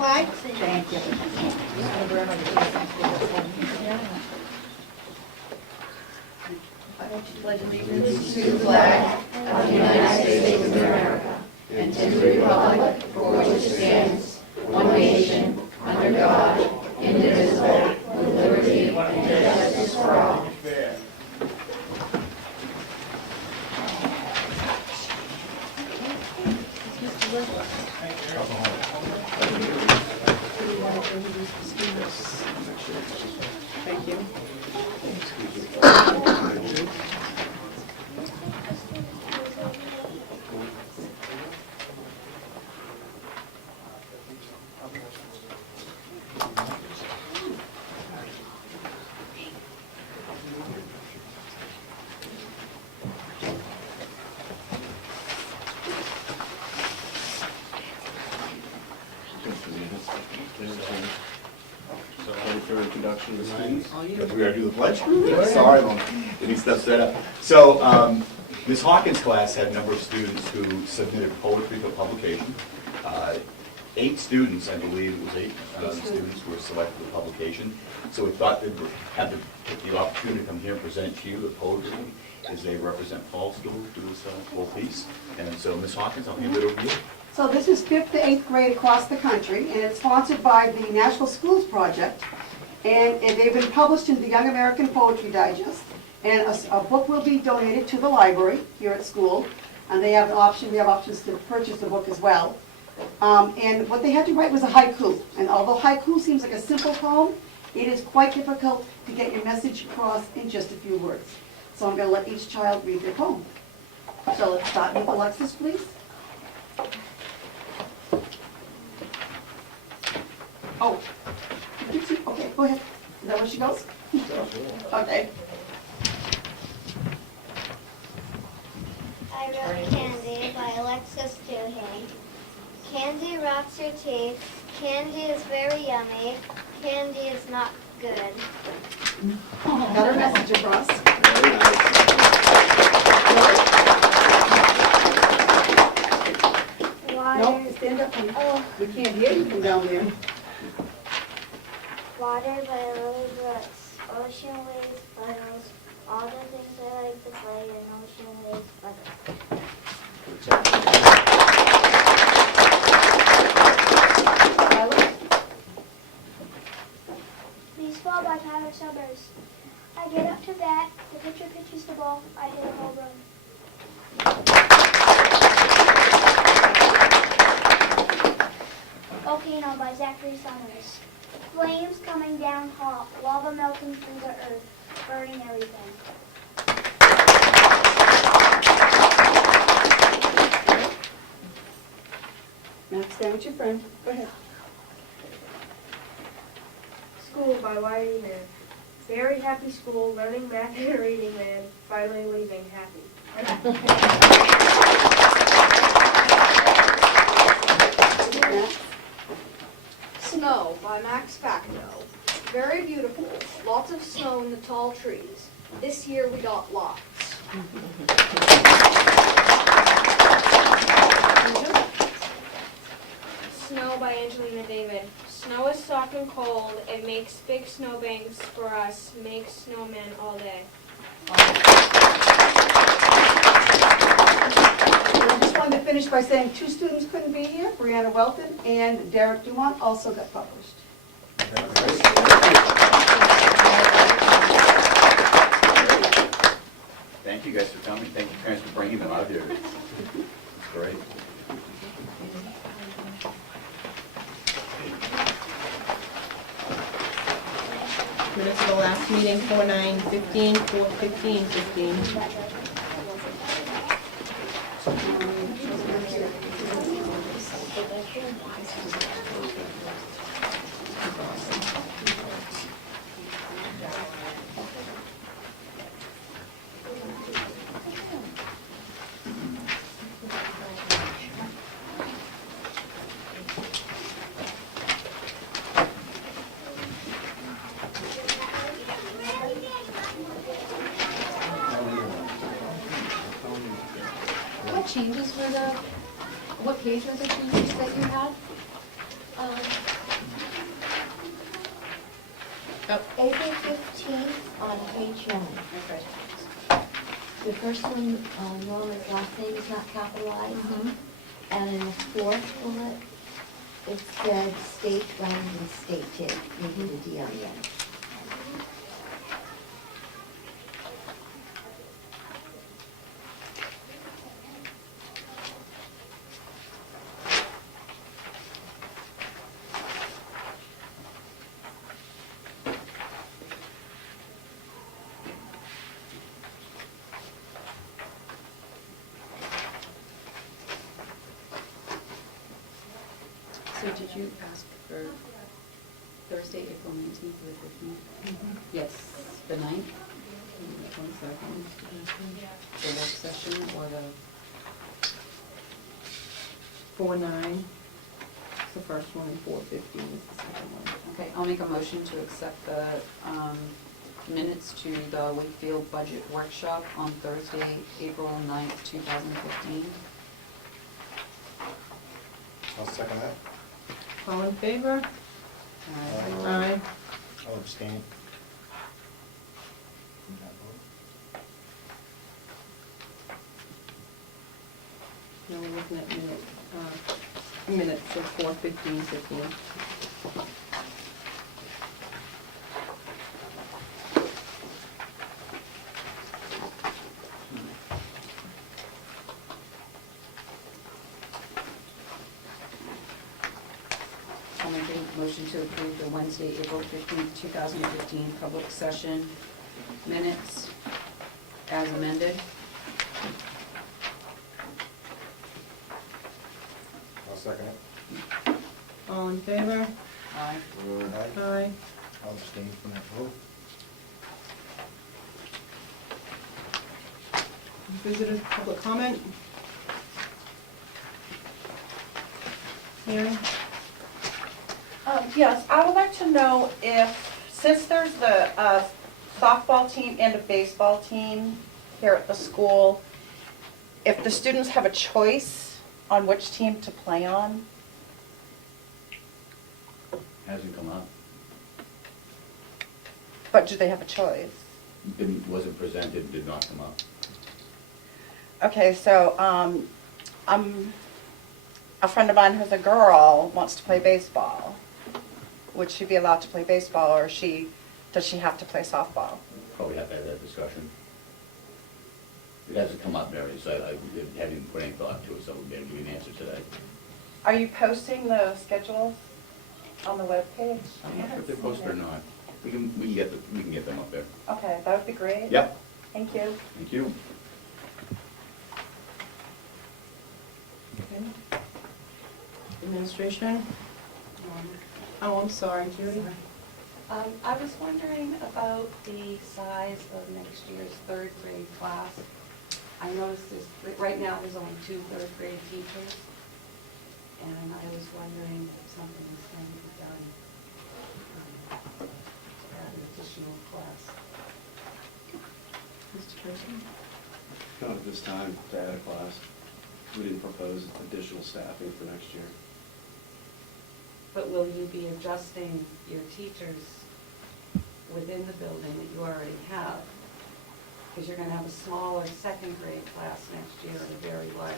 flag? Thank you. Pledge allegiance to the flag of the United States of America and to the republic for which it stands, one nation, under God, indivisible, with liberty and justice for all. Thank you. Ready for introduction to students? If we gotta do the pledge? Sorry, I'm getting stuff set up. So, Ms. Hawkins' class had a number of students who submitted poetry for publication. 8 students, I believe it was 8 students were selected for publication. So we thought they'd have the opportunity to come here and present to you the poetry as they represent fall school through this whole piece. And so, Ms. Hawkins, I'll hand it over to you. So this is 5th to 8th grade across the country, and it's sponsored by the National Schools Project. And they've been published in the Young American Poetry Digest. And a book will be donated to the library here at school. And they have an option, we have options to purchase the book as well. And what they had to write was a haiku. And although haiku seems like a simple poem, it is quite difficult to get your message across in just a few words. So I'm going to let each child read their poem. So let's start with Alexis, please. Oh, okay, go ahead. Is that where she goes? Okay. I wrote Candy by Alexis Duhigg. Candy rots your teeth. Candy is very yummy. Candy is not good. Got her message across. Very nice. Water, No, stand up. We can't hear you from down there. water by Lily Brooks. Ocean waves, puddles. All the things I like to play in ocean waves, puddles. Tyler? Baseball by Tyler Summers. I get up to bat, the pitcher pitches the ball, I hit a home run. Volcano by Zachary Summers. Flames coming down hot, lava melting through the earth, burning everything. Max, stand with your friend. Go ahead. School by Whitey Man. Very happy school, learning math and reading man, finally leaving happy. Max? Snow by Max Facto. Very beautiful, lots of snow in the tall trees. This year we got lots. Snow by Angelina David. Snow is soft and cold. It makes big snowbanks for us, makes snowmen all day. I just wanted to finish by saying 2 students couldn't be here. Brianna Welton and Derek Dumont also got published. Thank you guys for coming. Thank you parents for bringing them out here. It's great. Minutes of the last meeting, 4/9/15, 4/15/15. Changes were the, what page were the changes that you had? April 15th on page 9. Okay. The first one, Norma's last name is not capitalized. And in the fourth bullet, it said state rather than stated, making a D on the end. So did you ask for Thursday, April 19th or 15th? Yes, the 9th, the 22nd, the work session or the, 4/9 is the first one, and 4/15 is the second one. okay, I'll make a motion to accept the minutes to the Wakefield Budget Workshop on Thursday, April 9th, 2015. I'll second that. All in favor? Aye. I'll abstain. Now we're looking at minutes of 4/15/15. I'll make a motion to approve the Wednesday, April 15th, 2015 public session minutes as amended. I'll second it. All in favor? Aye. Aye. Aye. I'll abstain from that vote. Visitors, public comment? Mary? Yes, I would like to know if, since there's the softball team and a baseball team here at the school, if the students have a choice on which team to play on? Hasn't come up. But do they have a choice? Wasn't presented, did not come up. Okay, so a friend of mine who's a girl wants to play baseball. Would she be allowed to play baseball, or does she have to play softball? Probably have to have that discussion. It hasn't come up, Mary, so I haven't put any thought to it, so we'll be able to give you an answer today. Are you posting the schedules on the webpage? I'm not sure if they're posted or not. We can get them up there. Okay, that would be great. Yep, Thank you. thank you. Okay. Administration? Oh, I'm sorry, Judy. I was wondering about the size of next year's third grade class. I noticed right now there's only 2 third grade teachers, and I was wondering if something was going to be done to add an additional class. Mr. Kirsten? Not at this time to add a class. We didn't propose additional staffing for next year. But will you be adjusting your teachers within the building that you already have? Because you're going to have a smaller second grade class next year and a very large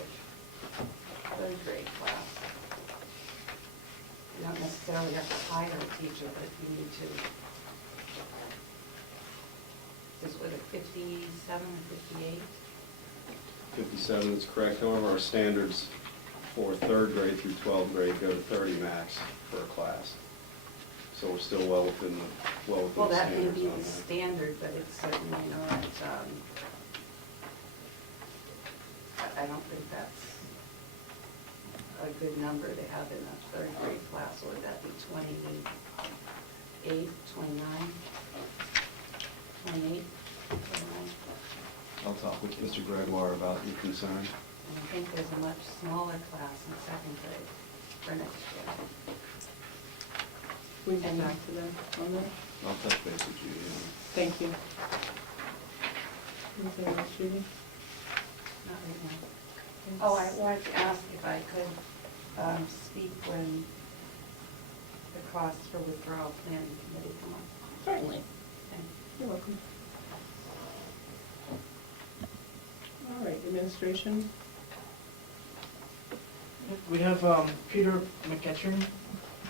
third grade class. You don't necessarily have to hire a teacher, but if you need to. Is it 57 or 58? 57 is correct. However, our standards for third grade through 12th grade go to 30 max for a class. So we're still well within the Well, that may standards be on the that. standard, but it's certainly not, I don't think that's a good number to have in a third grade class. Would that be 28, 29? 28, 29? I'll talk with Mr. Gregoire about your concern. And I think there's a much smaller class in second grade for next year. We can get back to them on that. I'll touch base with you. Thank you. Anything else, Judy? Not right now. Oh, I wanted to ask if I could speak when the costs for withdrawal planning committee come up. Certainly. You're welcome. All right, administration? We have Peter McEachern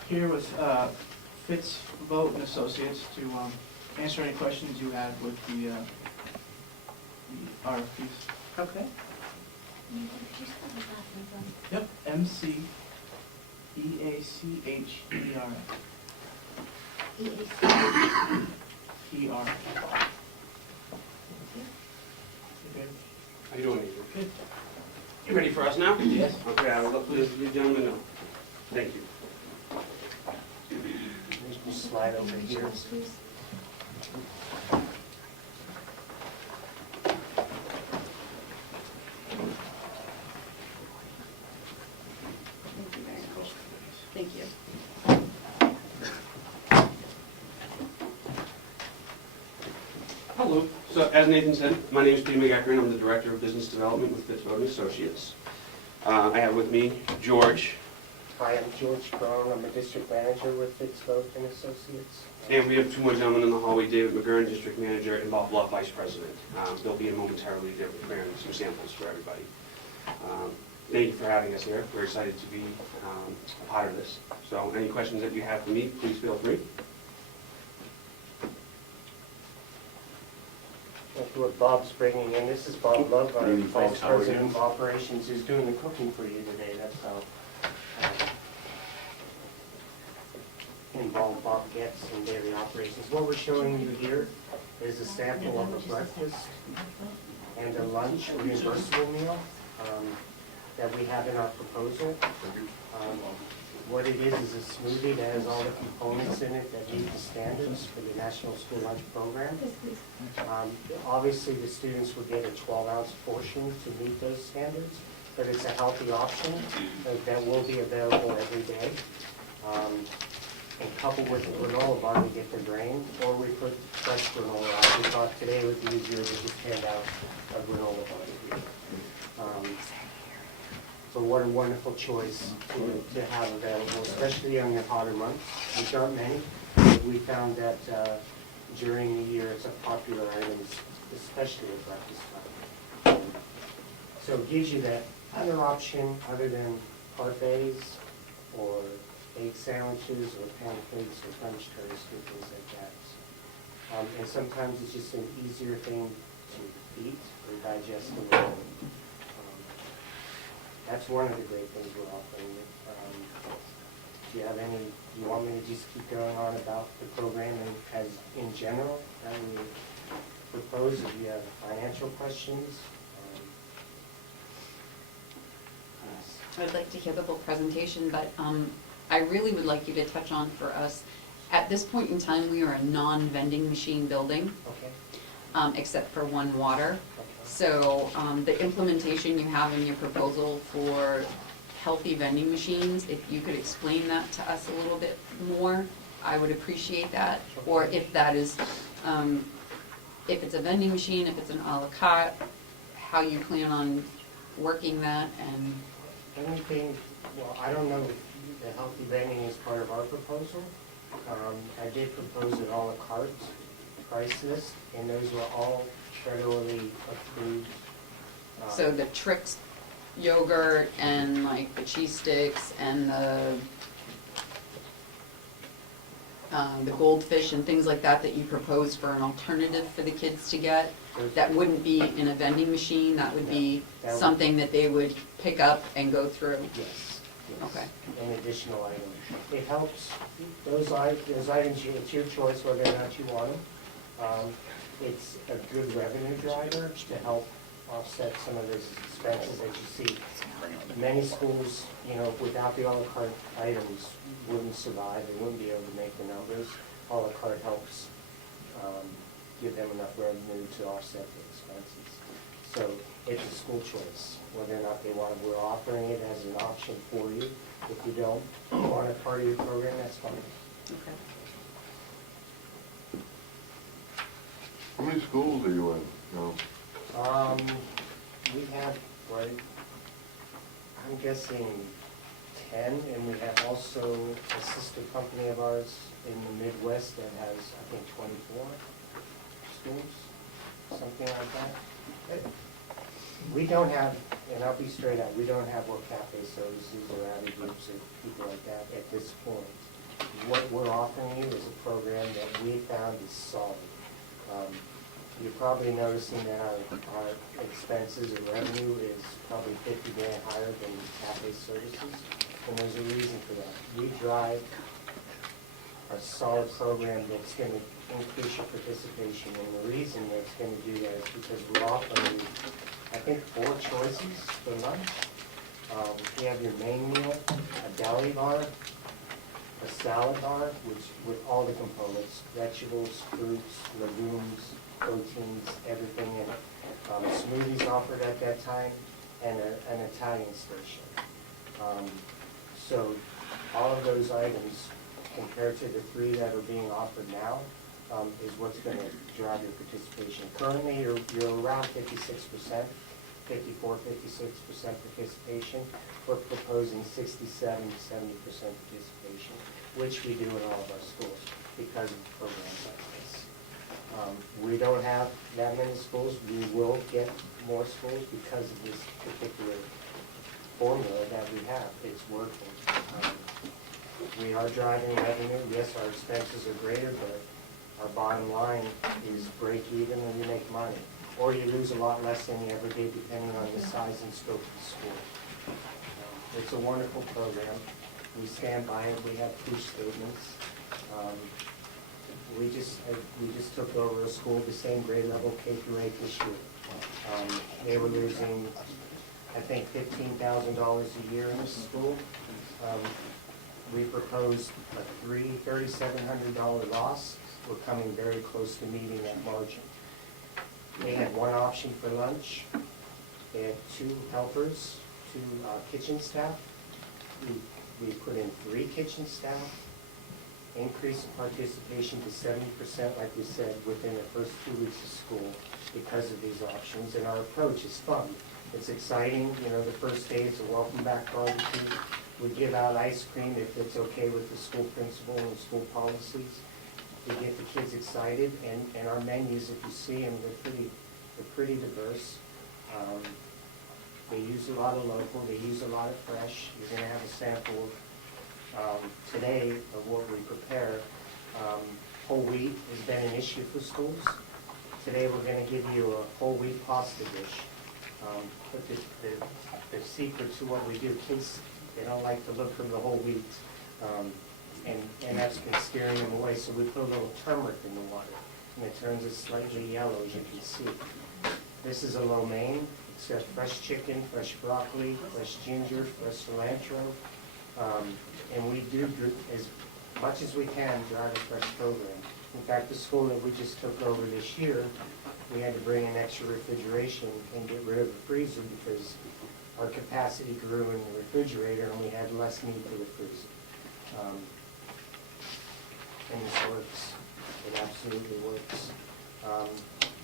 here with Fitz Vogt and Associates to answer any questions you had with the RFPs. Okay. Yep, McEacher. How you doing, Adrian? Good. You ready for us now? Yes. Okay, I will let you gentlemen know. Thank you. Just slide over here. Thank you. Hello. So as Nathan said, my name is Peter McEachern. I'm the Director of Business Development with Fitz Vogt Associates. I have with me George, Hi, I'm George Brown. I'm a district manager with Fitz Vogt and Associates. and we have two more gentlemen in the hallway, David McGurn, District Manager, and Bob Bluff, Vice President. They'll be in momentarily. They're preparing some samples for everybody. Thank you for having us here. We're excited to be a part of this. So any questions that you have for me, please feel free. That's what Bob's bringing in. This is Bob Love, our Evening, Vice folks. How are you? President of Operations, who's doing the cooking for you today. That's how involved Bob gets in daily operations. What we're showing you here is a sample of a breakfast and a lunch reimbursable meal that we have in our proposal. What it is a smoothie that has all the components in it that meet the standards for the National School Lunch Program. Obviously, the students would get a 12-ounce portion to meet those standards, but it's a healthy option that will be available every day. And coupled with the granola bar, we get the grain, or we put fresh granola out. We thought today would be easier to just hand out a granola bar here. So what a wonderful choice to have available, especially in the hotter months, which aren't many. We found that during the year, it's a popular item, especially at breakfast time. So it gives you that other option other than parfaits or egg sandwiches or pancakes or French toast or things like that. And sometimes it's just an easier thing to eat or digest a little. That's one of the great things we're offering. Do you have any, do you want me to just keep going on about the program and as in general that we propose? If you have financial questions? I'd like to hear the whole presentation, but I really would like you to touch on for us, at this point in time, we are a non-vending machine building, Okay. except for one water. Okay. So the implementation you have in your proposal for healthy vending machines, if you could explain that to us a little bit more, I would appreciate that. Or if that is, if it's a vending machine, if it's an a la carte, how you plan on working that and... Anything, well, I don't know if the healthy vending is part of our proposal. I did propose an a la carte price list, and those were all federally approved. So the Trix yogurt and like the cheese sticks and the goldfish and things like that you proposed for an alternative for the kids to get, that wouldn't be in a vending machine, that would be something that they would pick up and go through? Yes. Okay. An additional item. It helps, those items, it's your choice whether or not you want them. It's a good revenue driver to help offset some of those expenses that you see. Many schools, you know, without the a la carte items wouldn't survive, they wouldn't be able to make the numbers. A la carte helps give them enough revenue to offset the expenses. So it's a school choice, whether or not they want it. We're offering it as an option for you. If you don't want it part of your program, that's fine. Okay. How many schools are you in now? We have, right, I'm guessing 10, and we have also a sister company of ours in the Midwest that has, I think, 24 schools, something like that. We don't have, and I'll be straight out, we don't have what cafe services or added groups or people like that at this point. What we're offering you is a program that we found is solid. You're probably noticing that our expenses and revenue is probably 50 grand higher than cafe services, and there's a reason for that. We drive a solid program that's going to increase your participation, and the reason that's going to do that is because we're offering you, I think, 4 choices for lunch. You have your main meal, a deli bar, a salad bar, which with all the components, vegetables, fruits, legumes, proteins, everything in it. Smoothies offered at that time, and an Italian station. So all of those items, compared to the 3 that are being offered now, is what's going to drive your participation. Currently, you're around 56%, 54, 56% participation. We're proposing 67 to 70% participation, which we do in all of our schools because of programs like this. We don't have that many schools. We will get more schools because of this particular formula that we have. It's working. We are driving revenue. Yes, our expenses are greater, but our bottom line is break even and you make money. Or you lose a lot less than you ever did, depending on the size and scope of the school. It's a wonderful program. We stand by it. We have proof statements. We just took over a school, the same grade level, K through 8 this year. They were losing, I think, $15,000 a year in this school. We proposed a $3,700 loss. We're coming very close to meeting that margin. They had 1 option for lunch. They had 2 helpers, 2 kitchen staff. We put in 3 kitchen staff. Increase participation to 70%, like we said, within the first 2 weeks of school because of these options. And our approach is fun. It's exciting. You know, the first day it's a welcome back barbecue. We give out ice cream if it's okay with the school principal and school policies. We get the kids excited, and our menus, if you see them, they're pretty diverse. They use a lot of local. They use a lot of fresh. You're going to have a sample of today of what we prepare. Whole wheat has been an issue for schools. Today we're going to give you a whole wheat pasta dish. But the secret to what we do, kids, they don't like the look of the whole wheat. And that's been scaring them away. So we put a little turmeric in the water, and it turns it slightly yellow, as you can see. This is a lo mein. It's got fresh chicken, fresh broccoli, fresh ginger, fresh cilantro. And we do as much as we can drive a fresh program. In fact, the school that we just took over this year, we had to bring in extra refrigeration and get rid of the freezer because our capacity grew in the refrigerator and we had less need for the freezer. And this works. It absolutely works.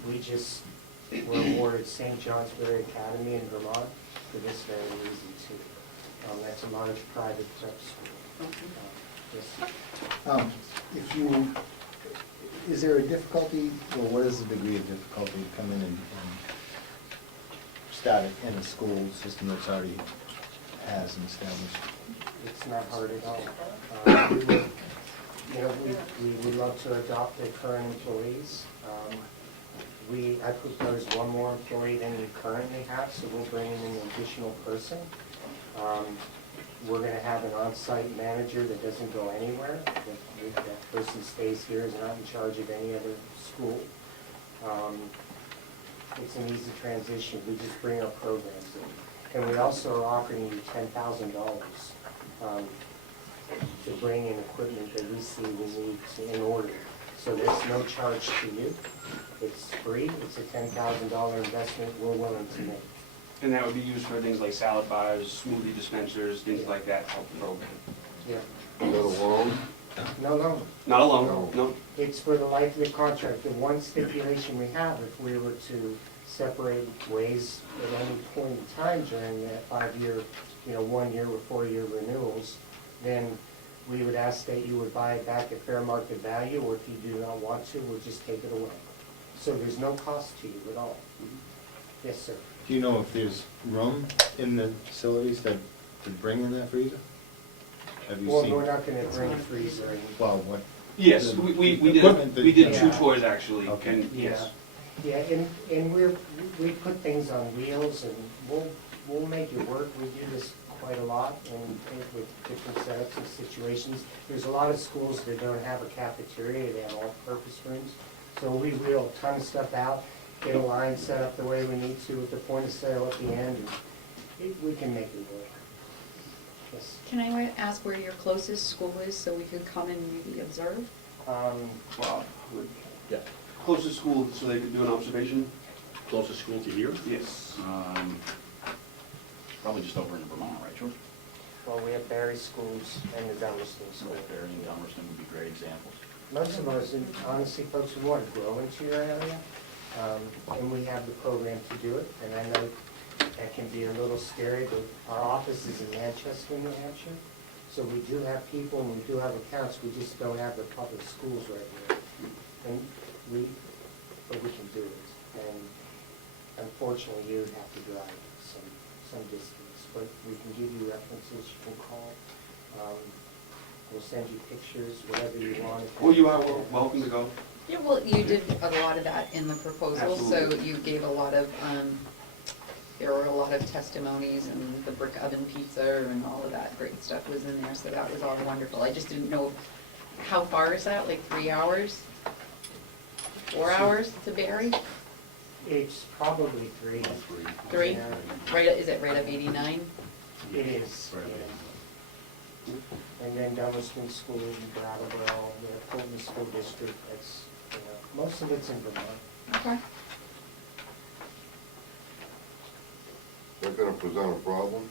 We were awarded St. Johnsbury Academy in Vermont for this very reason too. That's a large private prep school. Yes. Is there a difficulty, or what is the degree of difficulty to come in and start in a school system that's already has an established? It's not hard at all. We would love to adopt the current employees. I propose 1 more employee than we currently have, so we'll bring in an additional person. We're going to have an on-site manager that doesn't go anywhere. That person stays here, is not in charge of any other school. It's an easy transition. We just bring our programs in. And we also are offering you $10,000 to bring in equipment that we see we need in order. So there's no charge to you. It's free. It's a $10,000 investment we're willing to make. And that would be used for things like salad bars, smoothie dispensers, things like that to help the program. Yeah. Is that a loan? No. Not alone, no. It's for the life of the contract. The one stipulation we have, if we were to separate ways at any point in time during that 5-year, 1 year or 4-year renewals, then we would ask that you would buy it back at fair market value, or if you do not want to, we'll just take it away. So there's no cost to you at all. Yes, sir. Do you know if there's room in the facilities to bring in that freezer? Have you Well, seen? we're not gonna bring a freezer in. Well, what? Yes, the- we the did, equipment that- we did two Yeah. tours actually, Okay. and yes. Yeah, and we put things on wheels, and we'll make it work. We do this quite a lot, and with different setups and situations. There's a lot of schools that don't have a cafeteria, they have all-purpose rooms. So we wheel a ton of stuff out, get a line set up the way we need to at the point of sale at the end, and we can make it work. Yes. Can I ask where your closest school is so we could come and maybe observe? Bob, Yeah. closest school, so they could do an observation? Closest school to here? Yes. Probably just over in Vermont, right, George? Well, we have Barry schools and the Dummerston So School. Barry and Dummerston would be great examples. Most of us, and honestly, folks who want to grow into your area, and we have the program to do it, and I know that can be a little scary, but our office is in Manchester, New Hampshire, so we do have people and we do have accounts, we just don't have the public schools right here. But we can do it, and unfortunately, you would have to drive some distance, but we can give you references, you can call. We'll send you pictures, whatever you want. Well, you are welcome to go. Yeah, well, you did a lot of that in the proposal, so Absolutely. you gave a lot of, there were a lot of testimonies, and the brick oven pizza and all of that great stuff was in there, so that was all wonderful. I just didn't know, how far is that, like 3 hours? 4 hours to Barry? It's probably 3. 3? Yeah. Right, is it right up 89? It is, Right. yeah. And then Dummerston School, Brattleboro, the Fulton School District, that's, most of it's in Vermont. Okay. They're gonna present a problem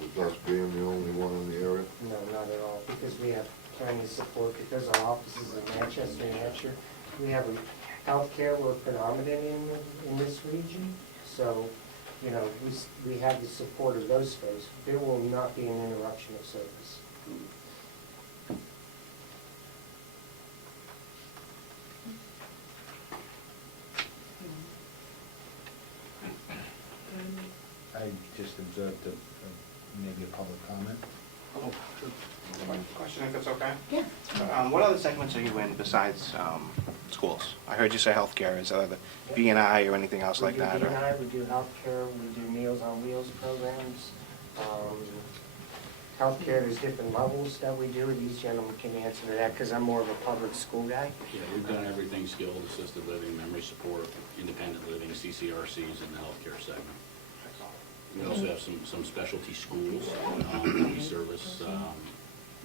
with us being the only one in the area? No, not at all, because we have plenty of support, because our office is in Manchester, New Hampshire. We have healthcare, we're predominant in this region, so, we have the support of those folks. There will not be an interruption of service. I just observed maybe a public comment. Question, if it's okay? Yeah. What other segments are you in besides schools? I heard you say healthcare. Is there the B&I or anything else like that? We or- do B&I, we do healthcare, we do Meals on Wheels programs. Healthcare, there's different levels that we do. These gentlemen can answer to that, because I'm more of a public school guy. Yeah, we've done everything, skilled, assisted living, memory support, independent living, CCRCs in the healthcare segment. We also have some specialty schools. We service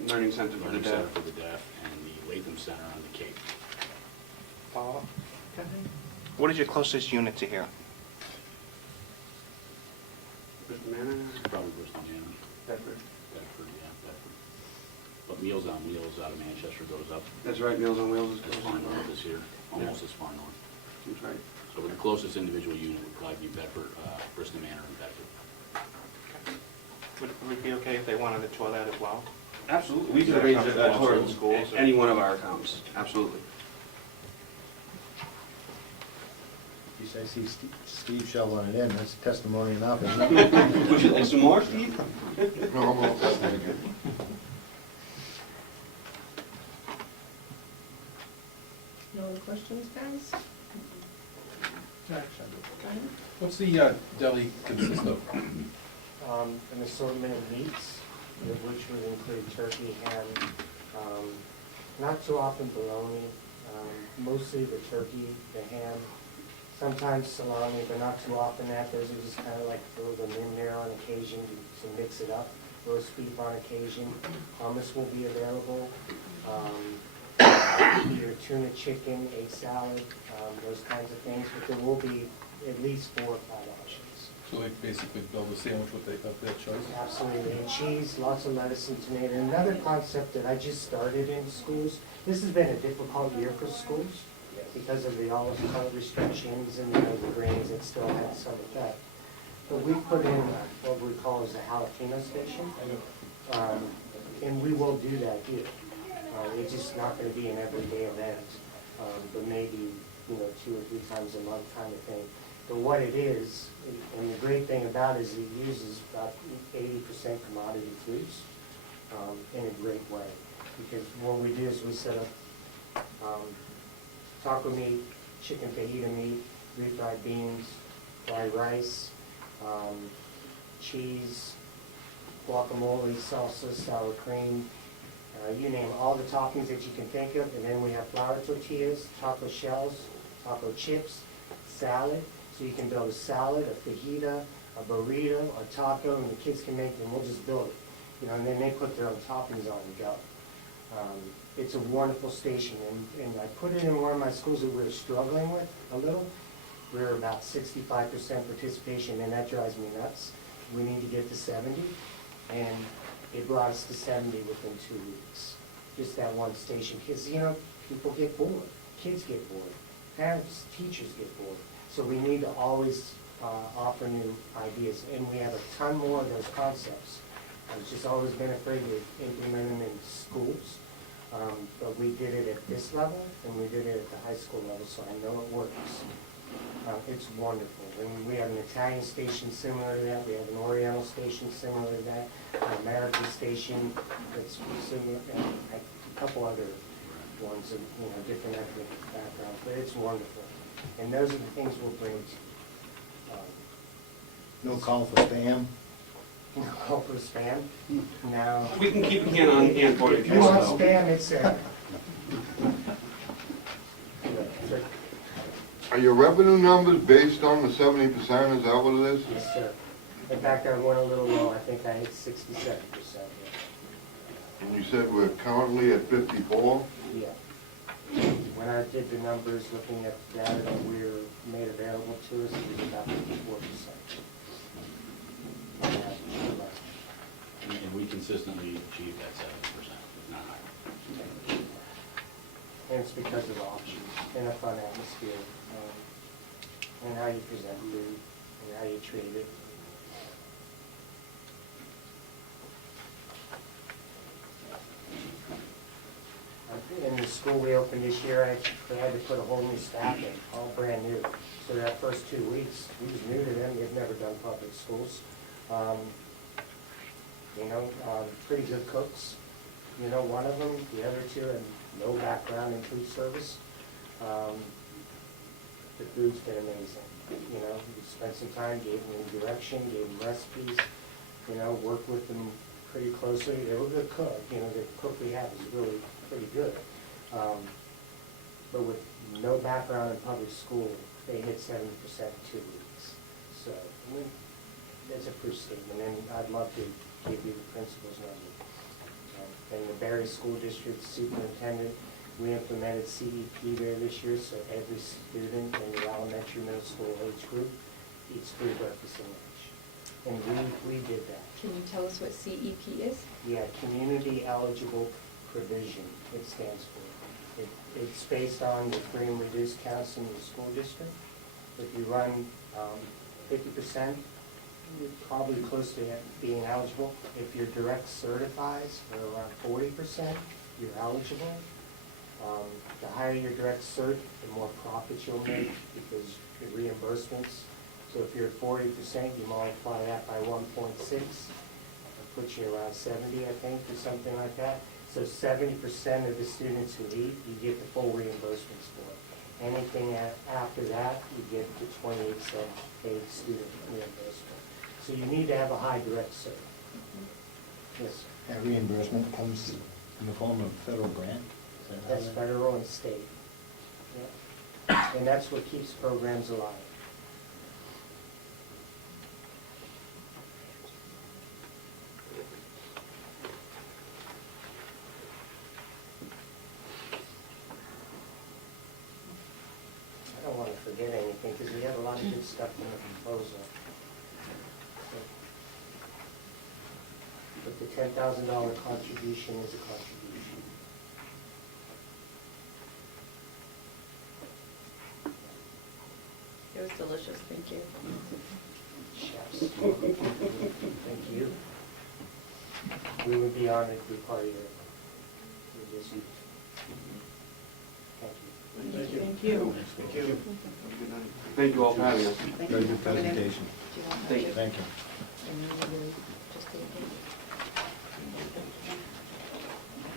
Learning Center for the Learning Deaf. Center for the Deaf and the Latham Center on the Cape. Follow-up? What is your closest unit to here? Mr. Manor? Probably Bristol Manor, Bedford. Bedford, yeah, Bedford. But Meals on Wheels out of Manchester goes up That's right, Meals on Wheels is as far north this year, almost as far north. That's right. So the closest individual unit would probably be Bedford, Bristol Manor and Bedford. Would it be okay if they wanted to tour that as well? Absolutely. We Is can that arrange comfortable a on tour certain of schools, or- any one of our accounts, absolutely. Geez, I see Steve shoveling it in, that's testimony enough, isn't it? Would you like some more, Steve? No, I'm all set, thank you. No other questions, guys? What's the deli consist of? An assortment of meats, which would include turkey, ham, not too often bologna, mostly the turkey, the ham, sometimes salami, but not too often that. Those are just kind of like throw them in there on occasion to mix it up. Roast beef on occasion. Hummus will be available. Either tuna chicken, egg salad, those kinds of things, but there will be at least 4 or 5 options. So they basically build a sandwich with their choice? Absolutely, and cheese, lots of lettuce and tomato. And another concept that I just started in schools, this has been a difficult year for schools, because of the olive color restrictions and, you know, the grains, it still had some effect. But we put in what we call as a jalapeno station, and we will do that here. It's just not gonna be an everyday event, but maybe, you know, 2 or 3 times a month kind of thing. But what it is, and the great thing about it is it uses about 80% commodity foods in a great way. Because what we do is we set up taco meat, chicken fajita meat, refried beans, fried rice, cheese, guacamole, salsa, sour cream, you name all the toppings that you can think of. And then we have flour tortillas, taco shells, taco chips, salad. So you can build a salad, a fajita, a burrito, a taco, and the kids can make them. We'll just build it, you know, and then they put their own toppings on and go. It's a wonderful station, and I put it in one of my schools that we were struggling with a little. We were about 65% participation, and that drives me nuts. We need to get to 70, and it brought us to 70 within 2 weeks. Just that one station, because, you know, people get bored, kids get bored, parents, teachers get bored. So we need to always offer new ideas, and we have a ton more of those concepts. I've just always been afraid to implement them in schools, but we did it at this level, and we did it at the high school level, so I know it works. It's wonderful. And we have an Italian station similar to that. We have an Oriental station similar to that. An American station that's similar, and a couple other ones of, you know, different ethnic backgrounds. But it's wonderful. And those are the things we'll bring to you. No call for spam? No call for spam? No. We can keep a can on hand for you. If you want spam, it's Are your revenue numbers based on the 70%, is that what it is? Yes, sir. In fact, I went a little low. I think I hit 67%. And you said we're currently at 54? Yeah. When I did the numbers, looking at the data that we were made available to us, it was about 54%. And we consistently achieve that 70%, if not higher. And it's because of the options and a fun atmosphere, and how you present food, and how you treat it. In the school we opened this year, I had to put a whole new staff in, all brand new. So that first 2 weeks, we was new to them, they've never done public schools. You know, pretty good cooks. You know, one of them, the other two had no background in food service. The food's been amazing. You know, we spent some time, gave them direction, gave them recipes, you know, worked with them pretty closely. They were a good cook. You know, the cook we have is really pretty good. But with no background in public school, they hit 70% in 2 weeks. So, I mean, that's a proof statement, and I'd love to give you the principal's number. In the Barry School District superintendent, we implemented CEP there this year, so every student in the elementary, middle school age group eats free breakfast and lunch. And we did that. Can you tell us what CEP is? Yeah, Community Eligible Provision, it stands for. It's based on the free and reduced counts in the school district. If you run 50%, you're probably close to being eligible. If your direct certifies for around 40%, you're eligible. The higher your direct cert, the more profits you'll make because the reimbursements. So if you're at 40%, you multiply that by 1.6. That puts you around 70, I think, or something like that. So 70% of the students who eat, you get the full reimbursements for. Anything after that, you get the 28-cent paid student reimbursement. So you need to have a high direct cert. Yes, sir. That reimbursement comes in the form of federal grant? Is that how That's that- federal and state. Yeah. And that's what keeps programs alive. I don't want to forget anything because we have a lot of good stuff in the proposal. But the $10,000 contribution is a contribution. was delicious, thank you. Chefs. Thank you. We would be honored to be part of your visit. Thank you. Thank you. Thank you. Thank you all for having us. Very good presentation. Thank you. Thank you.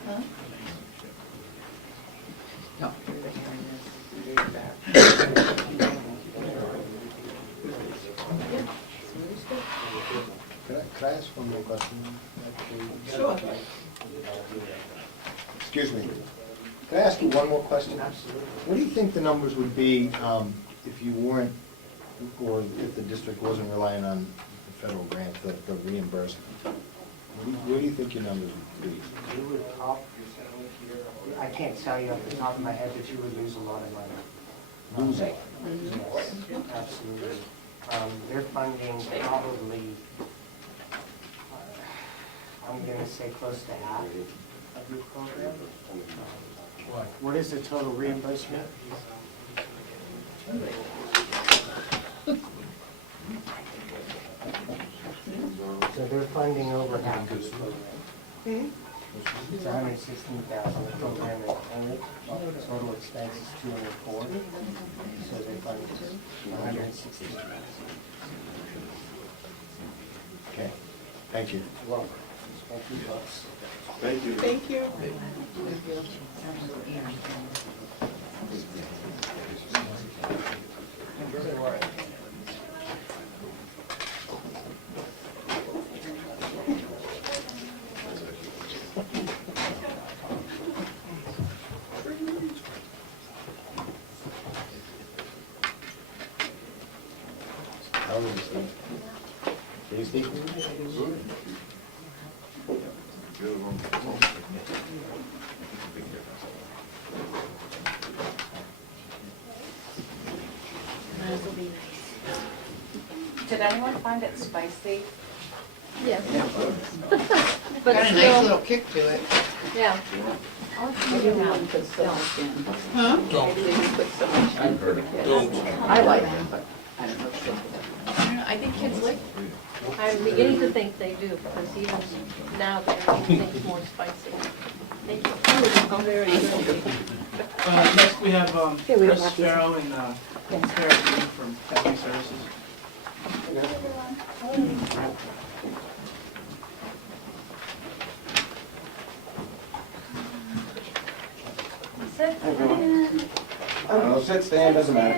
Huh? No, you're the hearing this, you're back. Could I ask one more question? actually? Sure. Excuse me. Could I ask you one more question? Absolutely. What do you think the numbers would be if you weren't, or if the district wasn't relying on the federal grant, the reimbursement? Where do you think your numbers would be? You would I can't tell you off the top of my head, but you would lose a lot of money. Losing? Yes, absolutely. Their funding probably, I'm gonna say close to half of your program. What is the total reimbursement? So they're funding over half of the program. It's $116,000, the program is only, total expense is $204, so they fund $116,000. Okay, thank you. You're welcome. Thank you, folks. Thank you. Thank you. How are you, Steve? Can you speak? Did anyone find it spicy? Yes. But Got a nice little kick to it. Yeah. Maybe we wouldn't put so much in. Huh? Maybe we didn't put so much in for the kids. I like them, but I don't know if they do. I think kids like, I'm beginning to think they do, because even now they're making things more spicy. Thank you. Oh, very good. Next, we have Okay, we don't Chris have these. Sparrow and Sarah Green from Testing Services. Sit, stand, doesn't matter.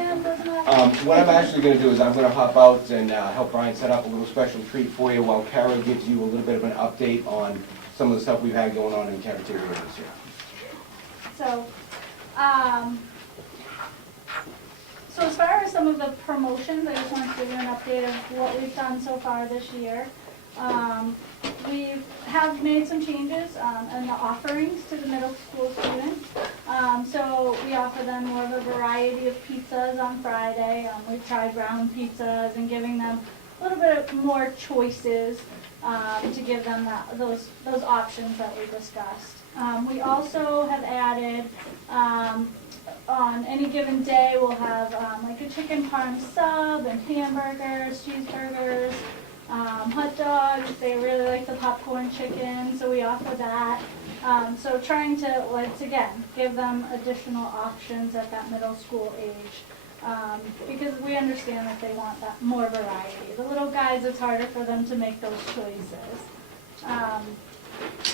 What I'm actually gonna do is I'm gonna hop out and help Brian set up a little special treat for you while Kara gives you a little bit of an update on some of the stuff we've had going on in the cafeteria this year. So, so as far as some of the promotions, I just wanted to give you an update of what we've done so far this year. We have made some changes in the offerings to the middle school students. So we offer them more of a variety of pizzas on Friday. We've tried round pizzas and giving them a little bit more choices to give them those options that we discussed. We also have added, on any given day, we'll have like a chicken parm sub and hamburgers, cheeseburgers, hot dogs. They really like the popcorn chicken, so we offer that. So trying to, once again, give them additional options at that middle school age. Because we understand that they want that more variety. The little guys, it's harder for them to make those choices.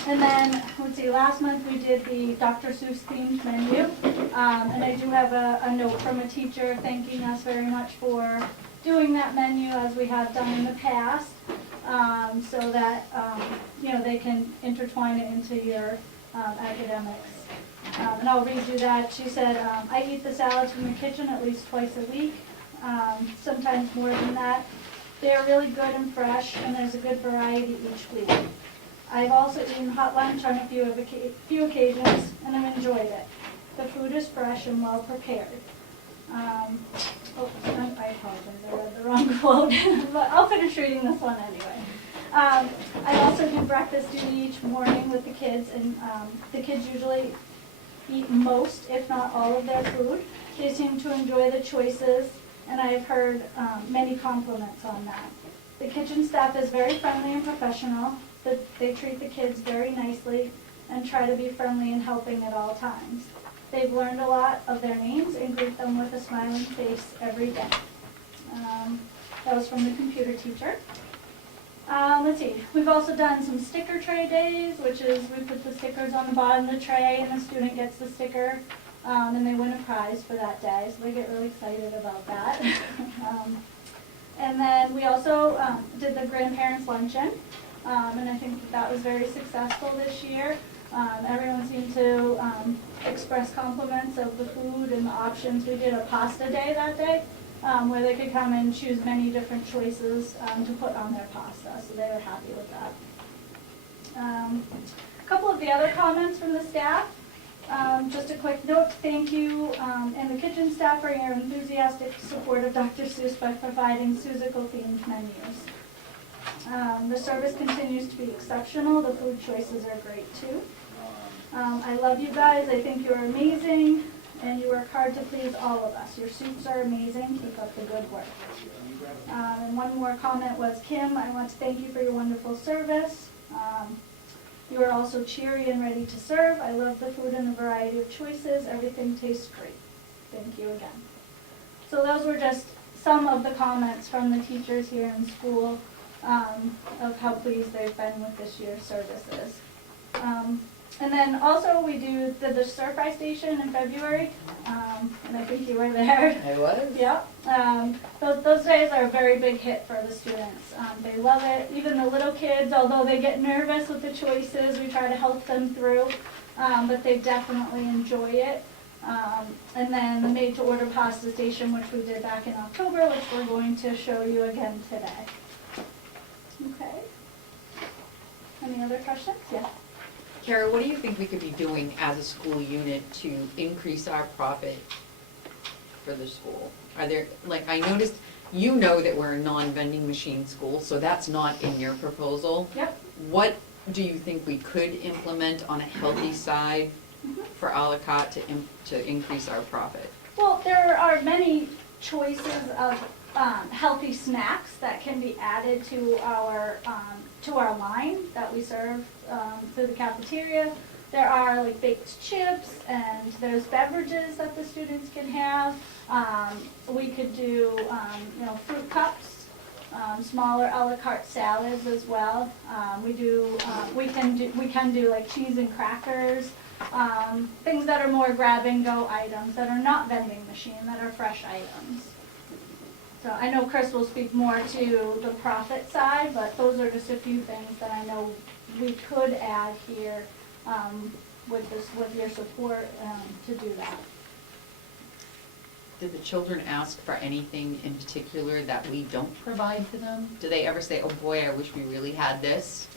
And then, let's see, last month we did the Dr. Seuss themed menu. And I do have a note from a teacher thanking us very much for doing that menu as we have done in the past. So that, you know, they can intertwine it into your academics. And I'll redo that. She said, I eat the salads from the kitchen at least twice a week, sometimes more than that. They're really good and fresh, and there's a good variety each week. I've also eaten hot lunch on a few occasions, and I've enjoyed it. The food is fresh and well prepared. I apologize, I read the wrong quote, but I'll finish reading this one anyway. I also do breakfast duty each morning with the kids, and the kids usually eat most, if not all, of their food. They seem to enjoy the choices and I have heard many compliments on that. The kitchen staff is very friendly and professional. They treat the kids very nicely and try to be friendly and helping at all times. They've learned a lot of their names and greet them with a smiling face every day. That was from the computer teacher. Let's see, we've also done some sticker tray days, which is we put the stickers on the bottom of the tray and the student gets the sticker and they win a prize for that day, so they get really excited about that. And then we also did the grandparents luncheon, and I think that was very successful this year. Everyone seemed to express compliments of the food and the options. We did a pasta day that day, where they could come and choose many different choices to put on their pasta, so they were happy with that. A couple of the other comments from the staff. Just a quick note, thank you and the kitchen staff for your enthusiastic support of Dr. Seuss by providing Seussical themed menus. The service continues to be exceptional. The food choices are great too. I love you guys. I think you're amazing and you work hard to please all of us. Your soups are amazing. Keep up the good work. And one more comment was, Kim, I want to thank you for your wonderful service. You are also cheery and ready to serve. I love the food and the variety of choices. Everything tastes great. Thank you again. So those were just some of the comments from the teachers here in school of how pleased they've been with this year's services. And then also we did the stir fry station in February, and I think you were there. I was. Yep. Those days are a very big hit for the students. They love it. Even the little kids, although they get nervous with the choices, we try to help them through, but they definitely enjoy it. And then the made-to-order pasta station, which we did back in October, which we're going to show you again today. Okay. Any other questions? Yes. Kara, what do you think we could be doing as a school unit to increase our profit for the school? Are there, like, I noticed, you know that we're a non-vending machine school, so that's not in your proposal. Yep. What do you think we could implement on a healthy side for a la carte to increase our profit? Well, there are many choices of healthy snacks that can be added to our line that we serve through the cafeteria. There are like baked chips, and there's beverages that the students can have. We could do fruit cups, smaller a la carte salads as well. We can do like cheese and crackers, things that are more grab and go items that are not vending machine, that are fresh items. So I know Chris will speak more to the profit side, but those are just a few things that I know we could add here with your support to do that. Did the children ask for anything in particular that we don't provide to them? Do they ever say, oh boy, I wish we really had this?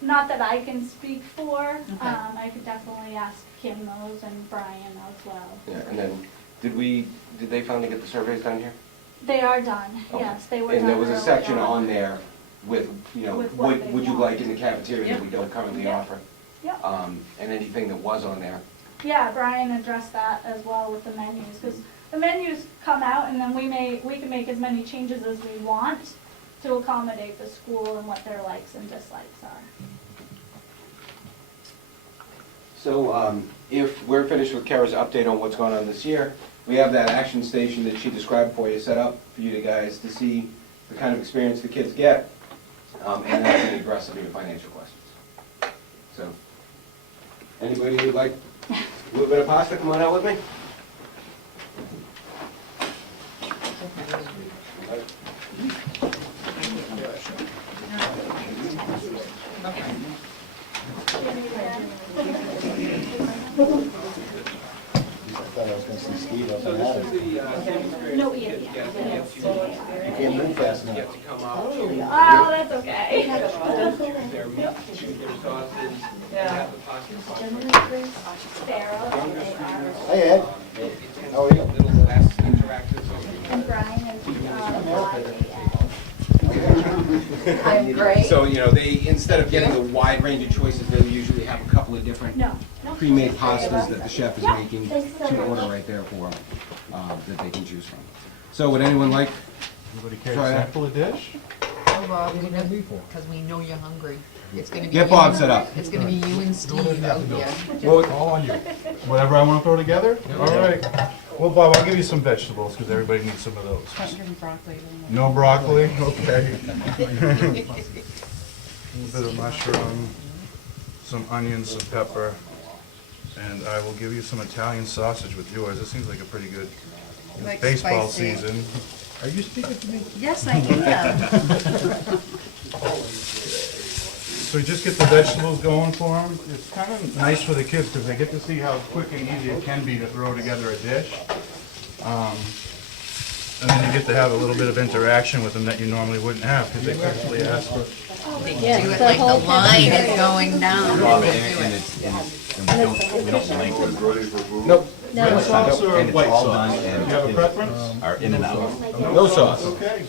Not that I can speak for. Okay. I could definitely ask Kim those and Brian as well. Yeah, and then, did they finally get the surveys done here? They are done, Okay. yes, they were And done there was a early section on. on there with, With what what they would you want. like in the cafeteria that we don't currently Yep. offer? Yep. And anything that was on there. Yeah, Brian addressed that as well with the menus, because the menus come out and then we can make as many changes as we want to accommodate the school and what their likes and dislikes are. So if we're finished with Kara's update on what's going on this year, we have that action station that she described for you, set up for you guys to see the kind of experience the kids get, and then any address any financial questions. So, anybody who'd like a little bit of pasta, come on out with me. I thought I was gonna see Steve up So and this at is it. the No, demonstration. yeah. You can't move fast enough. Get to come out. Oh, that's okay. Choose their meat, choose their sauces, and have the pasta. Farrell. Hey, Ed. How are you? A little less interactive, so And Brian and I'm great. So, they, instead of getting a wide range of choices, they usually have a couple of different No. pre-made pastas that the chef is Yeah. making Thanks so to order much. right there for them, that they can choose from. So would anyone like? Anybody care to Try that. sample a dish? Oh, Bob, because we know you're hungry. It's gonna be. Get you Bob and- set up. It's gonna be you and Steve out here. Well, all on you. Whatever I want to throw together? All right. Well, Bob, I'll give you some vegetables because everybody needs some of those. No broccoli? Okay. A little bit of mushroom, some onions, some pepper, and I will give you some Italian sausage with yours. This seems like a pretty good Like baseball spicy. season. Are you speaking to me? Yes, I am. So you just get the vegetables going for them. It's kind of nice for the kids because they get to see how quick and easy it can be to throw together a dish. And then you get to have a little bit of interaction with them that you normally wouldn't have because they typically ask for. They do it like the line is going down. We don't link them. Nope. Red sauce or And it's white all sauce? done and You have a kids preference? are in and out. No sauce. Okay.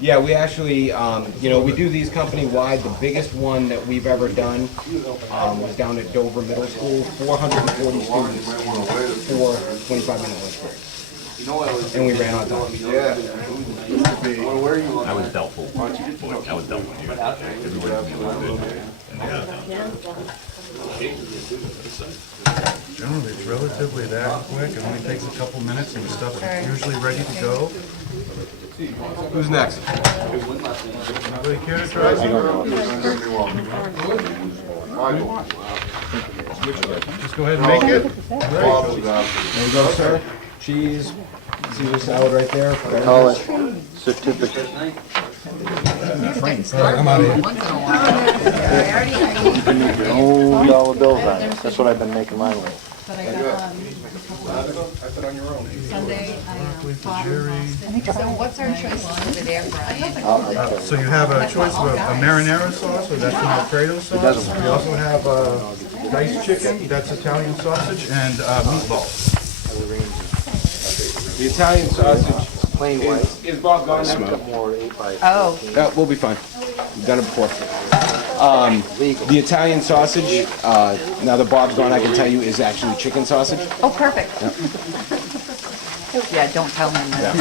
Yeah, we actually, we do these company-wide. The biggest one that we've ever done was down at Dover Middle School, 440 students for 25-minute lunch break. And we ran on time. I was doubtful. I was doubtful. Generally, it's relatively that quick. It only takes a couple minutes and the stuff is usually ready to go. Who's next? Anybody care to try some? Just go ahead and make it. There you go, sir. Cheese, Caesar salad right there. Call it certificate. I'm out of here. Once in a while. No dollar bills on it. That's what I've been making mine with. But I got, Sunday, I fought in Boston. So what's our choice over there, Brian? So you have a choice of a marinara sauce, or that's an Alfredo sauce. We also have diced chicken, that's Italian sausage, and meatballs. The Italian sausage Plain white. is Bob gone now? More 8x. Oh. Yeah, we'll be fine. We've done it before. The Italian sausage, now that Bob's gone, I can tell you, is actually chicken sausage. Oh, perfect. Yeah, don't tell him that.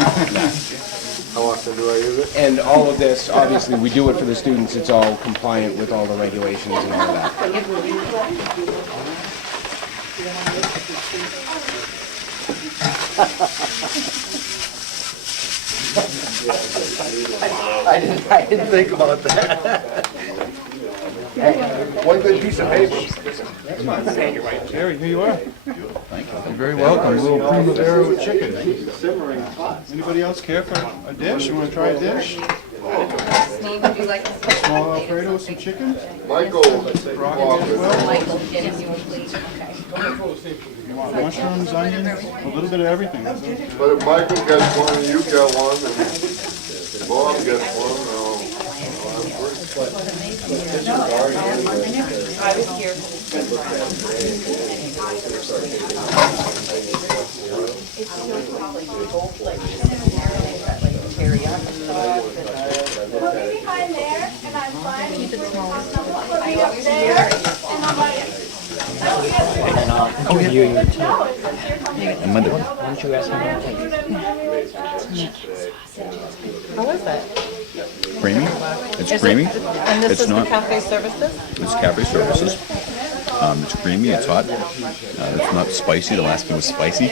How often do I use it? And all of this, obviously, we do it for the students. It's all compliant with all the regulations and all of that. I didn't think about that. One good piece of paper. Jerry, here you are. You're very welcome. A little primavera with chicken. Anybody else care for a dish? You want to try a dish? Steve, would you like to see? Small Alfredo with some chicken? Michael, Broccoli as well? Michael, getting you a plate. Okay. You want mushrooms, onions, a little bit of everything. but if Michael gets one and you get one and Bob gets one, I was here. Put me behind there, and I'm fine. Keep it small. Put me up there, and I'm like, Oh, you. no, it's your Amanda, why don't you ask him? How is it? Creamy. It's Is creamy. it- And this It's is the not. cafe services? It's cafe services. It's creamy. It's hot. It's not spicy. The last one was spicy,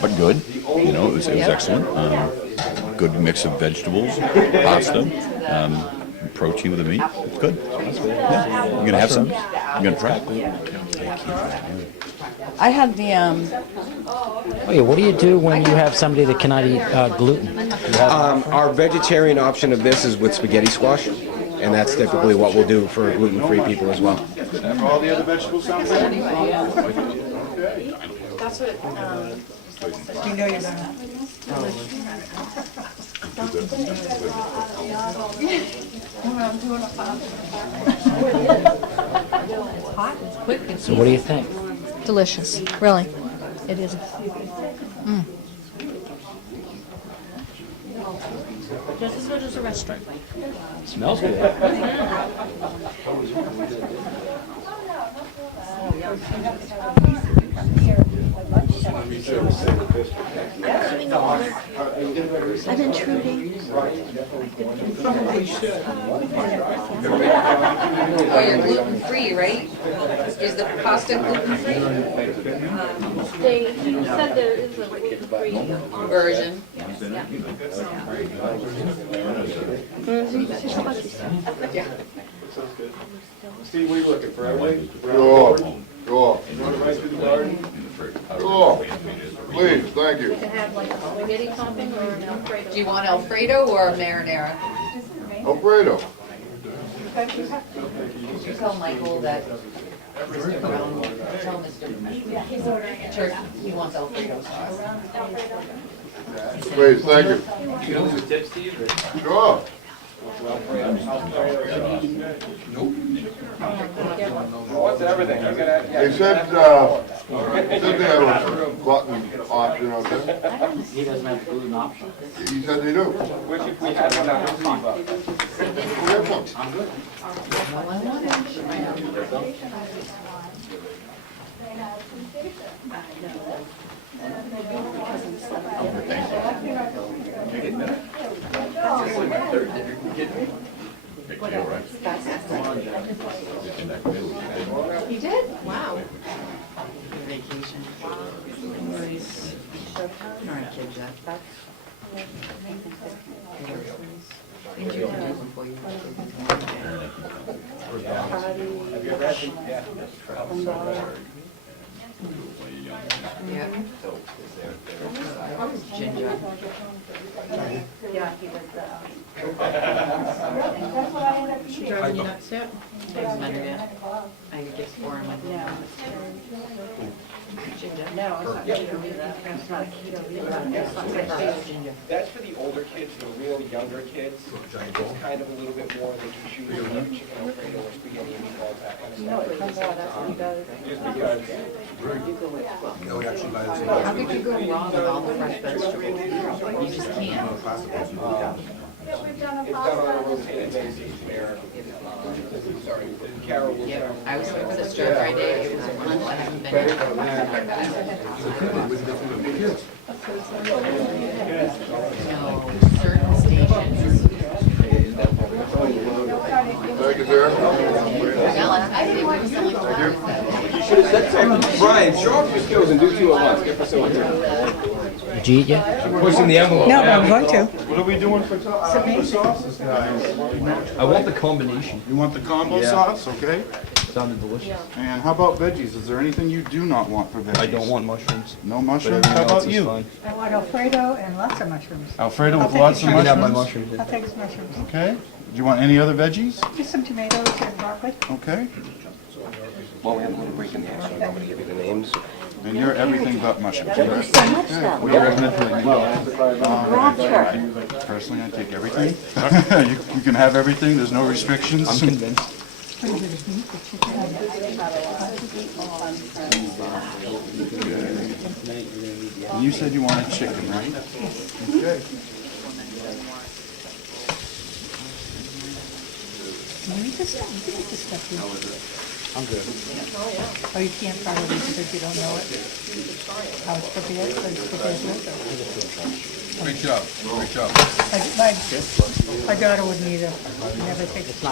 but good. You know, it was excellent. Good mix of vegetables, pasta, protein with the meat. It's good. Yeah. You gonna have some? You gonna try? I had the, Oh yeah, what do you do when you have somebody that cannot eat gluten? Our vegetarian option of this is with spaghetti squash, and that's typically what we'll do for gluten-free people as well. After all the other vegetables sound good? that's what, you know you're gonna. It's hot, it's quick, it's So what do you think? Delicious, really. It is. Just as good as a restaurant. Smells good. I'm intruding. Oh, you're gluten-free, right? Is the pasta gluten-free? You said there is a gluten-free Version. Yeah. Sounds good. Steve, what are you looking for, everything? Sure, sure. You want to ride through the garden? Sure. Please, thank You you. can have like a spaghetti topping or an Alfredo. Do you want Alfredo or marinara? Alfredo. Tell Michael that Mr. Brown, tell Mr. Church he wants Alfredo sauce. Please, thank you. You can also tip, Steve, or? Sure. What's everything? You're gonna, They said they have a glutton option out there. He doesn't have gluten option. He said they do. which if we had one, that would be, but. We have some. I'm good. Well, I want it. You did? Wow. Vacation. Nice. All right, kids, that's. Things you can do before you. Have you ever had the, Yeah. Ginger. Yeah, he was the. She driving you nuts yet? Doesn't matter yet. I get gifts for him. Ginger. No, it's not keto either. It's not keto either. Ginger. that's for the older kids, the real younger kids. It's kind of a little bit more, they can choose chicken Alfredo or spaghetti and meatballs, that kind of stuff. No, it comes out, that's what he does. Just because. How could you go wrong with all the fresh vegetables? You just can't. We've done a It's done on a rotating basis where, sorry, Carol will. Yeah, I was there for the stir fry day, it was a lunch, I haven't been here. No, certain stations. Thank you, sir. Well, I think we were selling You should have said something. Brian, show off your skills and do two at once. Get facilitated. Did you eat yet? Pushing the envelope. No, but I'm going to. What are we doing for sauces, guys? I want the combination. You want the combo sauce, okay? Sounded delicious. And how about veggies? Is there anything you do not want for veggies? I don't want mushrooms. No mushrooms? How about you? I want Alfredo and lots of mushrooms. Alfredo I'll with take lots the of You can have my mushrooms? mushrooms. I'll take his mushrooms. Okay. Do you want any other veggies? Just some tomatoes and broccoli. Okay. Well, we have a little break in the action. I'm gonna give you the names. And you're everything but mushrooms, There's correct? so much stuff. What do you recommend? Rapture. Personally, I take everything. You can have everything, there's no restrictions. I'm convinced. And you said you wanted chicken, right? Okay. You eat this stuff? You can eat this stuff too. I'm good. Oh, you can't probably because you don't know it. How it's prepared, so it's prepared with Great job, great job. My daughter wouldn't either. Never takes it.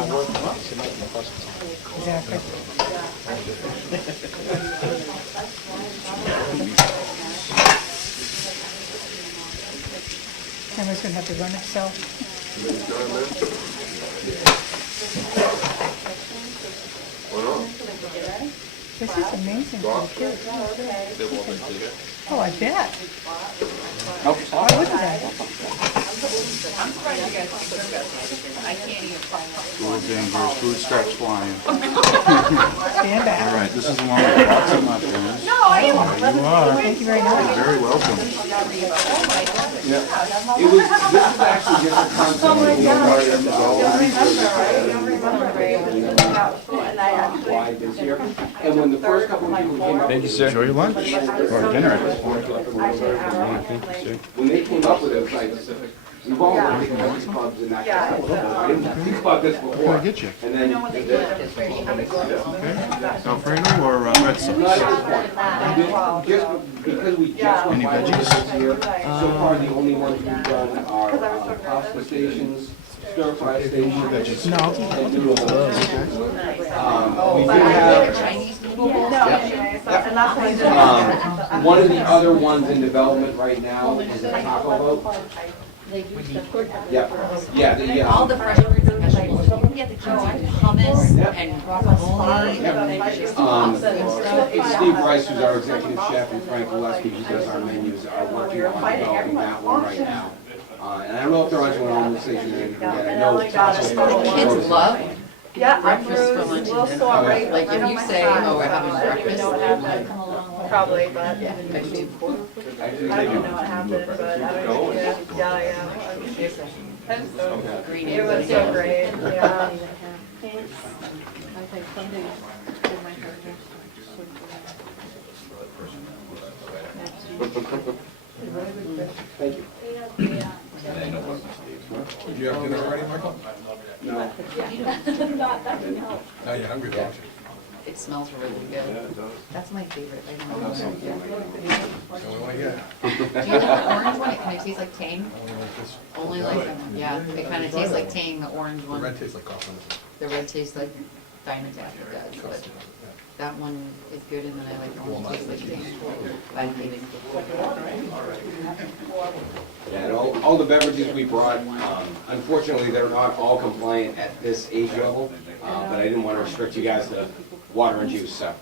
Exactly. Camera's gonna have to run itself. This is amazing for the kids. Oh, I bet. Why wouldn't they? I'm surprised you guys think they're best. I can't even find Food dangerous, food starts flying. Stand back. All right, this is the one with lots of mushrooms. No, I am. There you are. Thank you very much. You're very welcome. It was, this is actually just a concept. Why this year? And when the first couple of people came up. Thank you, sir. Enjoy your lunch or dinner. When they came up with it, it was like, We've all been big Rotary clubs and that kind of stuff. I didn't think about this before. Can I get you? And then. Alfredo or Red Sox? Not at this point. Just because we just went Any by veggies? this year, so far the only ones we've done are pasta stations, stir fry stations. No. And noodle bowls. We do have. Chinese noodle bowls? One of the other ones in development right now is a taco boat. Yeah, All the fresh fruits and vegetables, you can get the kids to do hummus and guacamole, and then just lots of good stuff. Steve Rice, who's our executive chef, and Frank Gillespie, who does our menus, are working on developing that one right now. And I don't know if they're on the station or anything yet. I know. Kids love breakfast for lunch and dinner. right? Like if you say, oh, we're having breakfast, Probably, but I do too. I don't know what happened, but I don't, yeah. Green It was so great, yeah. Thank you. Did you have dinner already, Michael? No. Now you're hungry, don't you? It smells really good. Yeah, it does. That's my favorite. I don't know. That's the only one I get. Do you know the orange one? It kind of tastes like Tang. Only like, yeah, it kind of tastes like Tang, the orange The one. red tastes like coffee. The red tastes like Dynatap does, but that one is good, and then I like the one that tastes like Tang. I'm leaving. Yeah, and all the beverages we brought, unfortunately, they're not all compliant at this age level, but I didn't want to restrict you guys to water and juice, so.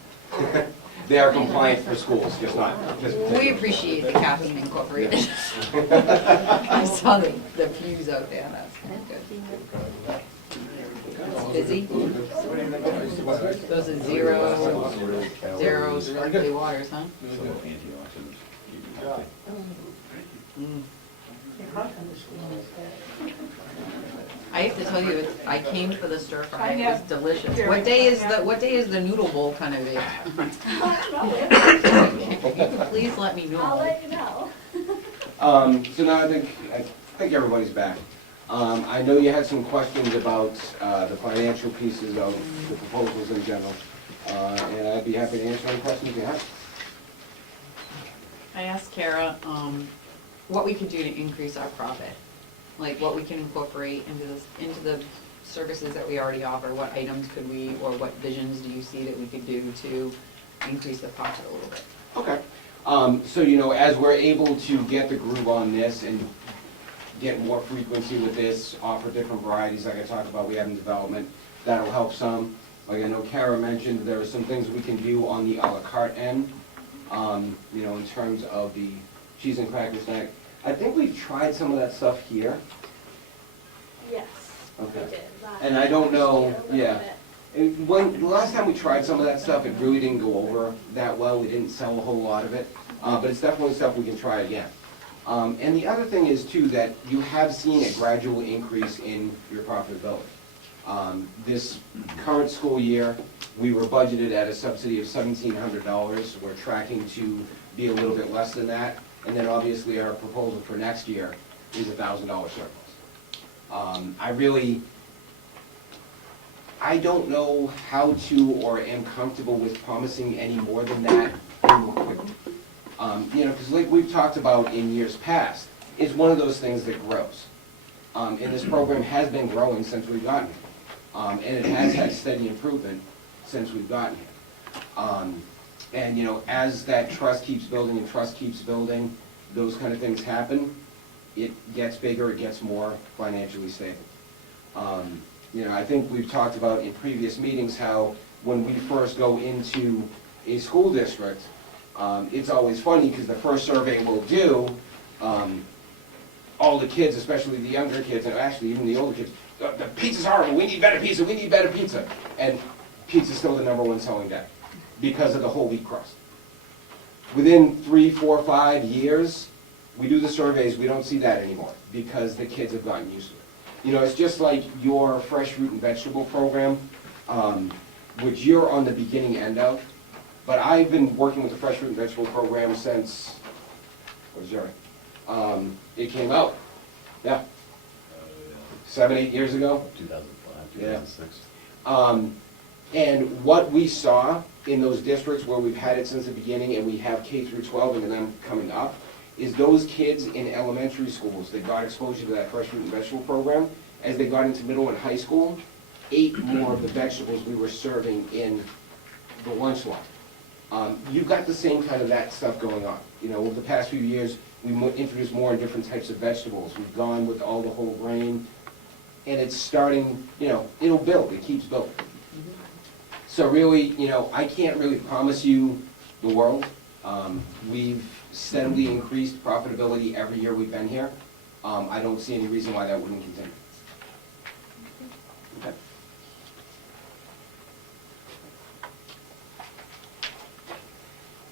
They are compliant for schools, just not. We appreciate the caffeine incorporated. I saw the pews out there, that's kind of good. It's busy. Those are zero sparkly waters, huh? Mm. I have to tell you, I came for the stir fry. It was delicious. What day is the noodle bowl kind of day? If you could please let me know. I'll let you know. So now I think everybody's back. I know you had some questions about the financial pieces of the proposals in general, and I'd be happy to answer any questions you have. I asked Kara what we could do to increase our profit, like what we can incorporate into the services that we already offer. What items could we, or what visions do you see that we could do to increase the profit a little bit? Okay. So, as we're able to get the groove on this and get more frequency with this, offer different varieties like I talked about we have in development, that'll help some. Like I know Kara mentioned, there are some things we can do on the a la carte end, in terms of the cheese and cracker snack. I think we've tried some of that stuff here. Yes, Okay. we did. And I don't know, Last year, a yeah. little bit. The last time we tried some of that stuff, it really didn't go over that well. We didn't sell a whole lot of it. But it's definitely stuff we can try again. And the other thing is too, that you have seen a gradual increase in your profitability. This current school year, we were budgeted at a subsidy of $1,700. We're tracking to be a little bit less than that. And then obviously our proposal for next year is $1,000 surplus. I don't know how to or am comfortable with promising any more than that quickly. Because like we've talked about in years past, it's one of those things that grows. And this program has been growing since we've gotten here. And it has had steady improvement since we've gotten here. And as that trust keeps building and trust keeps building, those kind of things happen, it gets bigger, it gets more financially stable. I think we've talked about in previous meetings how when we first go into a school district, it's always funny because the first survey we'll do, all the kids, especially the younger kids, and actually even the older kids, the pizza's horrible, we need better pizza, we need better pizza. And pizza's still the #1 selling day because of the whole wheat crust. Within 3, 4, 5 years, we do the surveys, we don't see that anymore because the kids have gotten used to it. It's just like your fresh fruit and vegetable program, which you're on the beginning end of, but I've been working with the fresh fruit and vegetable program since, it came out. Yeah. 7, 8 years ago? 2005, Yeah. 2006. And what we saw in those districts where we've had it since the beginning, and we have K through 12 and then coming up, is those kids in elementary schools that got exposure to that fresh fruit and vegetable program, as they got into middle and high school, ate more of the vegetables we were serving in the lunch line. You've got the same kind of that stuff going on. You know, over the past few years, we introduced more and different types of vegetables. We've gone with all the whole grain, and it's starting, you know, it'll build, it keeps building. So really, you know, I can't really promise you the world. We've steadily increased profitability every year we've been here. I don't see any reason why that wouldn't continue. Okay.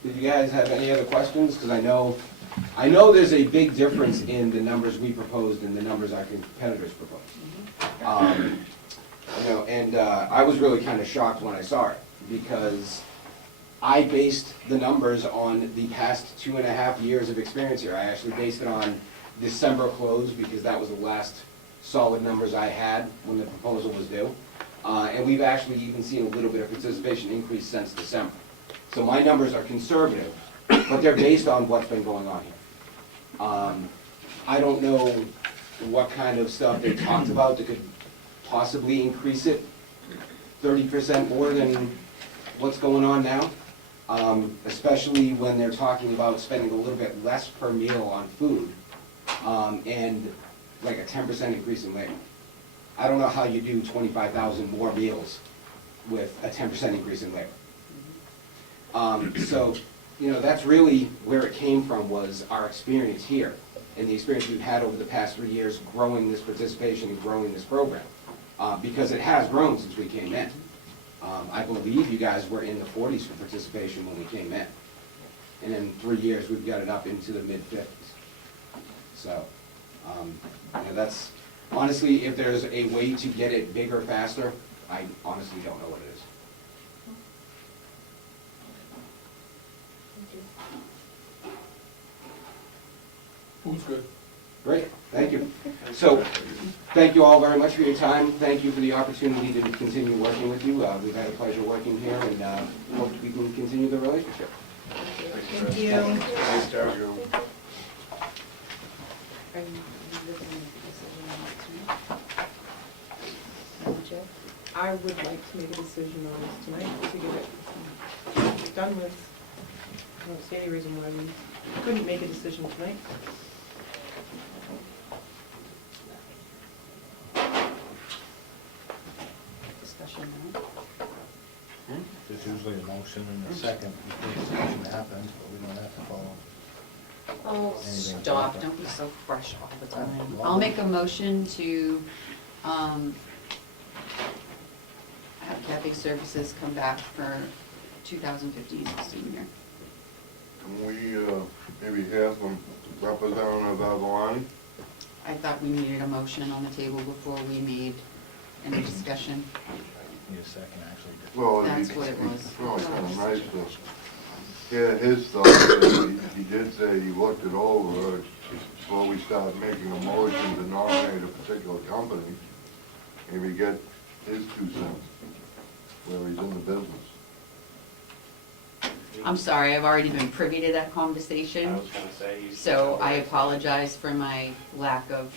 Did you guys have any other questions? Because I know there's a big difference in the numbers we proposed and the numbers our competitors proposed. You know, and I was really kind of shocked when I saw it, because I based the numbers on the past 2.5 years of experience here. I actually based it on December close, because that was the last solid numbers I had when the proposal was due. And we've actually even seen a little bit of participation increase since December. So my numbers are conservative, but they're based on what's been going on here. I don't know what kind of stuff they talked about that could possibly increase it 30% more than what's going on now, especially when they're talking about spending a little bit less per meal on food, and like a 10% increase in labor. I don't know how you do 25,000 more meals with a 10% increase in labor. So, you know, that's really where it came from, was our experience here, and the experience we've had over the past 3 years growing this participation and growing this program. Because it has grown since we came in. I believe you guys were in the 40s for participation when we came in. And in 3 years, we've got it up into the mid-50s. So, you know, that's, honestly, if there's a way to get it bigger faster, I honestly don't know what it is. Who's good? Great, thank you. So, thank you all very much for your time. Thank you for the opportunity to continue working with you. We've had a pleasure working here, and hope we can continue the relationship. Thank you. Thanks, Tara. Are you looking to make a decision on that tonight? Madam Chair? I would like to make a decision on this tonight to get it done with. I don't see any reason why we couldn't make a decision tonight. Discussion now. There's usually a motion and a second before discussion happens, but we don't have to follow. Oh, Anything stop, different. don't be so fresh all the time. Well, I'll make a motion to, have cafe services come back for 2015-16 year. Can we, maybe have some representative of the line? I thought we needed a motion on the table before we made any discussion. Need a second, actually. Well, That's what it was. It's really kind of nice to hear his thoughts. He did say he looked it over before we start making a motion to nominate a particular company. Maybe get his 2 cents where he's in the business. I'm sorry, I've already been privy to that conversation. I was gonna say, you- So I apologize for my lack of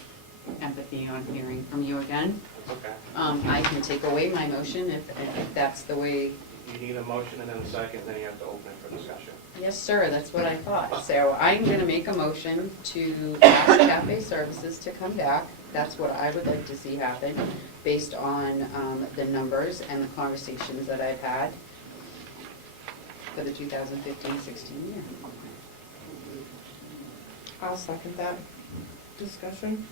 empathy on hearing from you again. It's okay. I can take away my motion if that's the way. You need a motion and then a second, then you have to open it for discussion. Yes, sir, that's what I thought. So I'm gonna make a motion to ask Cafe Services to come back. That's what I would like to see happen, based on the numbers and the conversations that I've had for the 2015-16 year. I'll second that discussion.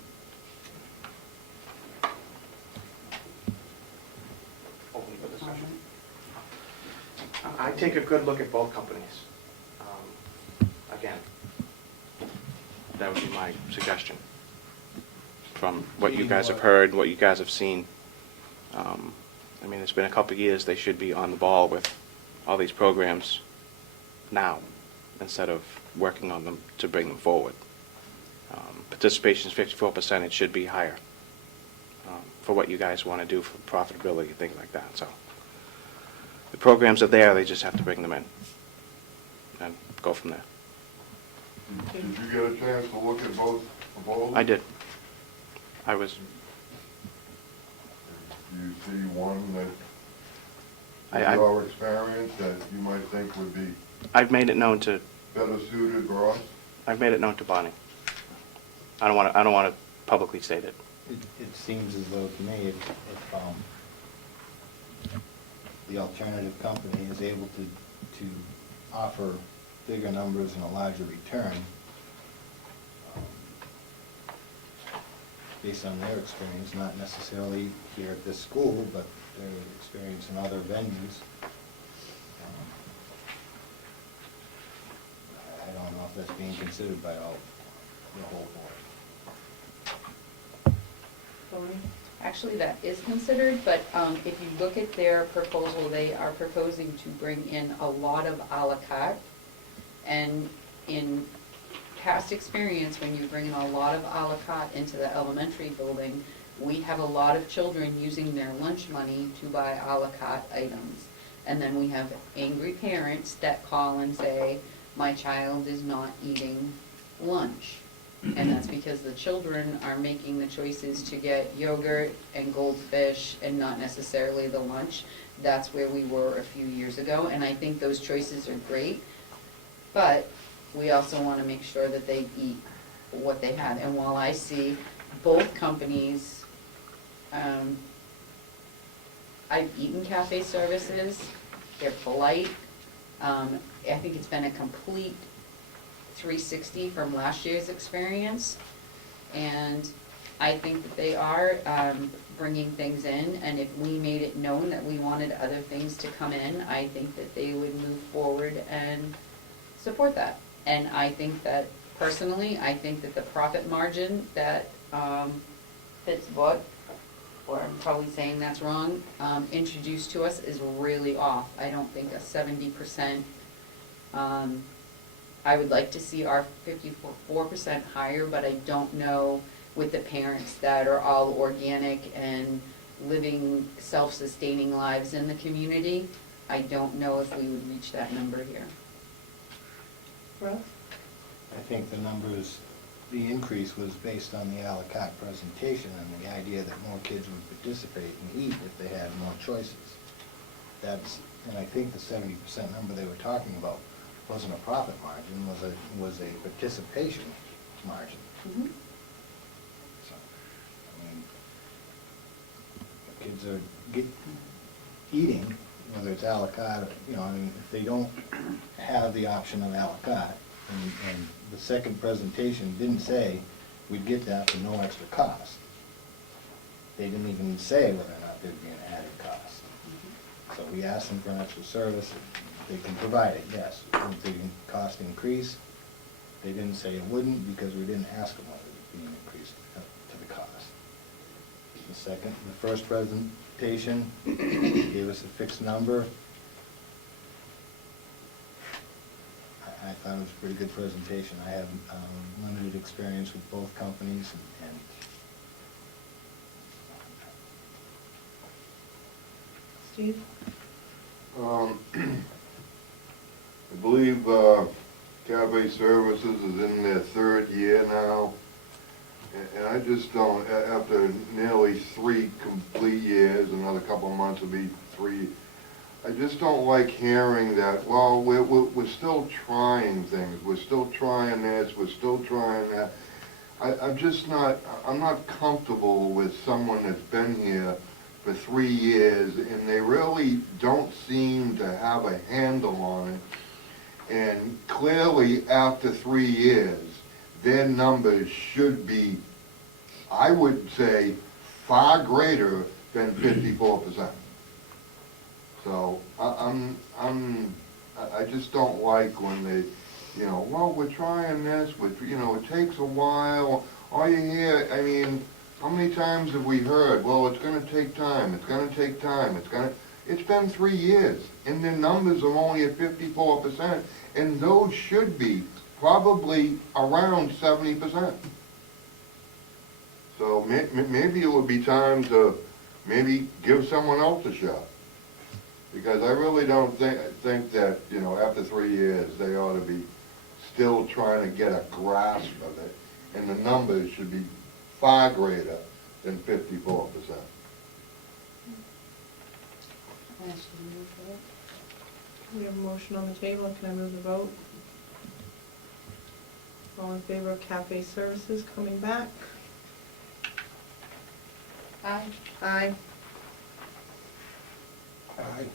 Open for discussion. I take a good look at both companies. Again, that would be my suggestion. From what you guys have heard, what you guys have seen. I mean, it's been a couple of years, they should be on the ball with all these programs now, instead of working on them to bring them forward. Participation is 54%, it should be higher for what you guys want to do for profitability and things like that. So the programs are there, they just have to bring them in and go from there. Did you get a chance to look at both proposals? I did. I was, Do you see one that, I- with your experience, that you might think would be I've made it known to, better suited for us? I've made it known to Bonnie. I don't want to publicly state it. It seems as though to me, if the alternative company is able to offer bigger numbers and a larger return, based on their experience, not necessarily here at this school, but their experience in other venues, I don't know if that's being considered by the whole board. Actually, that is considered, but if you look at their proposal, they are proposing to bring in a lot of à la carte. And in past experience, when you bring in a lot of à la carte into the elementary building, we have a lot of children using their lunch money to buy à la carte items. And then we have angry parents that call and say, my child is not eating lunch. And that's because the children are making the choices to get yogurt and goldfish and not necessarily the lunch. That's where we were a few years ago, and I think those choices are great. But we also want to make sure that they eat what they had. And while I see both companies, I've eaten cafe services, they're polite. I think it's been a complete 360 from last year's experience, and I think that they are bringing things in, and if we made it known that we wanted other things to come in, I think that they would move forward and support that. And I think that, personally, I think that the profit margin that Fitz bought, or I'm probably saying that's wrong, introduced to us is really off. I don't think a 70%, I would like to see our 54% higher, but I don't know with the parents that are all organic and living self-sustaining lives in the community, I don't know if we would reach that number here. Ralph? I think the numbers, the increase was based on the à la carte presentation and the idea that more kids would participate and eat if they had more choices. That's, and I think the 70% number they were talking about wasn't a profit margin, was a participation margin. Mm-hmm. So, I mean, kids are eating, whether it's à la carte, you know, I mean, if they don't have the option of à la carte, and the second presentation didn't say we'd get that for no extra cost. They didn't even say whether or not there'd be an added cost. So we asked them for an extra service. They can provide it, yes. Would the cost increase? They didn't say it wouldn't because we didn't ask them whether it would be an increase to the cost. The first presentation gave us a fixed number. I thought it was a pretty good presentation. I have limited experience with both companies, and Steve? I believe Cafe Services is in their third year now, and I just don't, after nearly 3 complete years, another couple of months will be 3, I just don't like hearing that, well, we're still trying things, we're still trying this, we're still trying that. I'm not comfortable with someone that's been here for 3 years, and they really don't seem to have a handle on it. And clearly, after 3 years, their numbers should be, I would say, far greater than 54%. So I just don't like when they, you know, well, we're trying this, you know, it takes a while. All you hear, I mean, how many times have we heard, well, it's going to take time, it's going to take time, it's been 3 years, and their numbers are only at 54%, and those should be probably around 70%. So maybe it would be time to maybe give someone else a shot. Because I really don't think that, you know, after 3 years, they ought to be still trying to get a grasp of it. And the numbers should be far greater than 54%. We have a motion on the table, can I move the vote? All in favor of cafe services coming back? Aye. Aye. Aye.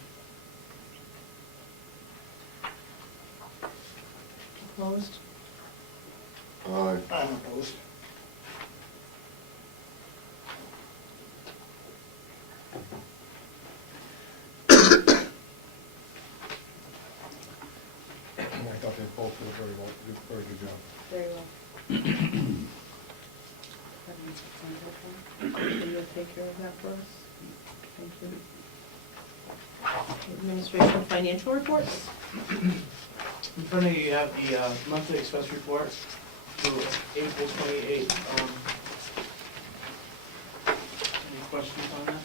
Opposed? Aye. I'm opposed. I thought they both did a very good job. Very well. You'll take care of that for us? Thank you. Administration financial reports? In front of you, you have the monthly expense report through April 28th. Any questions on that?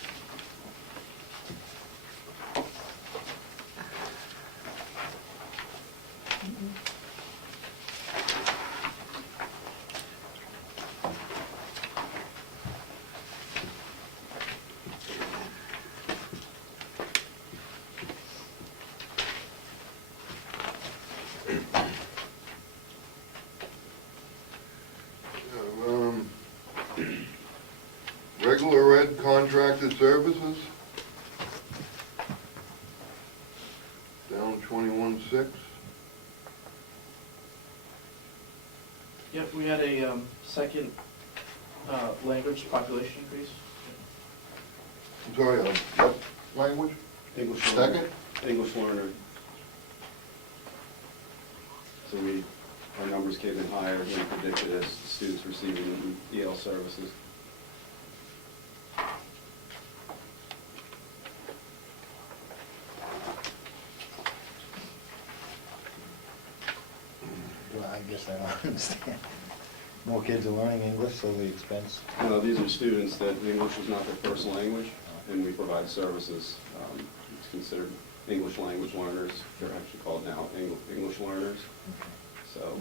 Regular ed contracted services, down 21.6. Yep, we had a second language population increase. I'm sorry, what language? English learner. Second? English learner. So our numbers came in higher than predicted as students receiving EL services. Well, I guess I don't understand. More kids are learning English, so the expense. No, these are students that English is not their first language, and we provide services. It's considered English language learners. They're actually called now English learners. So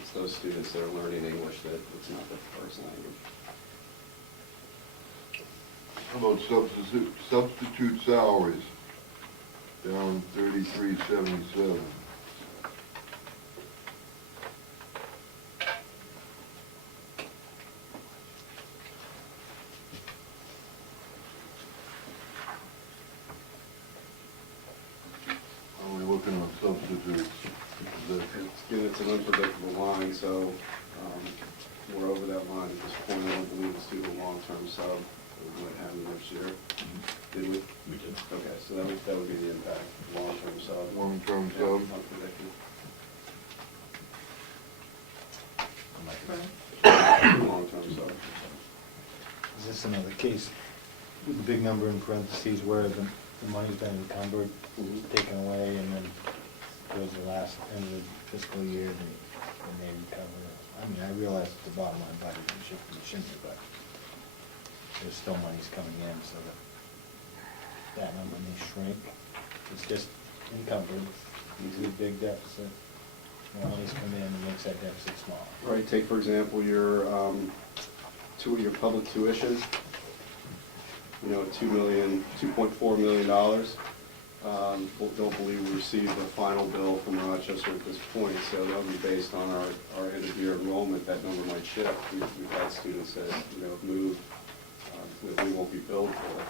it's those students that are learning English that it's not their first language. How about substitute salaries, down 33.77. How are we looking on substitutes? It's an unpredictable line, so we're over that line at this point. I don't believe it's due to long-term sub that we might have next year. Did we? We did. Okay, so that would be the impact, long-term sub. Long-term Yeah, sub. unpredicted. Long-term sub. Is this another case with the big number in parentheses where the money's been encumbered, taken away, and then goes the last end of the fiscal year, and they recover? I mean, I realize it's the bottom line budget, it shouldn't be, but there's still monies coming in, so that number may shrink. It's just encumbered, usually a big deficit. When money's come in, it makes that deficit small. Right, take for example your public tuition, you know, $2.4 million. Don't believe we received the final bill from Rochester at this point, so that'll be based on our end of year enrollment. That number might shift. We've had students that, have moved, that we won't be billed for.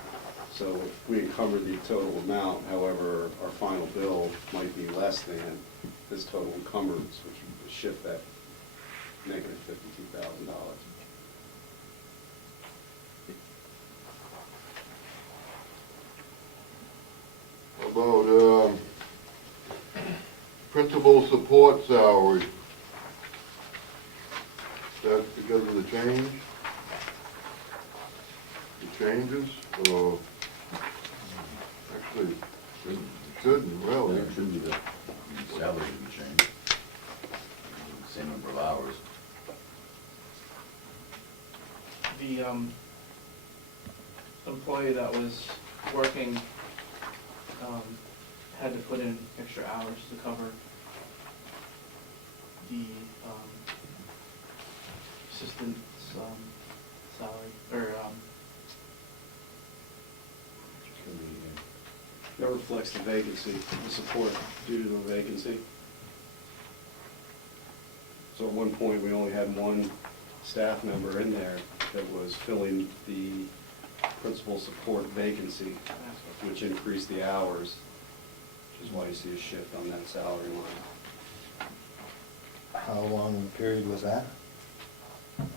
So we encumber the total amount, however, our final bill might be less than this total encumbrance, which would shift that negative $52,000. About principal support salary. That's because of the change? The changes, or actually, it shouldn't really. It shouldn't be the salary shouldn't change. Same number of hours. the employee that was working had to put in extra hours to cover the assistant's salary, or That reflects the vacancy, the support due to the vacancy. So at one point, we only had one staff member in there that was filling the principal support vacancy, which increased the hours, which is why you see a shift on that salary line. How long a period was that? Maybe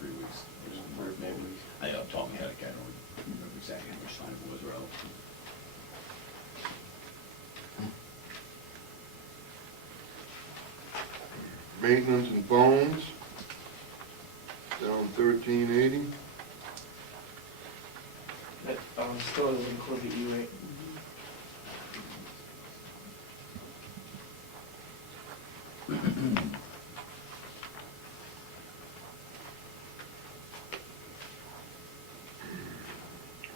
3 weeks. Maybe. I off the top of my head, I don't remember exactly how much time it was or else. Maintenance and phones, down $13.80. that still doesn't include the E-rate.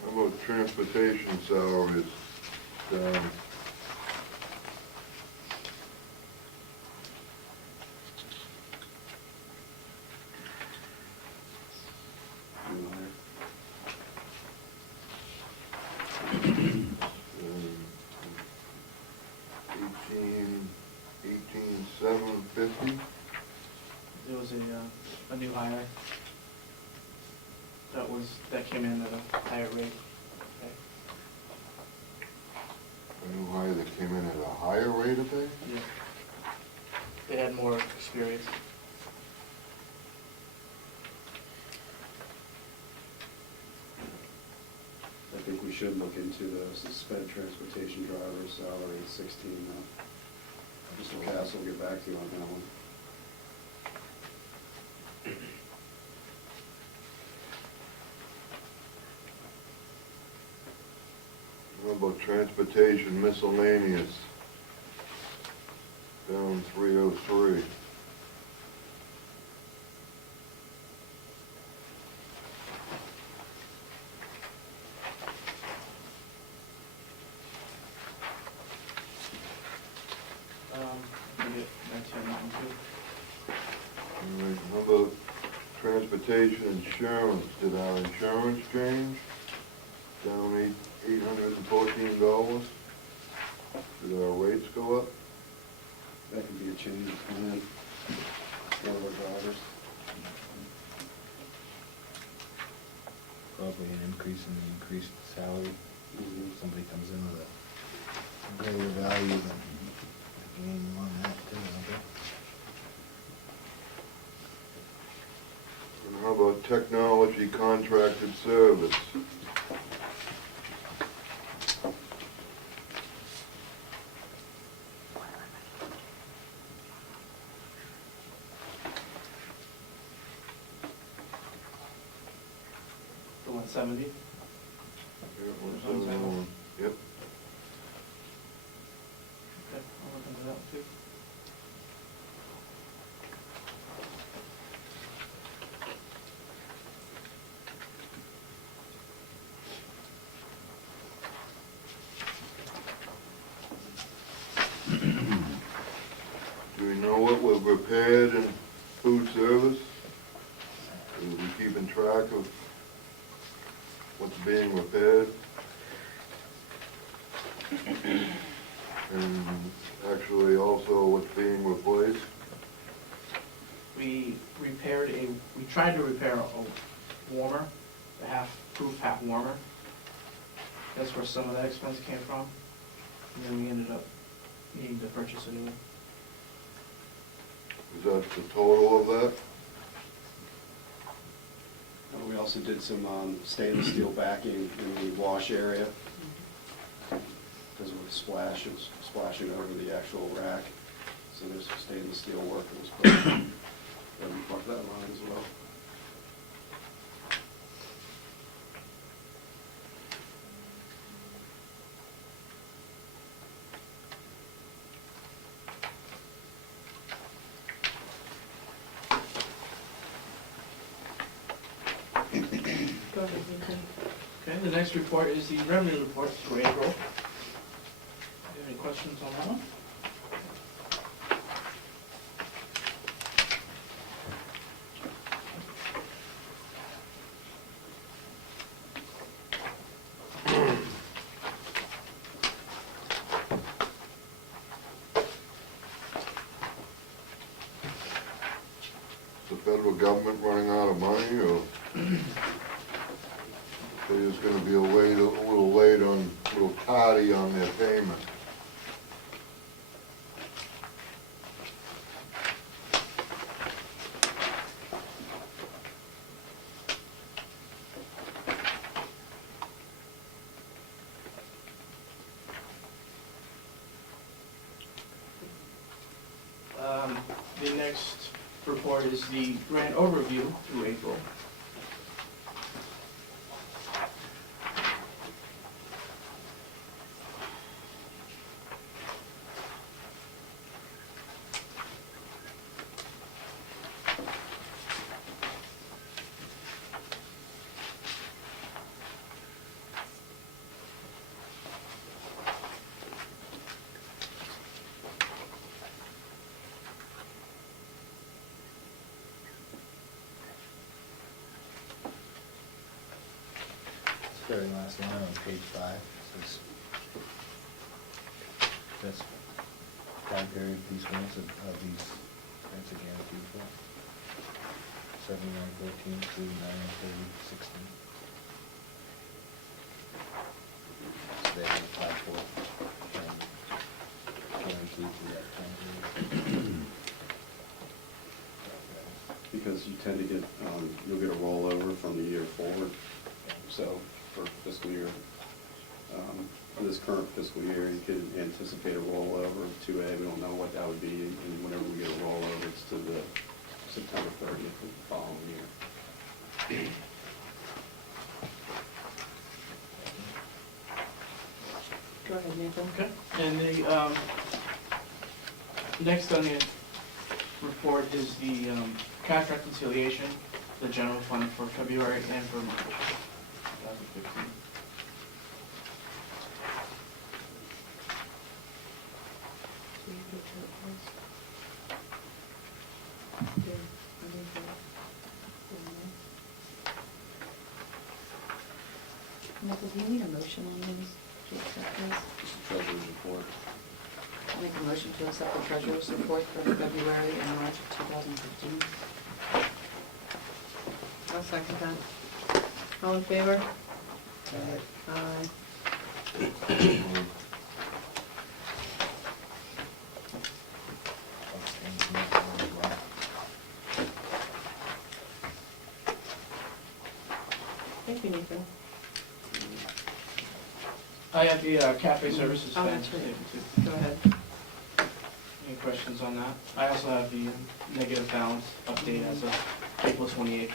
How about transportation salaries, down $18,750. There was a new hire that came in at a higher rate. Okay. A new hire that came in at a higher rate of pay? Yeah. They had more experience. I think we should look into the suspended transportation driver's salary at 16 now. Mr. Cass will get back to you on that one. How about transportation miscellaneous, down 303. We get 19 on that one too. All right, how about transportation insurance? Did our insurance change? Down $814. Did our rates go up? That could be a change in plan. One of our drivers. Probably an increase in the increased salary. If somebody comes in with a greater value, then gain on that too, okay? And how about technology contracted service? The 170. Yeah, 171. Yep. Okay, I'll look into that one too. Do we know what we've repaired in food service? Are we keeping track of what's being repaired? And actually also what's being replaced? We tried to repair a warmer, a half-proof, half-warmer. That's where some of that expense came from. And then we ended up needing to purchase a new one. Is that the total of that? We also did some stainless steel backing in the wash area because of the splash, it was splashing over the actual rack. So there's some stainless steel work that was put in. Let me mark that line as well. Go ahead, Nathan. Okay, the next report is the revenue report for April. Do you have any questions on that one? Is the federal government running out of money, or they just gonna be a little late on, a little tardy on their payment? The next report is the grant overview through April. Very last line on page 5, says, that's time period these grants of these grants are guaranteed for. 7914 through 93016. So they have applied for guaranteed through that time period. Because you tend to get, you'll get a rollover from the year forward. So for fiscal year, this current fiscal year, you could anticipate a rollover of 2A. We don't know what that would be, and whenever we get a rollover, it's to the September 30th of the following year. Go ahead, Nathan. Okay, and the, next on the report is the cash reconciliation, the general fund for February and for March 2015. Michael, do you need a motion on these to accept this? Just the treasurer's report. I'll make a motion to accept the treasurer's report for February and March of 2015. I'll second that. All in favor? Aye. Thank you, Nathan. I have the cafe services Oh, fund. that's right. Go ahead. Any questions on that? I also have the negative balance update as of April 28th.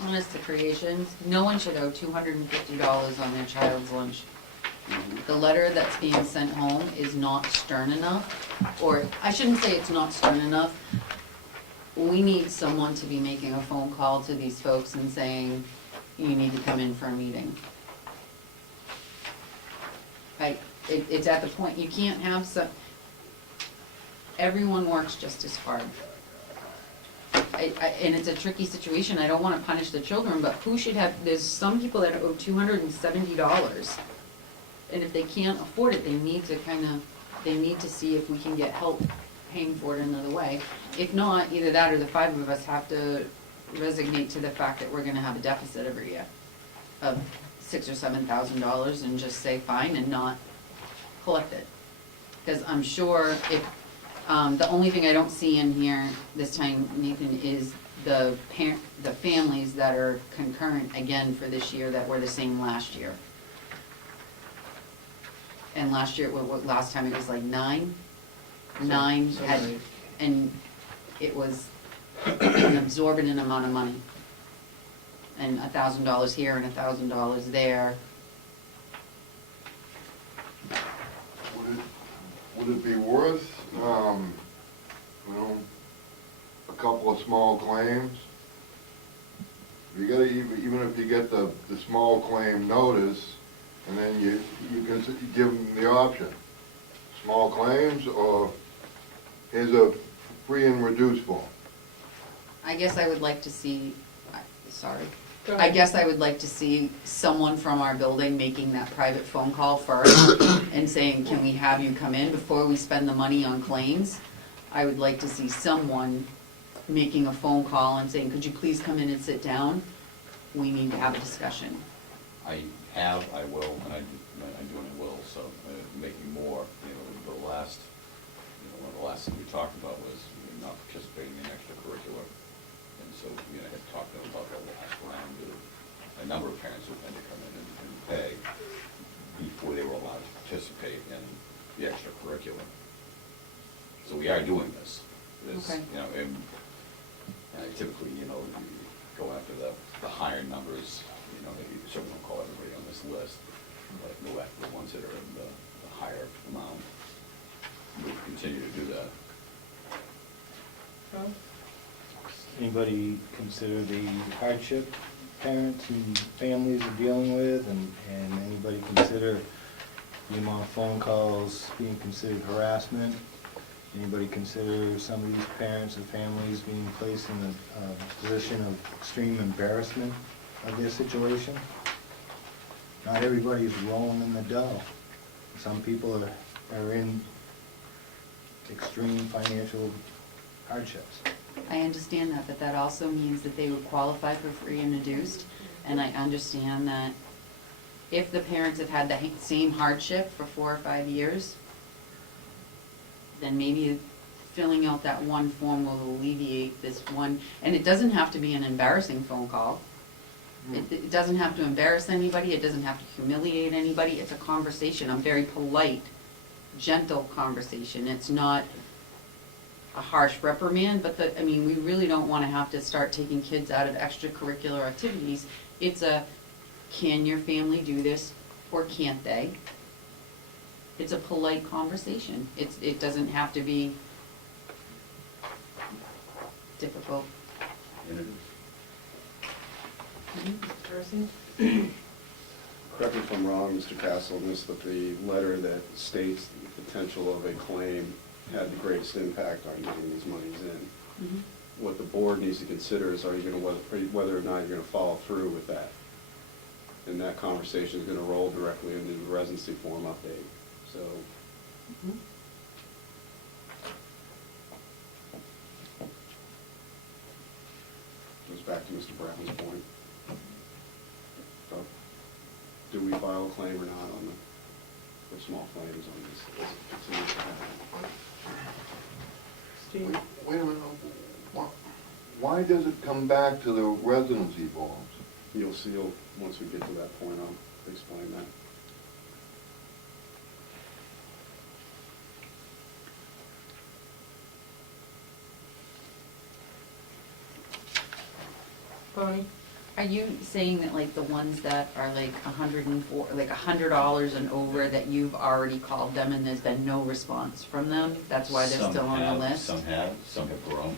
Honest to Creations, no one should owe $250 on their child's lunch. The letter that's being sent home is not stern enough, or I shouldn't say it's not stern enough. We need someone to be making a phone call to these folks and saying, you need to come in for a meeting. It's at the point, you can't have everyone works just as hard. And it's a tricky situation, I don't wanna punish the children, but who should have, there's some people that owe $270. And if they can't afford it, they need to they need to see if we can get help paying for it another way. If not, either that or the 5 of us have to resignate to the fact that we're gonna have a deficit every year of $6,000 or $7,000 and just say fine and not collect it. Cause I'm sure if, the only thing I don't see in here this time, Nathan, is the families that are concurrent again for this year that were the same last year. And last year, last time it was like 9? 9 had, and it was an absorbent amount of money. And $1,000 here and $1,000 there. Would would it be worth, you know, a couple of small claims? You gotta, even if you get the small claim notice, and then you can give them the option. Small claims, or here's a free and reduced form. I guess I would like to see, sorry. Go I ahead. guess I would like to see someone from our building making that private phone call first and saying, can we have you come in before we spend the money on claims? I would like to see someone making a phone call and saying, could you please come in and sit down? We need to have a discussion. I will, and I do and I will, so making more, the last, one of the last things we talked about was not participating in extracurricular. And so, I had talked to them about that last round, with a number of parents who had to come in and pay before they were allowed to participate in the extracurricular. So we are doing this. Okay. And typically, you go after the higher numbers, you certainly don't call everybody on this list, but go after the ones that are in the higher amount. We'll continue to do that. Anybody consider the hardship parents and families are dealing with, and anybody consider the amount of phone calls being considered harassment? Anybody consider some of these parents and families being placed in a position of extreme embarrassment of their situation? Not everybody's rolling in the dough. Some people are in extreme financial hardships. I understand that, but that also means that they would qualify for free and reduced. And I understand that if the parents have had the same hardship for 4 or 5 years, then maybe filling out that one form will alleviate this one. And it doesn't have to be an embarrassing phone call. It doesn't have to embarrass anybody, it doesn't have to humiliate anybody, it's a conversation, a very polite, gentle conversation. It's not a harsh reprimand, but we really don't want to have to start taking kids out of extracurricular activities. It's a, can your family do this or can't they? It's a polite conversation. It doesn't have to be difficult. Person? Correct me if I'm wrong, Mr. Castle, in this, but the letter that states the potential of a claim had the greatest impact on getting these monies in. Mhm. What the board needs to consider is, whether or not you're gonna follow through with that. And that conversation is gonna roll directly into the residency form update, so. Mhm. Goes back to Mr. Bratton's point. So, do we file a claim or not on the small claims on this? Continue to happen. Steve? Wait a minute, why does it come back to the residency forms? You'll see, once we get to that point, I'll explain that. Bonnie? Are you saying that like the ones that are like $100 and over, that you've already called them and there's been no response from them? That's why they're still on the list? Some have grown.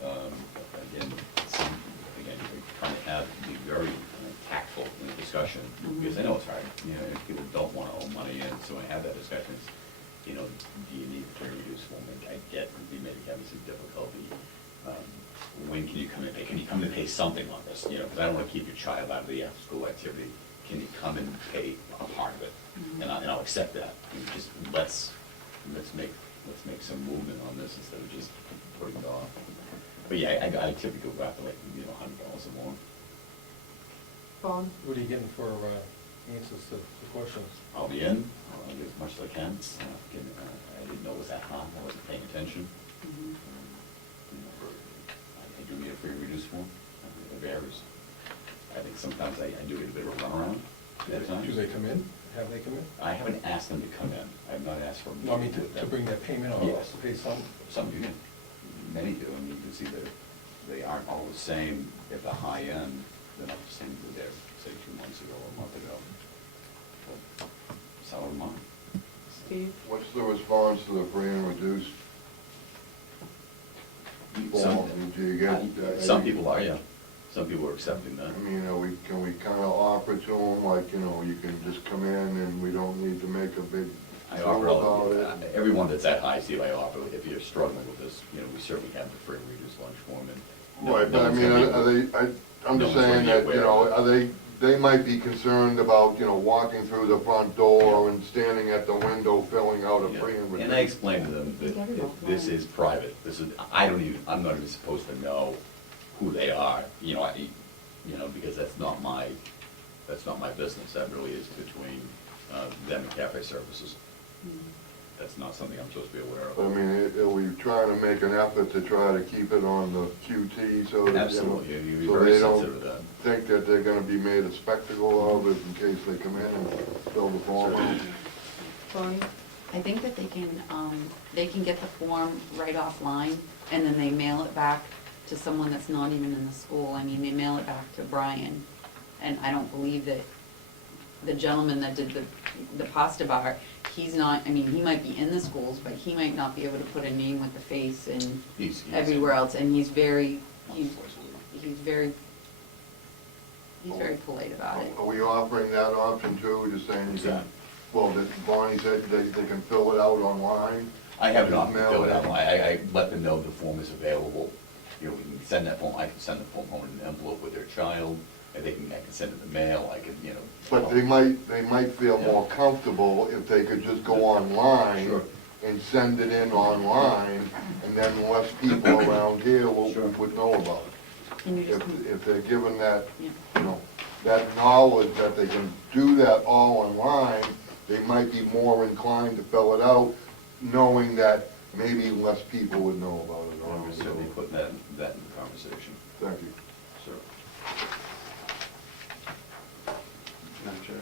Again, we kind of have to be very tactful in the discussion, because I know it's hard. People don't want to owe money, and so when I have that discussion, it's, do you need a free reduced form? I get we may be having some difficulty. When can you come in and pay? Can you come in and pay something on this? Because I don't want to keep your child out of the after-school activity. Can you come and pay a part of it? And I'll accept that. Just let's make some movement on this instead of just putting it off. But yeah, I typically go after like $100 or more. Vaughn? What are you getting for answers to the questions? I'll be in. I'll get as much as I can. I didn't know it was that hot. I wasn't paying attention. I do need a free reduced form. It varies. I think sometimes I do get a bit of a runaround at times. Do they come in? Have they come in? I haven't asked them to come in. I have not asked for them. No, I mean to bring that payment or Yes. to pay some? Some do. Many do. I mean, you can see that they aren't all the same at the high end. They're not the same as they were, say, 2 months ago or a month ago. But some of them are. So Steve? What's the response to the free and reduced form? Do you get? Some people are, yeah. Some people are accepting that. I mean, can we kind of offer to them, like, you know, you can just come in and we don't need to make a big I deal offer all, about it? everyone that's at high, Steve, I offer, if you're struggling with this, you know, we certainly have the free and reduced lunch form and. no- Right, no but I one's mean, gonna be- I'm no just one's gonna saying be that, aware you know, of it. they might be concerned about, you know, walking through the front door and standing at the window filling out a Yeah. free and reduced. And I explained to them that this is private, I'm not even supposed to know who they are, you know, because that's not my business, that really is between them and cafe services. That's not something I'm supposed to be aware I of. mean, are we trying to make an effort to try to keep it on the QT so that, you know, Absolutely, you're so very they sensitive don't to that. think that they're gonna be made a spectacle of it in case they come in and fill the form out? Bonnie? I think that they can get the form right offline, and then they mail it back to someone that's not even in the school. I mean, they mail it back to Brian, and I don't believe that the gentleman that did the pasta bar, he's not, I mean, he might be in the schools, but he might not be able to put a name with the face and He's- everywhere else, and he's very polite about it. Are we offering that option too, just saying you can, well, that Bonnie said they can fill it out online? I have it on, Mail fill it in. out, I let them know the form is available, you know, we can send that form, I can send the form home in an envelope with their child, and I can send it in the mail, I can, you know. But they might feel more comfortable if they could just go online Sure. and send it in online, and then less people around here would know about it. If they're given that, you know, that knowledge that they can do that all online, they might be more inclined to fill it out, knowing that maybe less people would know about it. We're certainly putting that in the conversation. Thank you. Sure. Madam Chair.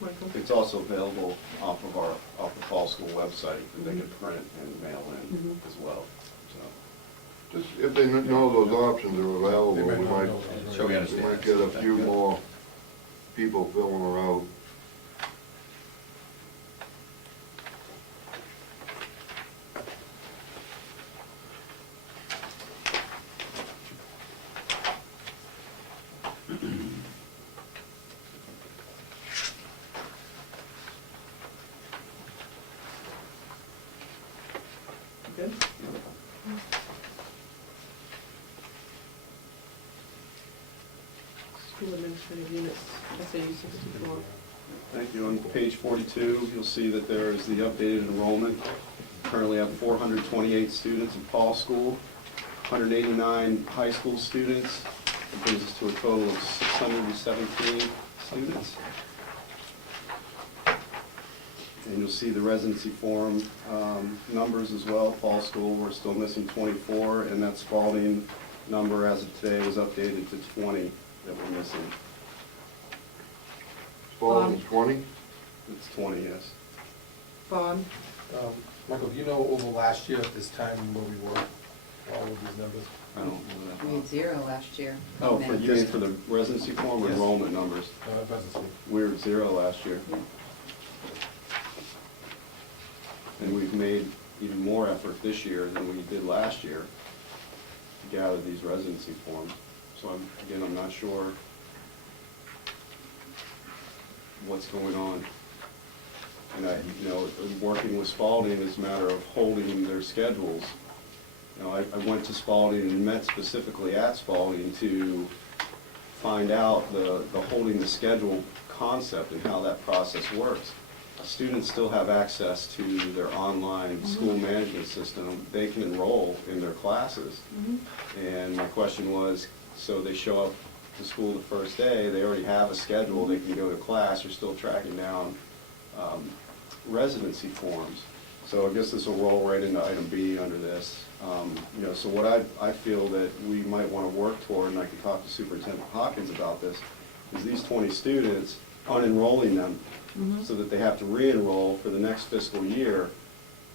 Michael? It's also available off the fall school website, that they can print and mail in as well, so. Just if they know those options are available, They might we not might, know. Sure, we we understand. might get a few more people filling her out. Good? School administrative units, SAU 64. Thank you. On page 42, you'll see that there is the updated enrollment. Currently have 428 students in Paul School, 189 high school students. It brings us to a total of 617 students. And you'll see the residency form numbers as well. Fall School, we're still missing 24, and that Spalding number as of today was updated to 20 that we're missing. Spalding's 20? It's 20, yes. Bob? Michael, do you know over last year at this time where we were, all of these numbers? I don't know that. We had 0 last year. Oh, you mean for the residency form or Yes. enrollment numbers? No, it doesn't speak. We were at 0 last year. And we've made even more effort this year than we did last year to gather these residency forms. So I'm not sure what's going on. And working with Spalding is a matter of holding their schedules. I went to Spalding and met specifically at Spalding to find out the holding the schedule concept and how that process works. Students still have access to their online school management system. They can enroll in their classes. And my question was, so they show up to school the first day, they already have a schedule, they can go to class, they're still tracking down residency forms. So I guess this will roll right into item B under this. So what I feel that we might want to work toward, and I can talk to Superintendent Hawkins about this, is these 20 students, unenrolling them, so that they have to re-enroll for the next fiscal year,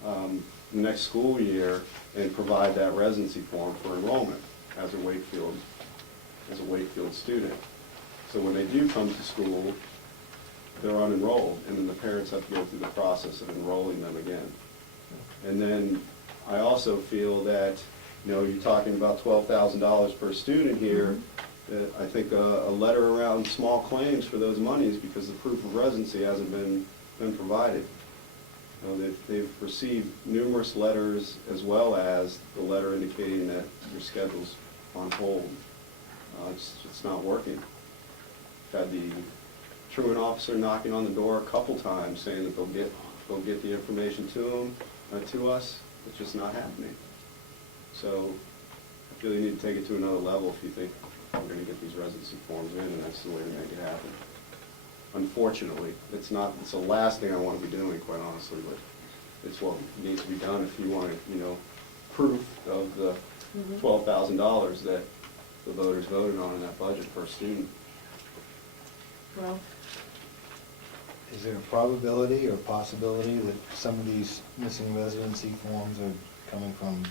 the next school year, and provide that residency form for enrollment as a Wakefield student. So when they do come to school, they're unenrolled, and then the parents have to go through the process of enrolling them again. And then I also feel that, you know, you're talking about $12,000 per student here. I think a letter around small claims for those monies, because the proof of residency hasn't been provided. You know, they've received numerous letters, as well as the letter indicating that your schedule's on hold. It's not working. Had the truant officer knocking on the door a couple times, saying that they'll get the information to us. It's just not happening. So I feel you need to take it to another level if you think we're going to get these residency forms in, and that's the way to make it happen. Unfortunately, it's the last thing I want to be doing, quite honestly, but it's what needs to be done if you want to, you know, proof of the $12,000 that the voters voted on in that budget per student. Well, Is there a probability or possibility that some of these missing residency forms are coming from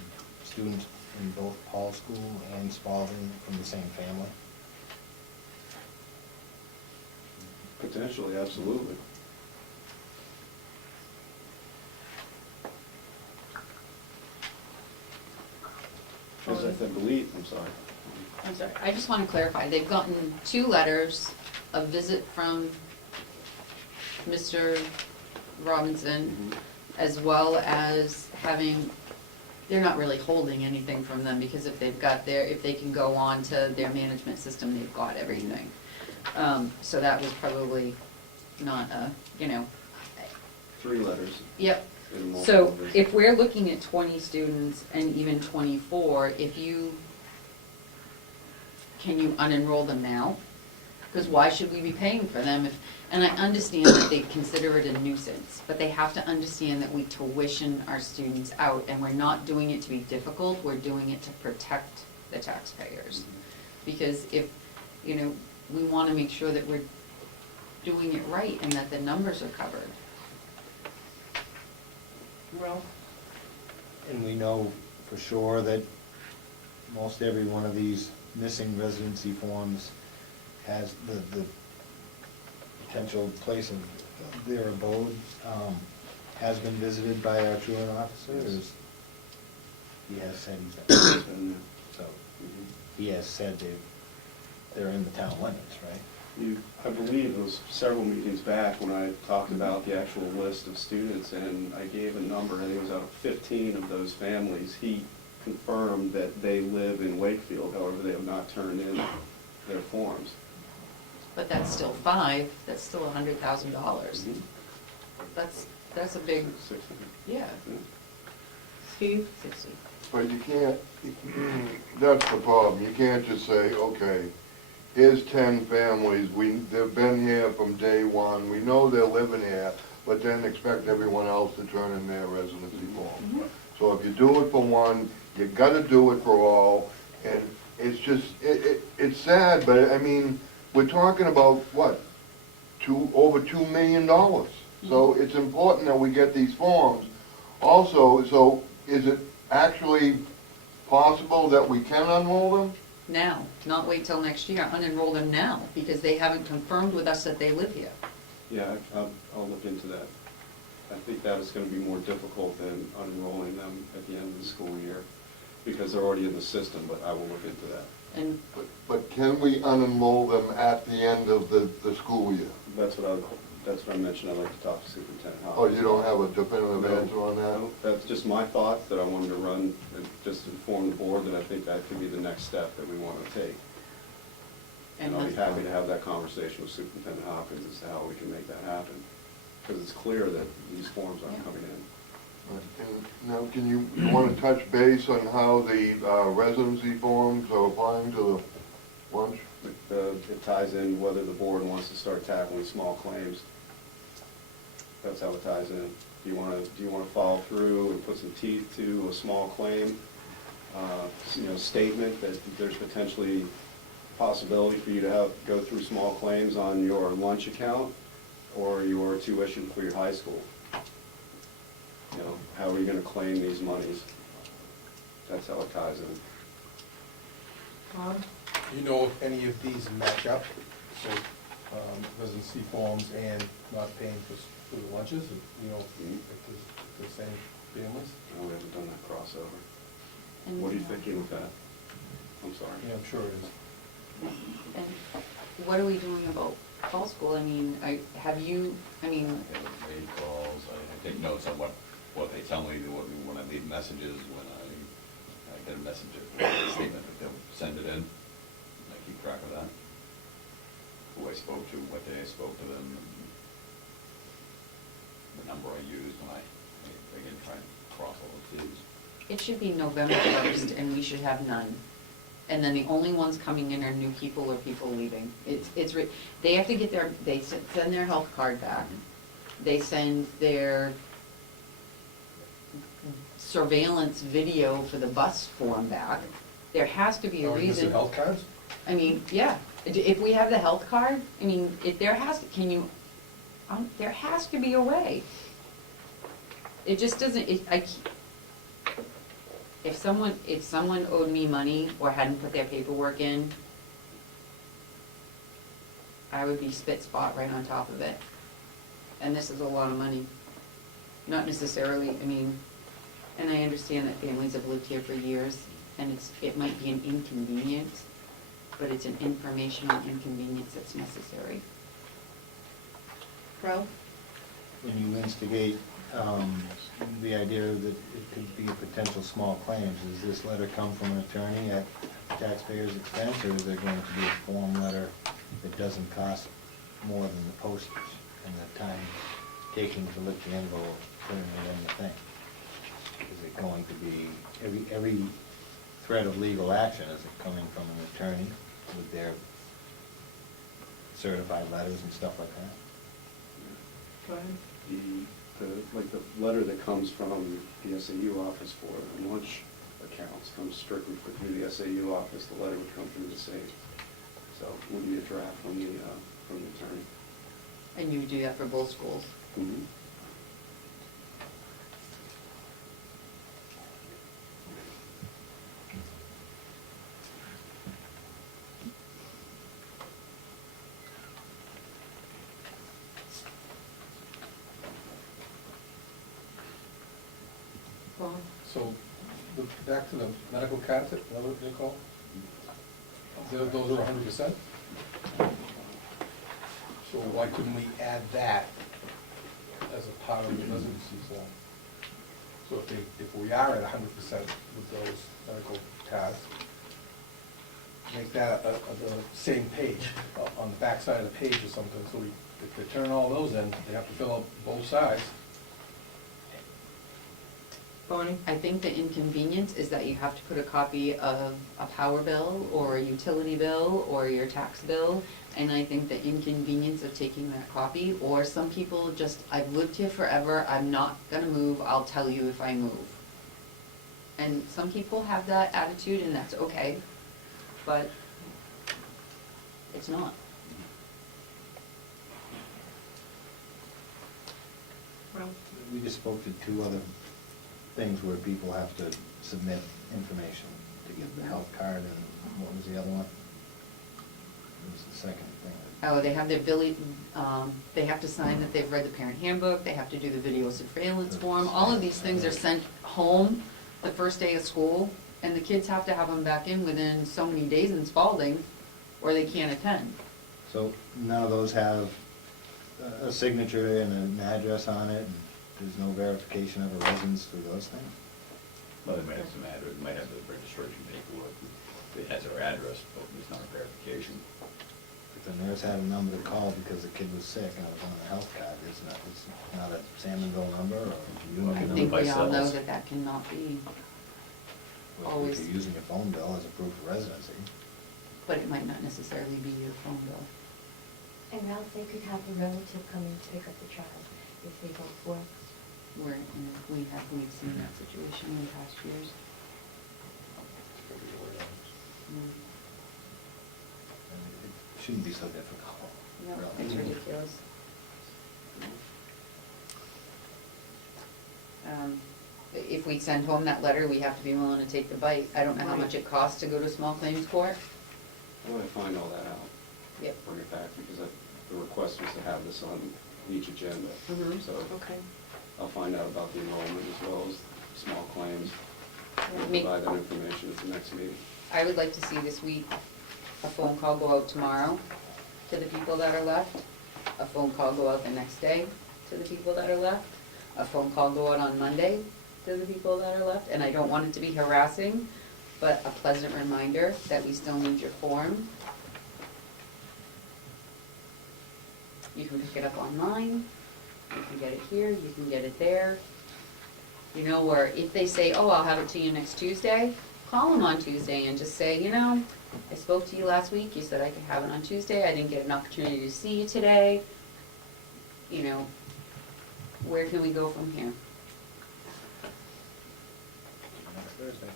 students in both Paul School and Spalding from the same family? Potentially, absolutely. As I believe, I'm sorry. I'm sorry, I just want to clarify, they've gotten 2 letters, a visit from Mr. Robinson, as well as having, they're not really holding anything from them, because if they can go on to their management system, they've got everything. So that was probably not a, you know. 3 letters. Yep. And multiple So visits. if we're looking at 20 students and even 24, can you unenroll them now? Because why should we be paying for them if, and I understand that they consider it a nuisance, but they have to understand that we tuition our students out, and we're not doing it to be difficult, we're doing it to protect the taxpayers. Because if, you know, we want to make sure that we're doing it right and that the numbers are covered. well, And we know for sure that most every one of these missing residency forms has the potential place of their abode, has been visited by our truant officer, or is, he has said he's been, so, he has said they're in the town limits, right? I believe it was several meetings back when I talked about the actual list of students, and I gave a number, I think it was out of 15 of those families. He confirmed that they live in Wakefield, however, they have not turned in their forms. But that's still 5, that's still $100,000. That's a big, yeah. Steve? 60. But you can't, that's the problem, you can't just say, okay, here's 10 families, they've been here from day one, we know they're living here, but then expect everyone else to turn in their residency form. So if you do it for one, you gotta do it for all, and it's just, it's sad, but I mean, we're talking about, what, over $2 million. So it's important that we get these forms. Also, so is it actually possible that we can unroll them? Now, not wait till next year, unenroll them now, because they haven't confirmed with us that they live here. Yeah, I'll look into that. I think that is going to be more difficult than unenrolling them at the end of the school year, because they're already in the system, but I will look into that. And But can we unenroll them at the end of the school year? That's what I mentioned, I'd like to talk to Superintendent Oh, Hopkins. you don't have a definitive No. answer on that? No, that's just my thoughts that I wanted to run and just inform the board that I think that could be the next step that we want to take. And I'll be happy to have that conversation with Superintendent Hopkins as to how we can make that happen. Because it's clear that these forms aren't coming in. And now, can you want to touch base on how the residency forms are applying to the lunch? It ties in whether the board wants to start tackling small claims. That's how it ties in. Do you want to follow through and put some teeth to a small claim, statement that there's potentially possibility for you to go through small claims on your lunch account or your tuition for your high school? How are you going to claim these monies? That's how it ties in. Bob? You know if any of these match up? So residency forms and not paying for the lunches, you know, if the same families. No, we haven't done that crossover. And- What are you thinking with that? I'm sorry. Yeah, I'm sure it is. And what are we doing about fall school? I mean, have you, I mean, I made calls, I take notes on what they tell me, when I leave messages, when I get a message, a statement that they'll send it in. I keep track of that. Who I spoke to, what day I spoke to them, and the number I used when I again, try and cross all the T's. it should be November 1st, and we should have none. And then the only ones coming in are new people or people leaving. They have to get they send their health card back. They send their surveillance video for the bus form back. There has to be a Are we missing reason. health cards? I mean, yeah, if we have the health card, I mean, there has to be a way. It just doesn't, if someone owed me money or hadn't put their paperwork in, I would be spit spot right on top of it. And this is a lot of money. Not necessarily, I mean, and I understand that families have lived here for years, and it might be an inconvenience, but it's an informational inconvenience that's necessary. Pro? When you instigate the idea that it could be a potential small claims, does this letter come from an attorney at taxpayers' expense, or is there going to be a form letter that doesn't cost more than the postage and the time taken to lick the envelope, putting it in the thing? Is it going to be, every threat of legal action, is it coming from an attorney with their certified letters and stuff like that? Go ahead. Like the letter that comes from the SAU office for lunch accounts comes strictly through the SAU office. The letter would come through the state. So it would be a draft from the attorney. And you would do that for both schools? Mm-hmm. So, back to the medical cards, is that what they call? Those are 100%? So why couldn't we add that as a part of the residency form? So if we are at 100% with those medical cards, make that the same page, on the back side of the page or something, so if they turn all those in, they have to fill out both sides. Bonnie? I think the inconvenience is that you have to put a copy of a power bill or a utility bill or your tax bill. And I think the inconvenience of taking that copy, or some people just, I've lived here forever, I'm not gonna move, I'll tell you if I move. And some people have that attitude, and that's okay, but it's not. Well, We just spoke to two other things where people have to submit information to get the health card, and what was the other one? What was the second thing? Oh, they have their they have to sign that they've read the parent handbook, they have to do the video surveillance form. All of these things are sent home the first day of school, and the kids have to have them back in within so many days in Spalding, or they can't attend. So none of those have a signature and an address on it, and there's no verification of a residence for those things? Well, they might have some address, they might have the registration paperwork that has their address, but it's not a verification. If the nurse had a number to call because the kid was sick and it was on the health card, it's not a Salmonville number or a Union I number? think we all know that that cannot be Well, always, if you're using a phone bill as a proof of residency. but it might not necessarily be your phone bill. And Ralph, they could have a relative come in to pick up the child if they both work. We've seen that situation in past years. It shouldn't be so difficult. No, really. it's ridiculous. If we send home that letter, we have to be willing to take the bite. I don't know how much it costs to go to small claims court. How do I find all that out? Yep. Bring it back, because the request was to have this on each agenda. Mhm. So Okay. I'll find out about the enrollment as well as small claims. We'll Me- provide that information at the next meeting. I would like to see this week a phone call go out tomorrow to the people that are left, a phone call go out the next day to the people that are left, a phone call go out on Monday to the people that are left, and I don't want it to be harassing, but a pleasant reminder that we still need your form. You can pick it up online, you can get it here, you can get it there. You know, or if they say, oh, I'll have it to you next Tuesday, call them on Tuesday and just say, you know, I spoke to you last week, you said I could have it on Tuesday, I didn't get an opportunity to see you today. You know, where can we go from here? Next Thursday.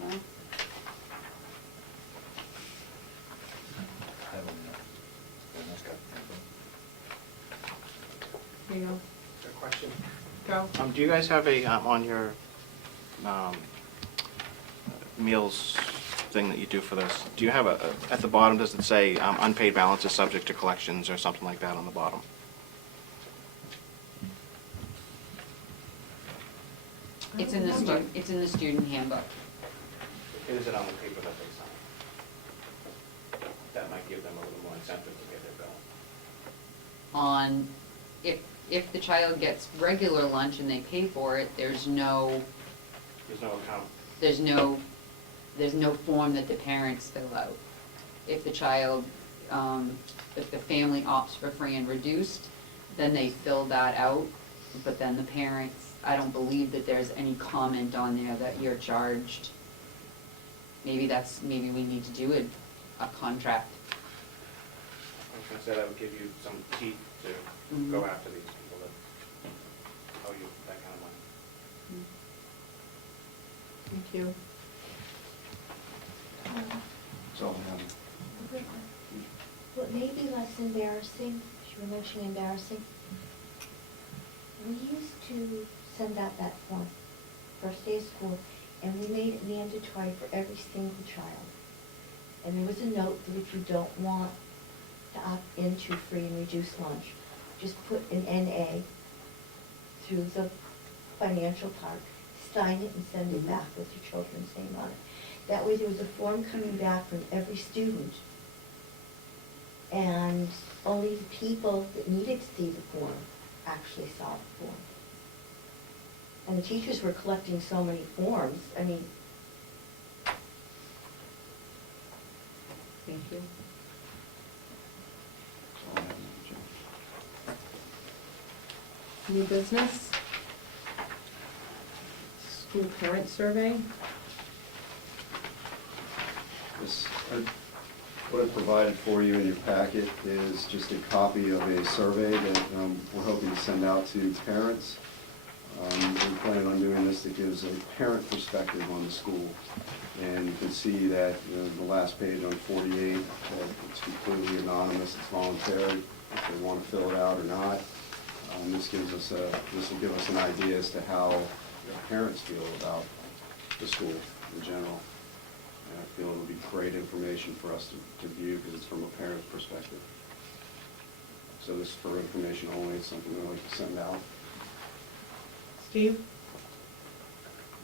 Well, I will, almost got it. Here you go. Good question. Go. Do you guys have a, on your meals thing that you do for this, do you have at the bottom, does it say unpaid balance is subject to collections or something like that on the bottom? it's in the student handbook. Is it on the paper that they sign? That might give them a little more incentive to pay their bill. On, if the child gets regular lunch and they pay for it, there's no account. There's no form that the parents fill out. If the child, if the family opts for free and reduced, then they fill that out, but then the parents, I don't believe that there's any comment on there that you're charged. Maybe we need to do a contract. I was gonna say that would give you some teeth to Mhm. go after these people that owe you that kind of money. Thank you. That's all I have. What may be less embarrassing, you were mentioning embarrassing, we used to send out that form, first day of school, and we made it mandatory for every single child. And there was a note that if you don't want to opt into free and reduced lunch, just put an NA through the financial part, sign it and send it back with your children's name on it. That way there was a form coming back from every student, and only the people that needed to see the form actually saw the form. And the teachers were collecting so many forms, I mean. Thank you. That's all I have, Madam Chair. New business? School parent survey? What I've provided for you in your packet is just a copy of a survey that we're hoping to send out to parents. We plan on doing this that gives a parent perspective on the school. And you can see that the last page on 48, that it's completely anonymous, it's voluntary, if they want to fill it out or not. This will give us an idea as to how parents feel about the school in general. And I feel it'll be great information for us to view because it's from a parent's perspective. So this is for information only, it's something we'd like to send out. Steve?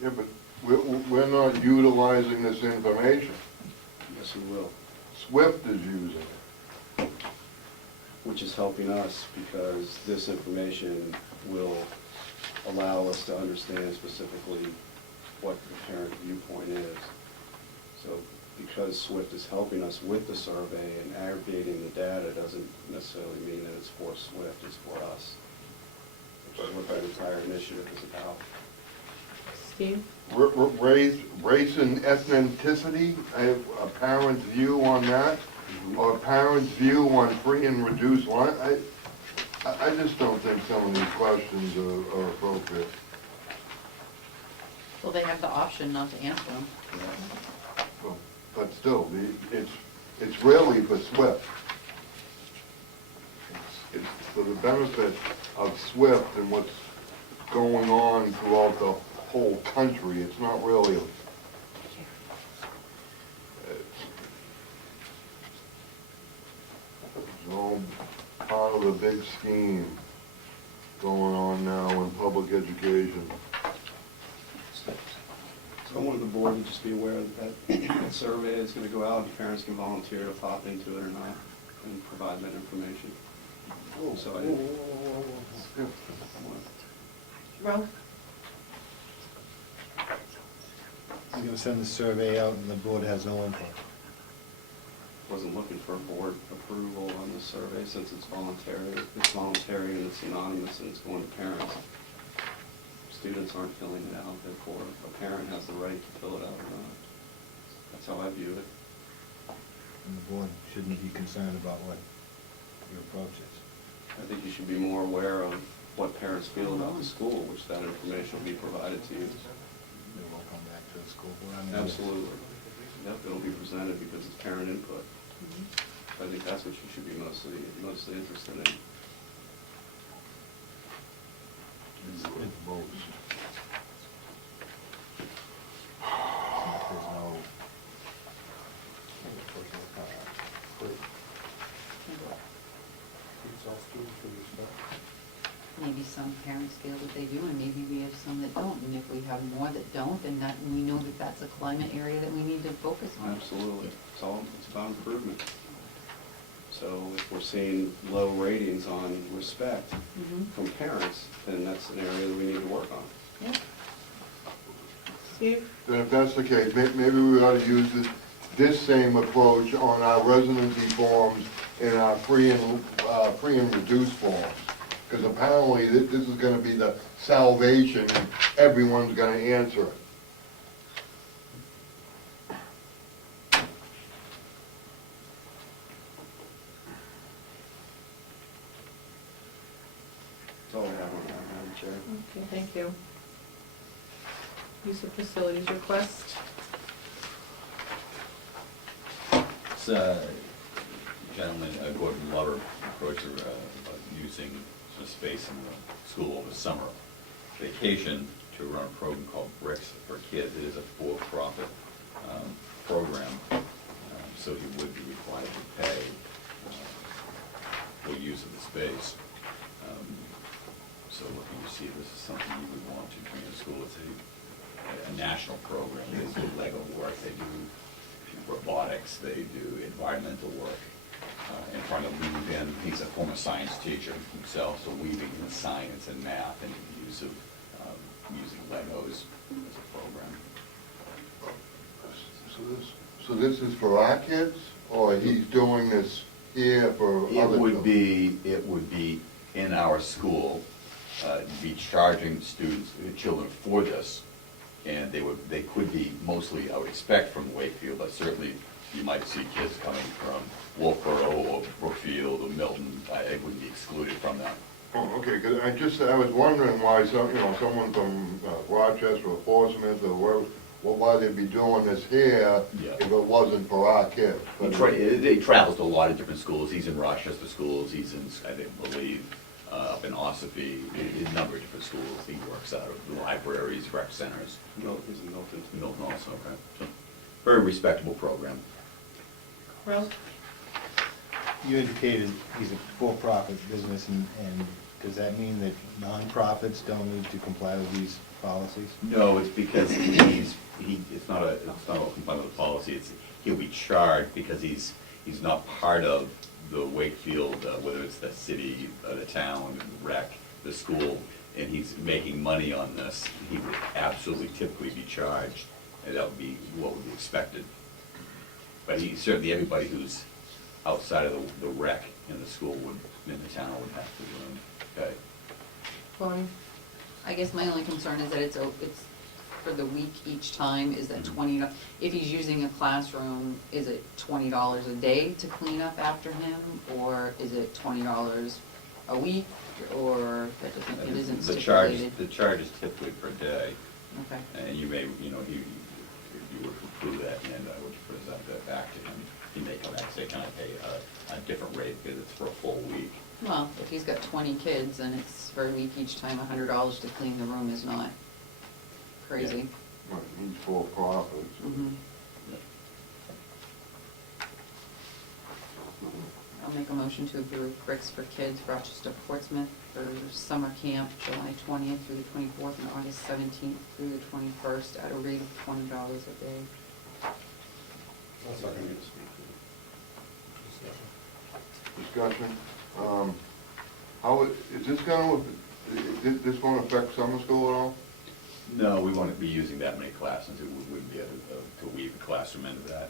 Yeah, but we're not utilizing this information. Yes, we will. SWIFT is using it. Which is helping us because this information will allow us to understand specifically what the parent viewpoint is. So because SWIFT is helping us with the survey and aggregating the data doesn't necessarily mean that it's for SWIFT, it's for us. Which is what the entire initiative is about. Steve? Race and ethnicity, a parent's view on that, or a parent's view on free and reduced lunch. I just don't think some of these questions are appropriate. Well, they have the option not to answer them. But still, it's really for SWIFT. It's for the benefit of SWIFT and what's going on throughout the whole country. It's not really know, part of a big scheme going on now in public education. So I wanted the board to just be aware that that survey is going to go out and parents can volunteer to opt into it or not and provide that information. So Ralph? You're gonna send the survey out and the board has no input. wasn't looking for board approval on this survey since it's voluntary. It's voluntary and it's anonymous and it's going to parents. Students aren't filling it out, therefore a parent has the right to fill it out or not. That's how I view it. And the board shouldn't be concerned about what your approach is. I think you should be more aware of what parents feel about the school, which that information will be provided to you. It will come back to the school board. I mean, Absolutely. Yep, it'll be presented because it's parent input. I think that's what you should be mostly interested in. It votes. There's no. Maybe some parents feel that they do, and maybe we have some that don't. And if we have more that don't, then that, we know that that's a climate area that we need to focus on. Absolutely. It's about improvement. So if we're seeing low ratings on respect from parents, then that's an area that we need to work on. Steve? Then if that's the case, maybe we ought to use this same approach on our residency forms and our free and reduced forms. Because apparently this is gonna be the salvation and everyone's gonna answer it. That's all I have on that, Madam Chair. Okay, thank you. Use of facilities request. It's gentleman, Gordon Lover, approached about using some space in the school over summer vacation to run a program called Bricks for Kids. It is a for-profit program, so he would be required to pay for use of the space. So looking to see if this is something you would want to bring to school. It's a national program. They do Lego work, they do robotics, they do environmental work, and trying to weave in, he's a former science teacher himself, so weaving in science and math and the use of using Legos as a program. So this is for our kids, or he's doing this here for other children? It would be in our school, be charging children for this, and they could be mostly, I would expect, from Wakefield, but certainly you might see kids coming from Wolfboro or Brookfield or Milton. It wouldn't be excluded from that. Oh, okay, because I was wondering why someone from Rochester or Portsmouth or why they'd be doing this here if it wasn't for our kids. He travels to a lot of different schools. He's in Rochester schools, he's in, I believe, up in Ossipee, a number of different schools. He works out of libraries, rec centers. He's in Milton. Milton also, okay. So, very respectable program. Ralph? You indicated he's a for-profit business, and does that mean that nonprofits don't need to comply with these policies? No, it's because it's not a compliant with the policy. He'll be charged because he's not part of the Wakefield, whether it's the city, the town, rec, the school, and he's making money on this. He would absolutely typically be charged, and that would be what would be expected. But certainly everybody who's outside of the rec in the school in the town would have to pay. Bonnie? I guess my only concern is that it's for the week each time, is that $20, if he's using a classroom, is it $20 a day to clean up after him, or is it $20 a week, or it isn't stipulated? The charge is typically per day. Okay. And you may, you would approve that, and I would present that back to him. He may come back and say, can I pay a different rate because it's for a full week? Well, if he's got 20 kids and it's for a week each time, $100 to clean the room is not crazy. Right, he's for profit. I'll make a motion to approve Bricks for Kids Rochester Portsmouth for summer camp, July 20th through the 24th and August 17th through the 21st at a rate of $20 a day. That's not gonna be a speak. Discussion. How, is this gonna, this won't affect summer school at all? No, we won't be using that many classes. We wouldn't be able to weave a classroom into that.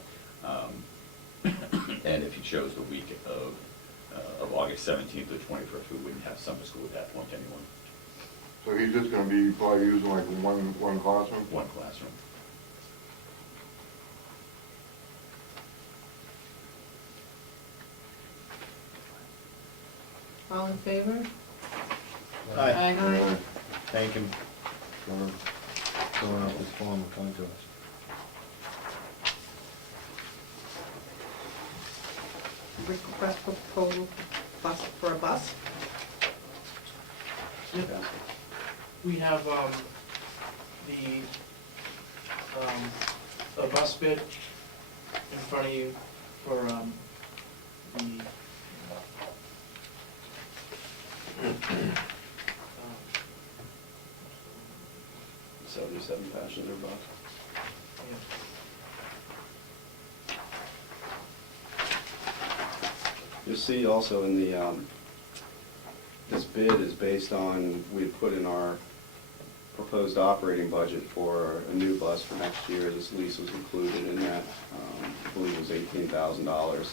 And if you chose the week of August 17th to 21st, we wouldn't have summer school at that point anyway. So he's just gonna be probably using like one classroom? One classroom. All in favor? Aye. Aye. Thank him for filling out this form and coming to us. Request for proposal for a bus? We have, a bus bid in front of you for, the 77 passenger bus. You'll see also in the, this bid is based on, we had put in our proposed operating budget for a new bus for next year. This lease was included in that. I believe it was $18,000.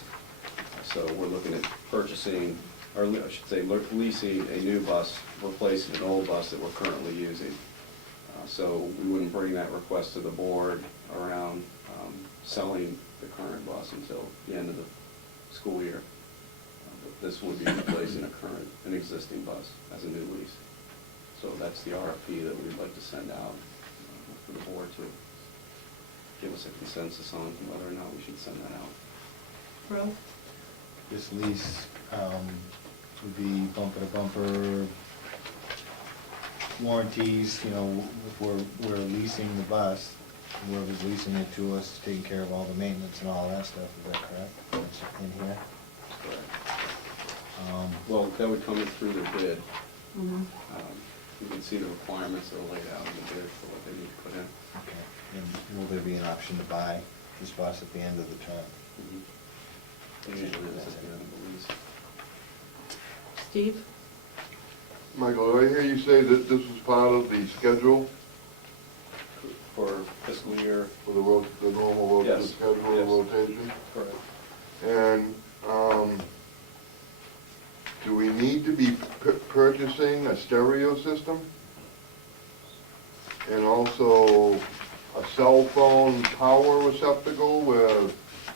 So we're looking at purchasing, or I should say leasing a new bus, replacing an old bus that we're currently using. So we wouldn't bring that request to the board around selling the current bus until the end of the school year. But this would be replacing an existing bus as a new lease. So that's the RFP that we'd like to send out for the board to give us a consensus on whether or not we should send that out. Ralph? This lease would be bumper to bumper warranties, you know, if we're leasing the bus, whoever's leasing it to us, taking care of all the maintenance and all that stuff, is that correct? That's in here? Correct. Well, that would come in through the bid. You can see the requirements that are laid out in the bid for what they need to put in. Okay. And will there be an option to buy this bus at the end of the term? It usually is at the end of the lease. Steve? Michael, did I hear you say that this was part of the schedule For fiscal year? for the normal Yes. schedule Yes. rotation? Correct. And do we need to be purchasing a stereo system? And also a cell phone power receptacle where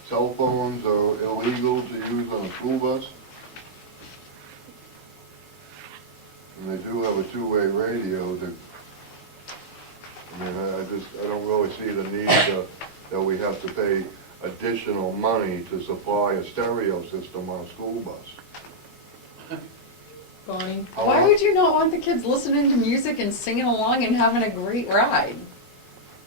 cell phones are illegal to use on a school bus? And they do have a two-way radio that, I mean, I don't really see the need that we have to pay additional money to supply a stereo system on a school bus. Bonnie? Why would you not want the kids listening to music and singing along and having a great ride?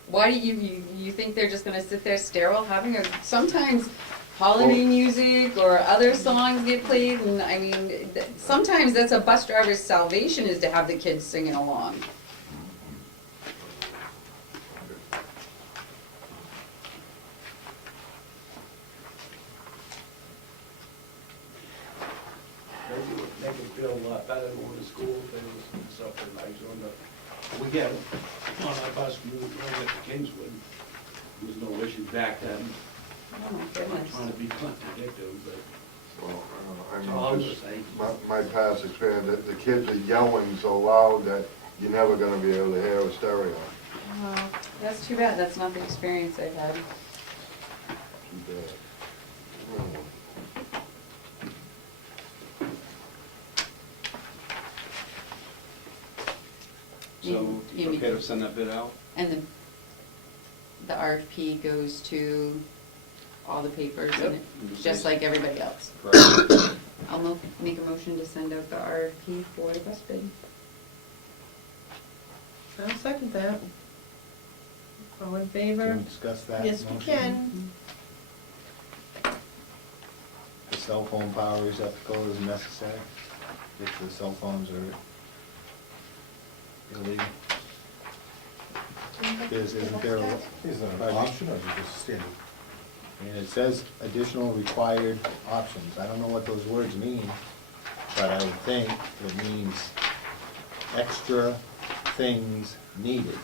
Why do you think they're just gonna sit there sterile having sometimes holiday music or other songs get played, and I mean, sometimes that's a bus driver's salvation is to have the kids singing along. Make it feel a lot better when the school things and stuff like that. We get on our bus, we went to Kingswood. There was no issue back then. Oh my goodness. Trying to be contradictory, but. Well, That's I all I'm mean, just saying. my past experience, that the kids are yelling so loud that you're never gonna be able to hear a stereo. Well, that's too bad, that's not the experience I've had. Too bad. So, You- okay to send that bid out? And the RFP goes to all the papers and it, just like everybody else. Correct. I'll make a motion to send out the RFP for the bus bid. I'll second that. All in favor? Can we discuss that? Yes, we motion? can. The cell phone power receptacle is necessary if the cell phones are illegal? Isn't there, Is that an option or is it just standard? I mean, it says additional required options. I don't know what those words mean, but I would think it means extra things needed,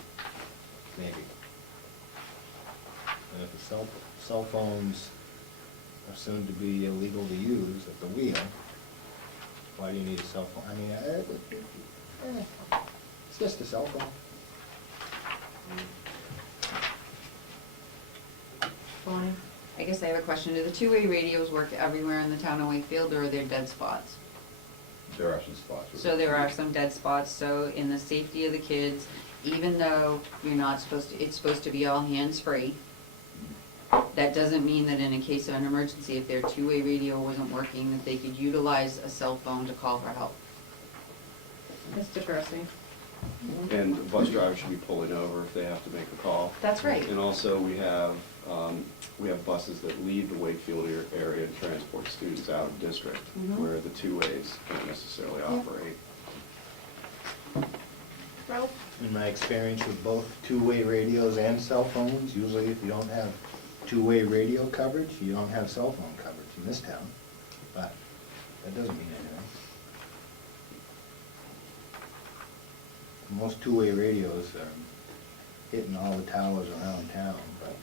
maybe. And if the cell phones are soon to be illegal to use at the wheel, why do you need a cell phone? I mean, it's just a cell phone. Bonnie? I guess I have a question. Do the two-way radios work everywhere in the town of Wakefield, or are there dead spots? There are some spots. So there are some dead spots, so in the safety of the kids, even though you're not supposed to, it's supposed to be all hands-free, that doesn't mean that in a case of an emergency, if their two-way radio wasn't working, that they could utilize a cell phone to call for help. Mr. Percy? And the bus driver should be pulling over if they have to make a call. That's right. And also, we have buses that leave the Wakefield area and transport students out of district, where the two ways don't necessarily operate. Ralph? In my experience with both two-way radios and cell phones, usually if you don't have two-way radio coverage, you don't have cell phone coverage in this town. But that doesn't mean anything. Most two-way radios are hitting all the towers around town, but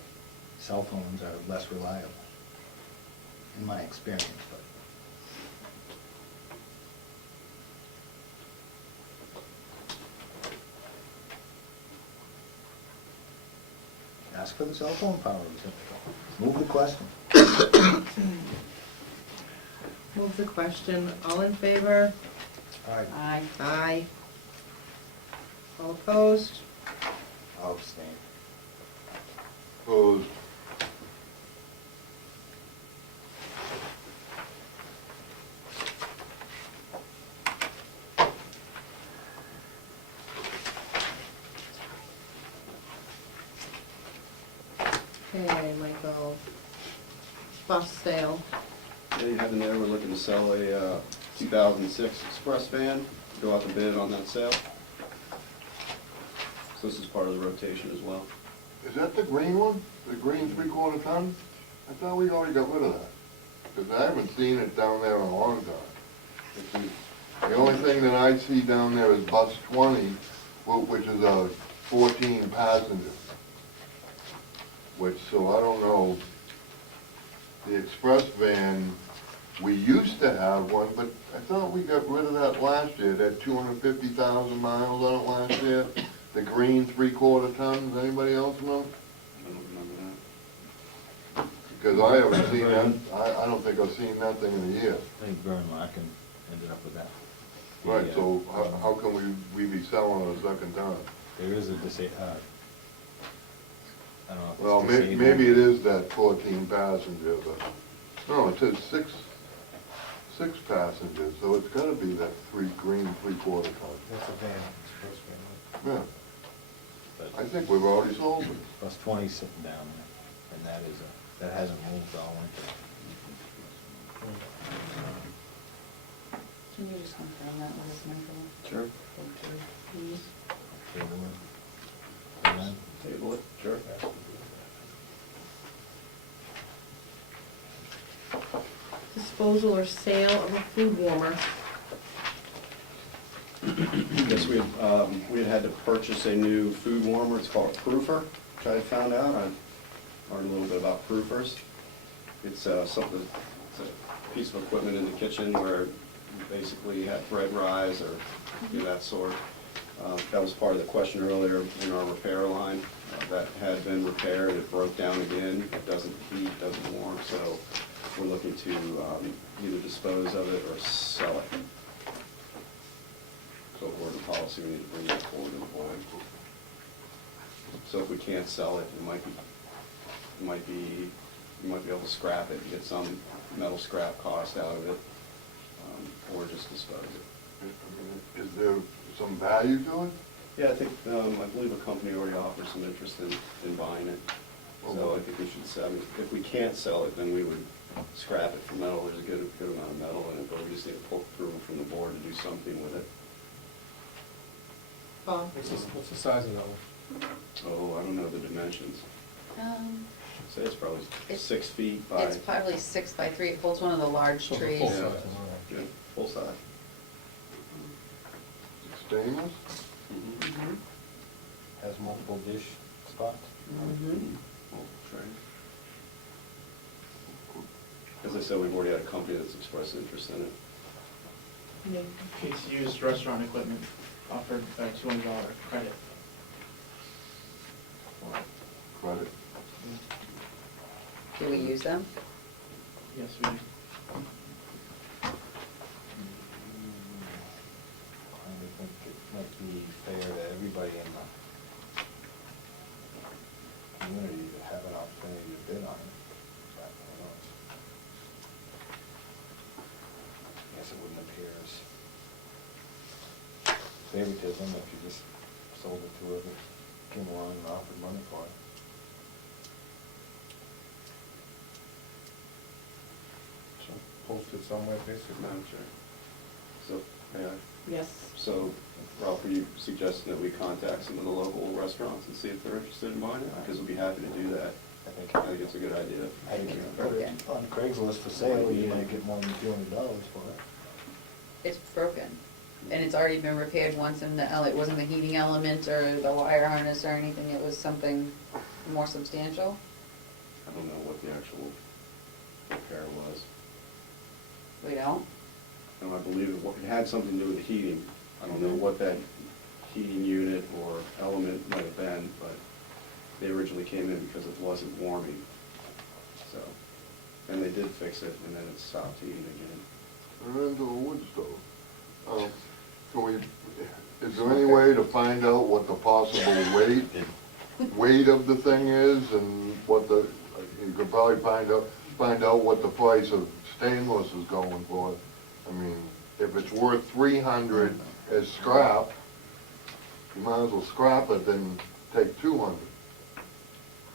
cell phones are less reliable, in my experience. But ask for the cell phone power receptacle. Move the question. Move the question. All in favor? Aye. Aye. Aye. All opposed? I'll abstain. Opposed? Okay, Michael. Bus sale. Yeah, you have in there, we're looking to sell a 2006 Express van, go out to bid on that sale. So this is part of the rotation as well. Is that the green one? The green 3/4 ton? I thought we already got rid of that. Because I haven't seen it down there in a long time. The only thing that I see down there is bus 20, which is a 14 passenger. Which, so I don't know. The express van, we used to have one, but I thought we got rid of that last year, that 250,000 miles on it last year. The green 3/4 tons, anybody else know? I don't remember that. Because I haven't seen that, I don't think I've seen that thing in a year. I think Vern Larkin ended up with that. Right, so how can we be selling a second time? There is a I don't know if it's Well, disabled. maybe it is that 14 passenger, but, no, it says six passengers, so it's gotta be that green 3/4 ton. That's a van, express van. Yeah. I think we've already sold it. Plus 20 sitting down there, and that hasn't moved all winter. Can you just confirm that with us, Michael? Sure. Please. Table it. And then Table it, sure. Disposal or sale of a food warmer. Yes, we had to purchase a new food warmer. It's called a proofer, which I had found out. I learned a little bit about proofers. It's something, it's a piece of equipment in the kitchen where you basically have bread rise or that sort. That was part of the question earlier in our repair line. That had been repaired, it broke down again, it doesn't heat, doesn't warm, so we're looking to either dispose of it or sell it. So according to policy, we need to bring that forward in the board. So if we can't sell it, you might be able to scrap it, get some metal scrap cost out of it, or just dispose it. Is there some value to it? Yeah, I think, I believe a company already offers some interest in buying it. So I think we should sell it. If we can't sell it, then we would scrap it for metal. There's a good amount of metal in it, but we just need approval from the board to do something with it. Bob? What's the size of that one? Oh, I don't know the dimensions. I'd say it's probably It's- 6 feet by. It's probably 6 by 3, it holds one of the large So it's a trees. full Yeah. size, Yeah, full size. Stainless? Mhm. Has multiple dish spots. Mhm. Well, try. As I said, we've already had a company that's expressed interest in it. Case used restaurant equipment offered a $200 credit. Credit. Do we use them? Yes, we do. I think it might be fair to everybody in the community to have an opportunity to bid on it. But who knows? I guess it wouldn't appear as favoritism if you just sold it to whoever came along and offered money for it. So post it somewhere, basically. Madam Chair. So, may I? Yes. So, Ralph, were you suggesting that we contact some of the local restaurants and see if they're interested in buying it? Because we'd be happy to do that. I think it's a good idea. I think if you put it on Craigslist for sale, you might get more than $200 for it. It's broken, and it's already been repaired once, and it wasn't the heating element or the wire harness or anything, it was something more substantial. I don't know what the actual repair was. We don't? And I believe it had something to do with the heating. I don't know what that heating unit or element might have been, but they originally came in because it wasn't warming. So, and they did fix it, and then it stopped heating again. We're into a wood stove. Can we, is there any way to find out what the possible weight of the thing is, and what the, you could probably find out what the price of stainless is going for. I mean, if it's worth 300 as scrap, you might as well scrap it than take 200.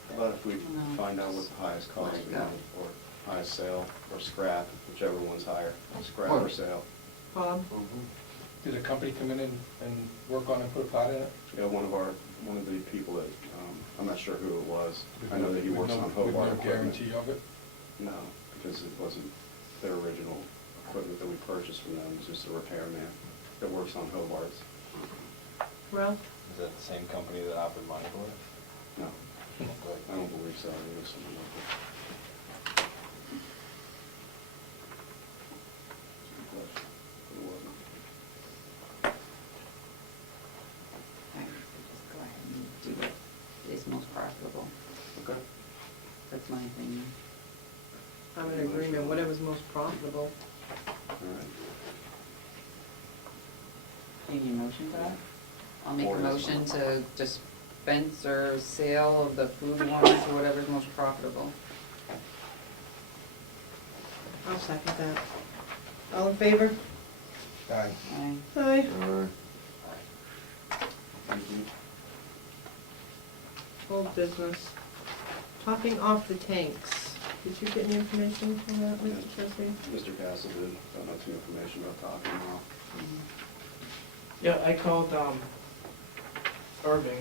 How about if we find out what the highest cost would be, or highest sale, or scrap, whichever one's higher, scrap or sale. Bob? Did a company come in and work on and put a part in it? Yeah, one of the people that, I'm not sure who it was. I know that he works on With Hobart no equipment. guarantee of it? No, because it wasn't their original equipment that we purchased from them. It was just a repairman that works on Hobart's. Ralph? Is that the same company that offered money for it? No, I don't believe so. I think it was someone like Just go ahead and do what is most profitable. Okay. That's my opinion. I'm in agreement, whatever's most profitable. All right. Do you need a motion for that? I'll make a Or is- motion to dispense or sale of the food warrants or whatever's most profitable. I'll second that. All in favor? Aye. Aye. Aye. Thank you. Old business. Topping off the tanks. Did you get any information from that, Mr. Trustee? Mr. Castle did, don't know some information about topping them off. Yeah, I called Irving,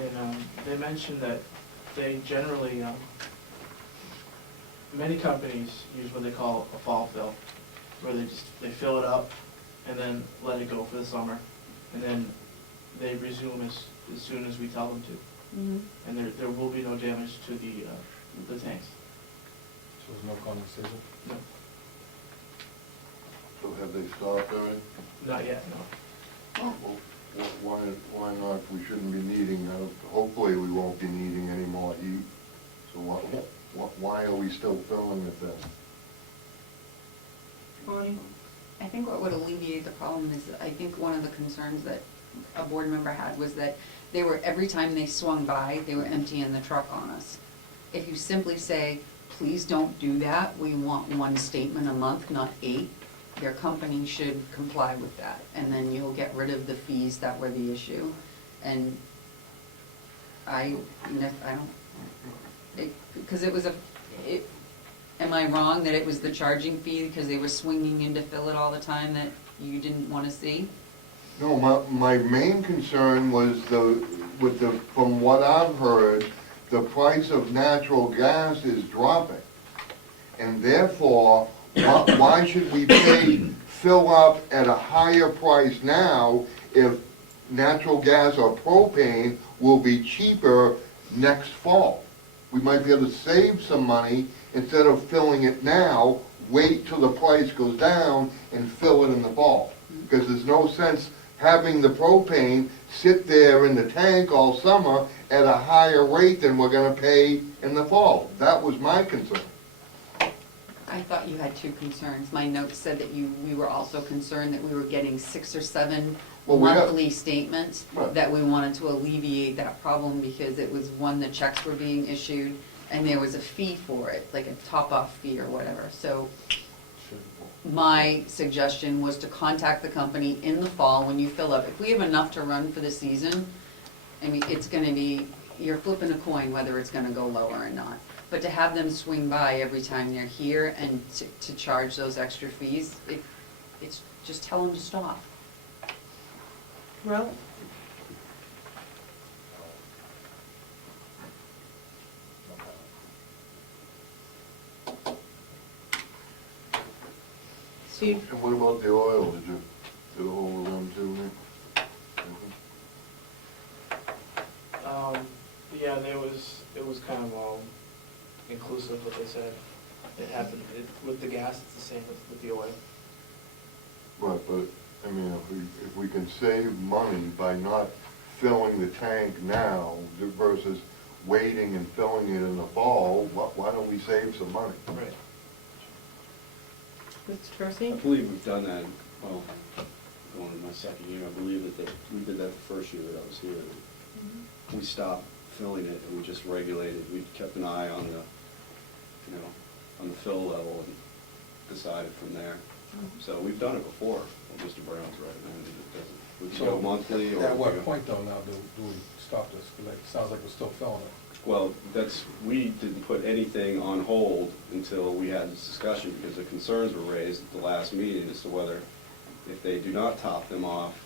and they mentioned that they generally, many companies use what they call a fall fill, where they fill it up and then let it go for the summer, and then they resume as soon as we tell them to. Mm-hmm. And there will be no damage to the tanks. So there's no conversation? No, So have they stopped already? not yet, no. Well, why not? We shouldn't be needing, hopefully we won't be needing any more heat. So why are we still filling it then? Bonnie? I think what would alleviate the problem is, I think one of the concerns that a board member had was that they were, every time they swung by, they were emptying the truck on us. If you simply say, please don't do that, we want one statement a month, not 8, their company should comply with that, and then you'll get rid of the fees that were the issue. And because it was Am I wrong that it was the charging fee because they were swinging in to fill it all the time that you didn't want to see? No, my main concern was from what I've heard, the price of natural gas is dropping. And therefore, why should we fill up at a higher price now if natural gas or propane will be cheaper next fall? We might be able to save some money instead of filling it now, wait till the price goes down and fill it in the fall. Because there's no sense having the propane sit there in the tank all summer at a higher rate than we're gonna pay in the fall. That was my concern. I thought you had two concerns. My notes said that we were also concerned that we were getting 6 or 7 monthly statements, Right. that we wanted to alleviate that problem because it was one, the checks were being issued, and there was a fee for it, like a top-off fee or whatever. So my suggestion was to contact the company in the fall when you fill up. If we have enough to run for the season, I mean, it's gonna be, you're flipping a coin whether it's gonna go lower or not. But to have them swing by every time they're here and to charge those extra fees, it's just tell them to stop. Well, Steve? And what about the oil? Did you do all of them too, Nick? Yeah, it was kind of all inclusive what they said. It happened, with the gas, it's the same with the oil. Right, but, I mean, if we can save money by not filling the tank now versus waiting and filling it in the fall, why don't we save some money? Right. Mr. Percy? I believe we've done that, well, going into my second year, I believe that we did that the first year that I was here. We stopped filling it and we just regulated, we kept an eye on the, on the fill level and decided from there. So we've done it before, well, Mr. Brown's recommended it doesn't. We can go monthly or. At what point though now do we stop this? Because it sounds like we're still filling it. Well, we didn't put anything on hold until we had this discussion because the concerns were raised at the last meeting as to whether, if they do not top them off,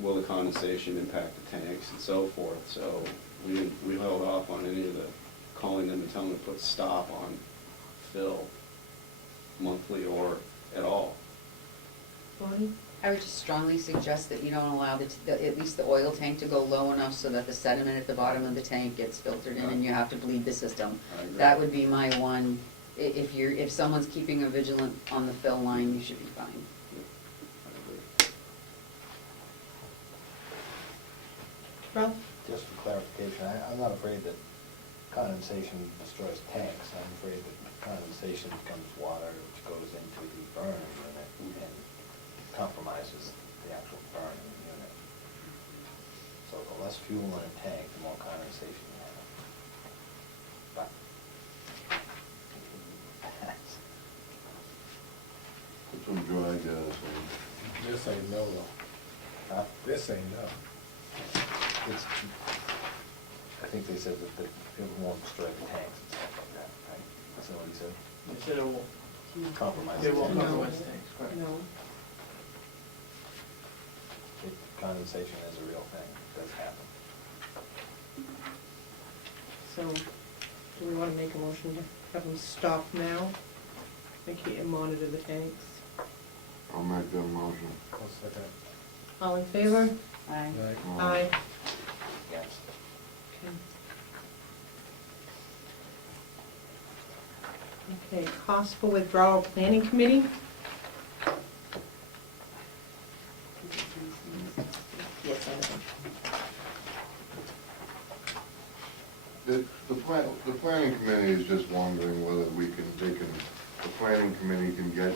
will the condensation impact the tanks and so forth. So we held off on any of the calling them and telling them to put stop on fill monthly or at all. Bonnie? I would just strongly suggest that you don't allow at least the oil tank to go low enough so that the sediment at the bottom of the tank gets filtered in and you have to bleed the system. That would be my one, if someone's keeping a vigilant on the fill line, you should be fine. Ralph? Just for clarification, I'm not afraid that condensation destroys tanks. I'm afraid that condensation becomes water which goes into the burn unit and compromises the actual burn in the unit. So the less fuel in a tank, the more condensation you have. But Put some dry gas in. This ain't no though. Huh? This ain't no. I think they said that it won't destroy the tanks and stuff like that, right? That's what he said? They said it won't. Compromise. It won't the tanks. compromise tanks, correct. No. Condensation is a real thing, it does happen. So, do we want to make a motion to have them stop now? Make it monitor the tanks? I'll make that motion. I'll second. All in favor? Aye. Aye. Yes. Okay, cost for withdrawal planning committee? Yes, I The planning committee is just wondering whether the planning committee can get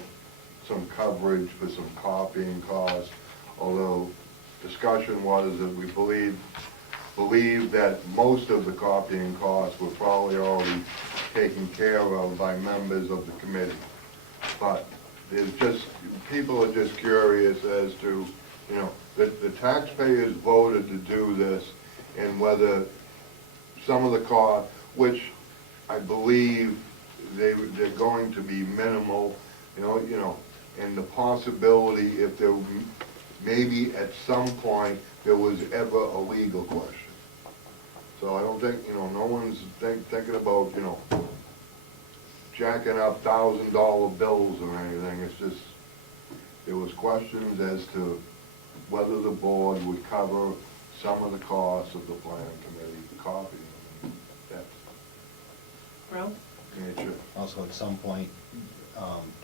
some coverage for some copying costs, although discussion was that we believe that most of the copying costs were probably already taken care of by members of the committee. But there's just, people are just curious as to, the taxpayers voted to do this and whether some of the cost, which I believe they're going to be minimal, you know, and the possibility if there, maybe at some point, there was ever a legal question. So I don't think, you know, no one's thinking about, you know, jacking up $1,000 bills or anything. It's just, there was questions as to whether the board would cover some of the costs of the planning committee copy. That's Ralph? nature. Also, at some point,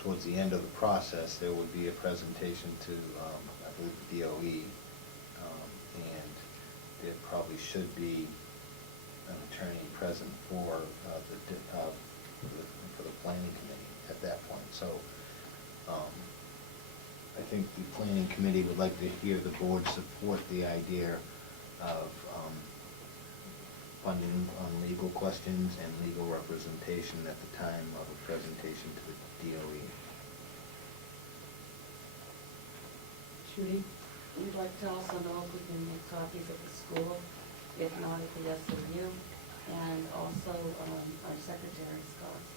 towards the end of the process, there would be a presentation to, I believe, the DOE, and there probably should be an attorney present for the planning committee at that point. So, I think the planning committee would like to hear the board support the idea of funding on legal questions and legal representation at the time of a presentation to the DOE. Judy? We'd like to also know if we can make copies at the school, if not at the SMU, and also our secretary's cost.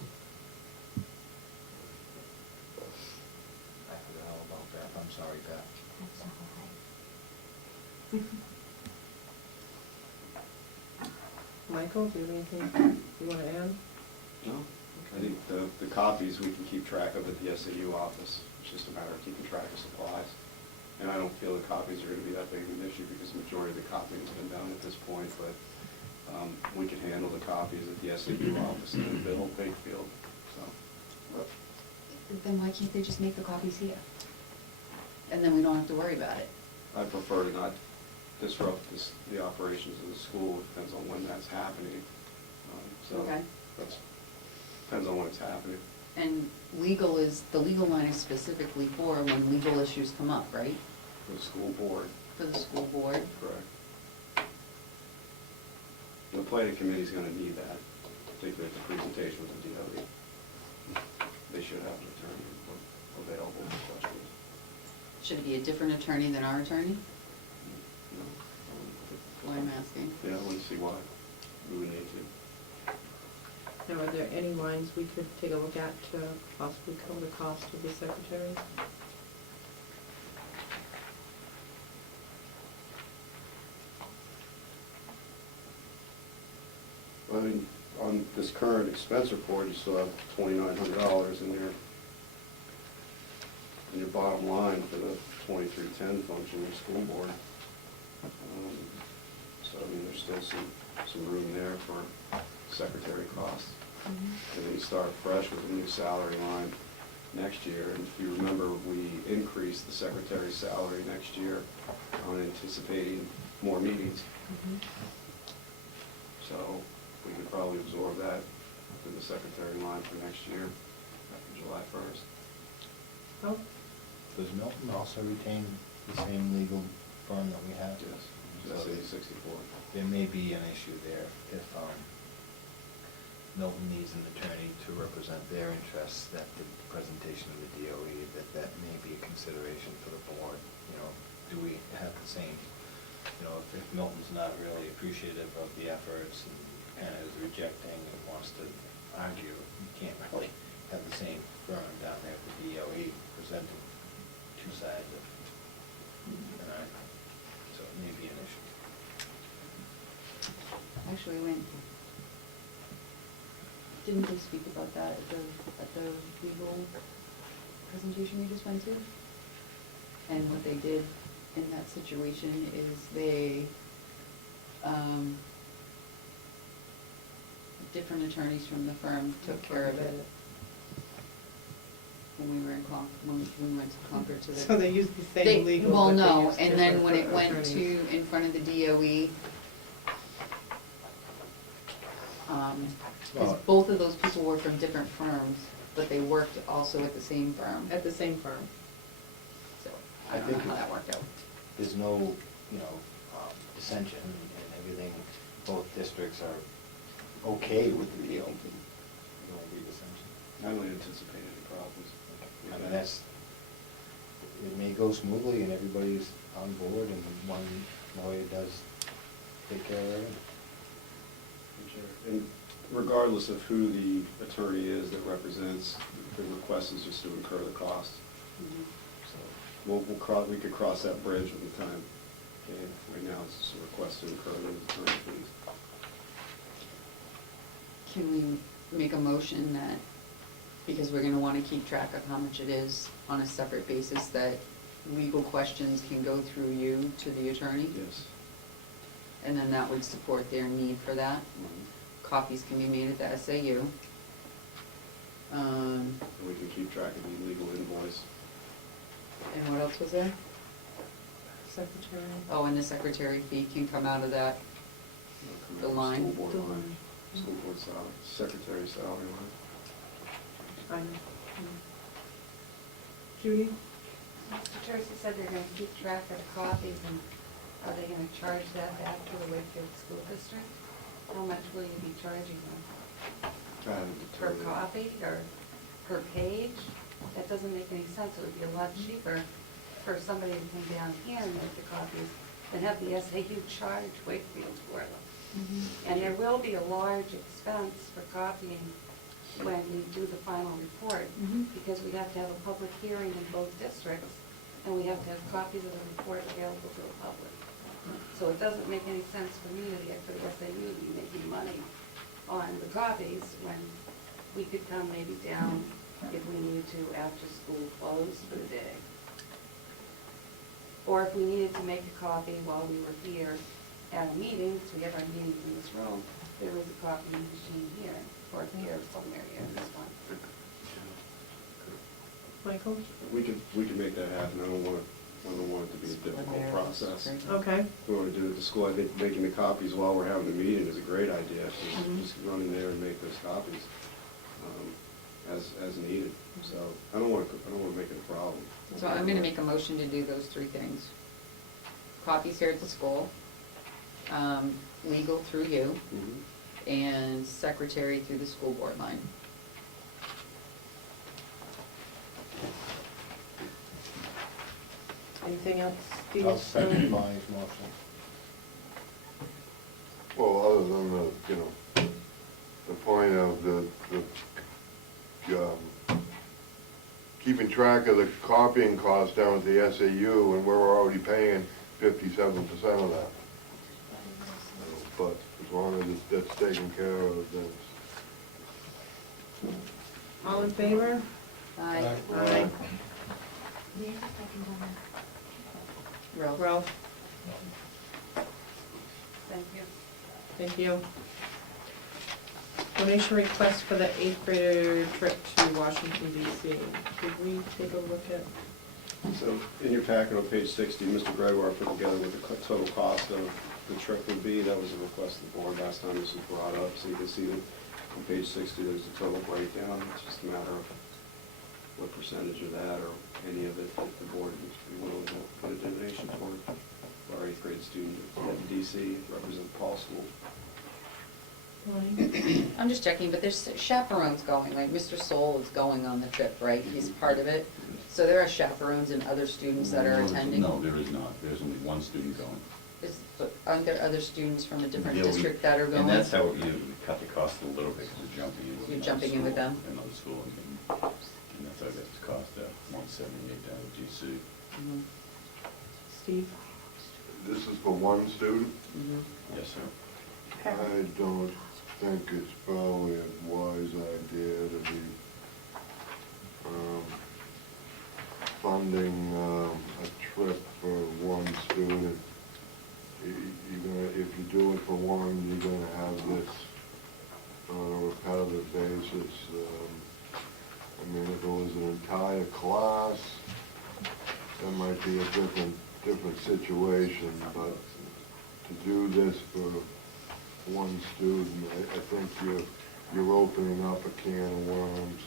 I forgot all about that, I'm sorry, Pat. Michael, do you have anything you want to add? No, I think the copies we can keep track of at the SAU office. It's just a matter of keeping track of supplies. And I don't feel the copies are going to be that big of an issue because the majority of the copying has been done at this point, but we can handle the copies at the SAU office in Bill Wakefield, so. Then why can't they just make the copies here? And then we don't have to worry about it. I prefer to not disrupt the operations of the school. It depends on when that's happening. So Okay. that's, depends on when it's happening. And legal is, the legal line is specifically for when legal issues come up, right? For the school board. For the school board? Correct. The planning committee's gonna need that, particularly at the presentation with the DOE. They should have an attorney available for questions. Should it be a different attorney than our attorney? Why I'm asking. Yeah, I wouldn't see why we would need to. Now, are there any lines we could take a look at to possibly cover the cost of the secretary? I mean, on this current expense report, you still have $2,900 in your bottom line for the 2310 function of the school board. So, I mean, there's still some room there for secretary costs. And then you start fresh with a new salary line next year. And if you remember, we increased the secretary's salary next year on anticipating more meetings. So we could probably absorb that in the secretary line for next year, after July 1st. Oh, Does Milton also retain the same legal firm that we have? Yes, So that's there- 64. There may be an issue there if Milton needs an attorney to represent their interests at the presentation of the DOE, that may be a consideration for the board. You know, do we have the same, you know, if Milton's not really appreciative of the efforts and kind of is rejecting and wants to argue, you can't really have the same firm down there at the DOE presenting two sides of an argument. So it may be an issue. Actually, didn't they speak about that at the legal presentation we just went to? And what they did in that situation is they, different attorneys from the firm took care of it when we were in when we went to Concord to the. so they use the same legal, Well, but they no, use and then different when it went attorneys. to, in front of the DOE, because Well- both of those people were from different firms, but they worked also at the same firm. At the same firm. So, I don't know how that worked out. There's no, you know, dissension and everything, both districts are okay with the deal. There won't be dissension. I don't anticipate any problems. I mean, that's, it may go smoothly and everybody's on board and one lawyer does take care of everything. And regardless of who the attorney is that represents, the request is just to incur the cost. So we could cross that bridge at the time. Okay, right now it's just a request to incur the attorney fees. Can we make a motion that, because we're gonna wanna keep track of how much it is on a separate basis, that legal questions can go through you to the attorney? Yes. And then that would support their need for that? Copies can be made at the SAU. And we can keep track of the legal invoice. And what else was there? Secretary. Oh, and the secretary fee can come out of that, the line? School board line, school board salary, secretary salary line. Fine. Judy? Mr. Tracy said they're gonna keep track of copies, and are they gonna charge that back to the Wakefield School District? How much will you be charging them? Per copy or per page? That doesn't make any sense. It would be a lot cheaper for somebody to come down here and make the copies than have the SAU charge Wakefield for them. And there will be a large expense for copying when we do the final report, because we have to have a public hearing in both districts, and we have to have copies of the report available to the public. So it doesn't make any sense for me for the SAU to be making money on the copies when we could come maybe down if we needed to after school closed for the day. Or if we needed to make a copy while we were here at a meeting, because we have our meetings in this room, there was a copying machine here, or here somewhere here in this one. Michael? We can make that happen. I don't want it to be a difficult process. Okay. We want to do it at the school. I think making the copies while we're having the meeting is a great idea. Just run in there and make those copies as needed. So I don't want to make it a problem. So I'm gonna make a motion to do those three things. Copies here at the school, legal through you, and secretary through the school board line. Anything else, Steve? I'll second Bonnie's motion. Well, other than the point of the keeping track of the copying costs down at the SAU, and we're already paying 57% of that. But as long as that's taken care of, then. All in favor? Aye. Aye. Ralph? Ralph? Thank you. Thank you. Donation request for the 8th grader trip to Washington DC. Did we take a look at? So in your packet on page 60, Mr. Gregoire put together what the total cost of the trip would be. That was a request of the board last time this was brought up. So you can see that on page 60 there's a total breakdown. It's just a matter of what percentage of that or any of it that the board would be willing to put a donation toward our 8th grade student at DC, represent Paul School. I'm just checking, but there's chaperones going, like Mr. Soul is going on the trip, right? He's part of it. So there are chaperones and other students that are attending? No, there is not. There's only one student going. Aren't there other students from a different Yeah, we- district that are going? And that's how we cut the cost a little bit, because we're jumping in with You're another jumping in with school, them? Another school, and that's how that's cost, $178 down at GC. Steve? This is for one student? Yes, sir. I don't think it's probably a wise idea to be funding a trip for one student. If you do it for one, you're gonna have this on a repetitive basis. I mean, if it was an entire class, that might be a different situation, but to do this for one student, I think you're opening up a can of worms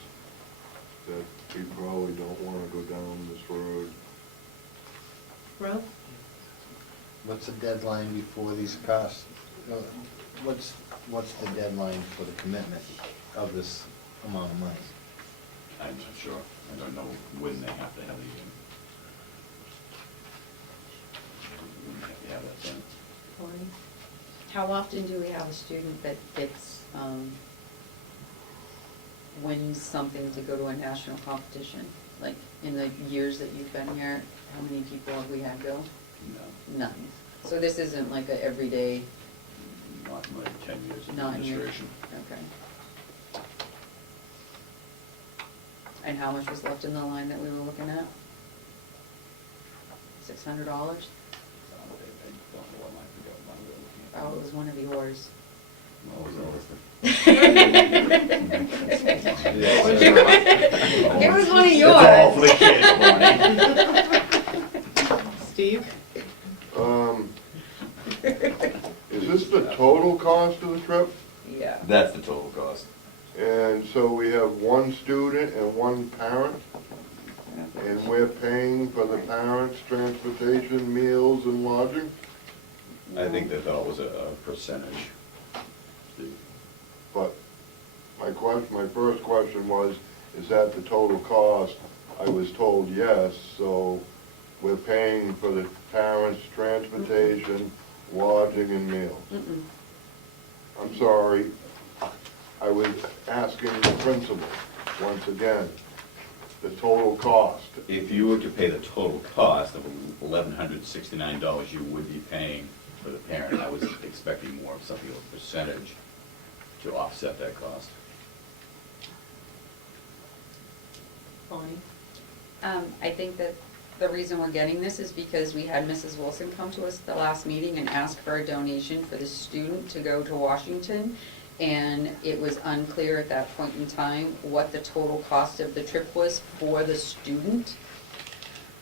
that we probably don't want to go down this road. Ralph? What's the deadline before these costs? What's the deadline for the commitment of this amount of money? I'm not sure. I don't know when they have to have the, when they have to have that done. How often do we have a student that gets wins something to go to a national competition? Like, in the years that you've been here, how many people have we had go? No, None. So this isn't like a everyday, not in my 10 years of not in your, administration. okay. And how much was left in the line that we were looking at? $600? I don't know what line we got, line we were looking at. Oh, it was one of yours. No, it was always the- It was one of It's all for yours. the kids, Barney. Steve? Is this the total cost of the trip? Yeah. That's the total cost. And so we have one student and one parent, and we're paying for the parents' transportation, meals, and lodging? I think they thought it was a percentage. But my first question was, is that the total cost? I was told yes, so we're paying for the parents' transportation, lodging, and meals. Mm-mm. I'm sorry, I was asking the principal, once again, the total cost. If you were to pay the total cost of $1,169 you would be paying for the parent, I was expecting more of something of a percentage to offset that cost. Bonnie? I think that the reason we're getting this is because we had Mrs. Wilson come to us at the last meeting and ask for a donation for the student to go to Washington. And it was unclear at that point in time what the total cost of the trip was for the student.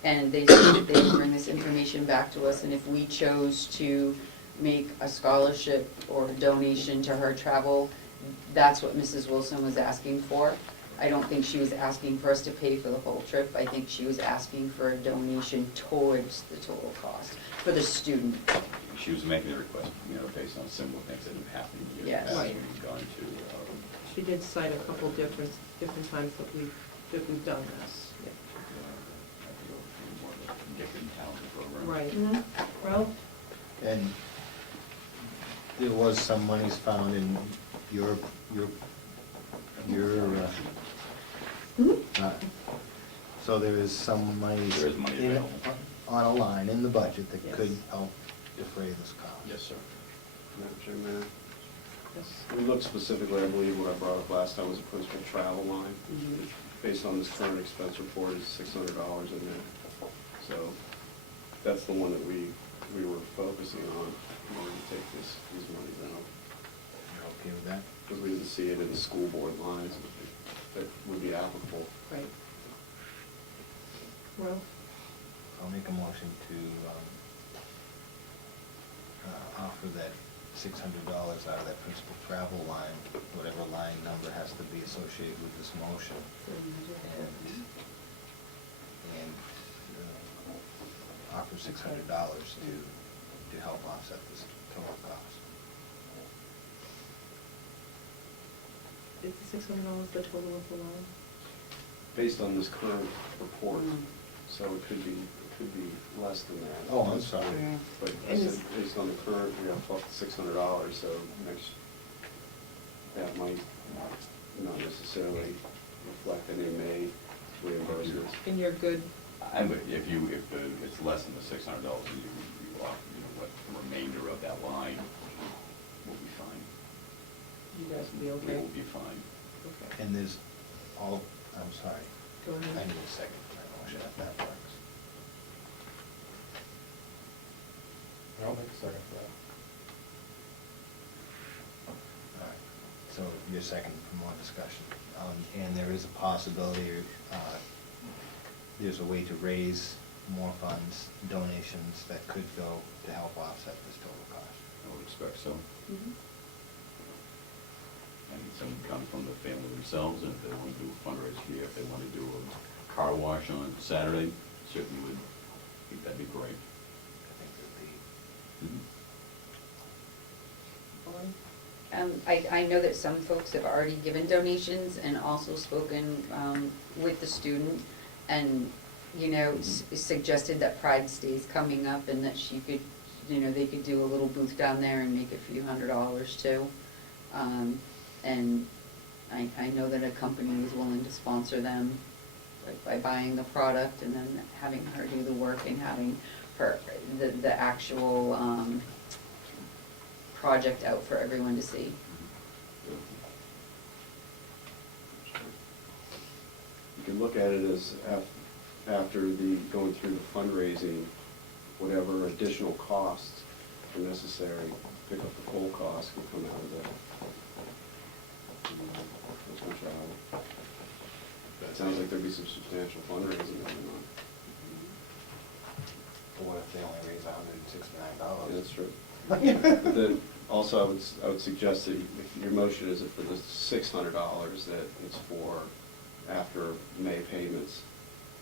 And they said that they would bring this information back to us, and if we chose to make a scholarship or a donation to her travel, that's what Mrs. Wilson was asking for. I don't think she was asking for us to pay for the whole trip. I think she was asking for a donation towards the total cost for the student. She was making a request, based on similar things that have happened in years Yes. past when Right. we've gone to, She did cite a couple different times that we've done this. Different talent program. Right. Well, And there was some monies found in your, so there is some monies There is money in, available. on a line in the budget that Yes. could help defray this cost. Yes, sir. Madam Chairman, yes. we looked specifically, I believe, what I brought up last time was a principal travel line. Based on this current expense report, is $600 in there. So that's the one that we were focusing on in order to take these monies out. You're okay with that? Because we didn't see it in the school board lines that would be applicable. Right. Well, I'll make a motion to offer that $600 out of that principal travel line, whatever line number has to be associated with this motion. And offer $600 to help offset this total cost. is the $600 the total of the loan? Based on this current report, so it could be less than that. Oh, I'm sorry. But I And said, is- based on the current, we have up to $600, so next, that might not necessarily reflect any May reimbursements. And you're good, If it's less than the $600, you offer, what the remainder of that line will be fine. you guys will be We okay? will be fine. Okay. And there's all, I'm sorry. Go ahead. I need a second for my motion if that works. I'll make a second for that. All right, so you're second for more discussion. And there is a possibility, there's a way to raise more funds, donations that could go to help offset this total cost. I would expect so. And some would come from the family themselves, and if they want to do a fundraiser here, if they want to do a car wash on Saturday, certainly would, I think that'd be great. I think that the, Mhm. I know that some folks have already given donations and also spoken with the student and, suggested that Pride Day's coming up and that she could, they could do a little booth down there and make a few $100s too. And, I know that a company was willing to sponsor them, like by buying the product and then having her do the work and having her, the actual, project out for everyone to see. You can look at it as after the, going through the fundraising, whatever additional costs are necessary, pick up the full cost will come out of that. It sounds like there'd be some substantial fundraising going on. But what if they only raise $169? That's true. But then, also, I would suggest that if your motion is for the $600, that it's for after May payments,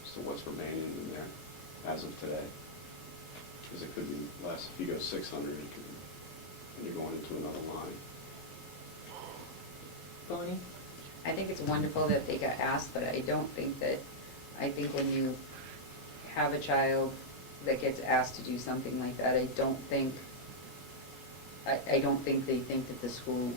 so what's remaining in there as of today. Because it could be less. If you go 600, it could, and you're going into another line. Bonnie? I think it's wonderful that they got asked, but I don't think that, I think when you have a child that gets asked to do something like that, I don't think they think that the school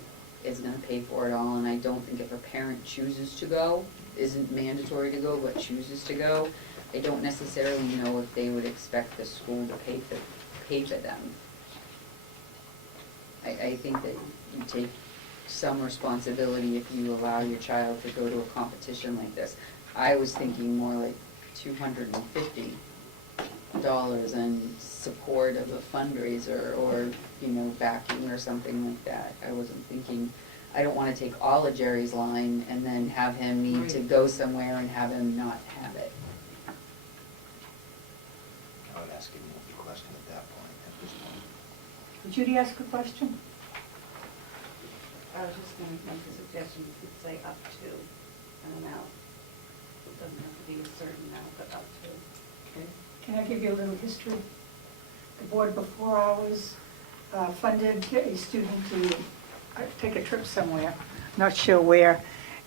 is gonna pay for it all, and I don't think if a parent chooses to go, isn't mandatory to go, but chooses to go, I don't necessarily know if they would expect the school to pay for them. I think that you take some responsibility if you allow your child to go to a competition like this. I was thinking more like $250 in support of a fundraiser or, backing or something like that. I wasn't thinking, I don't wanna take all of Jerry's line and then have him need to go somewhere and have him not have it. I would ask him a question at that point, at this point. Would Judy ask a question? I was just going to make a suggestion, you could say up to an amount. It doesn't have to be a certain amount, but up to. Can I give you a little history? The board before ours funded a student to take a trip somewhere, not sure where.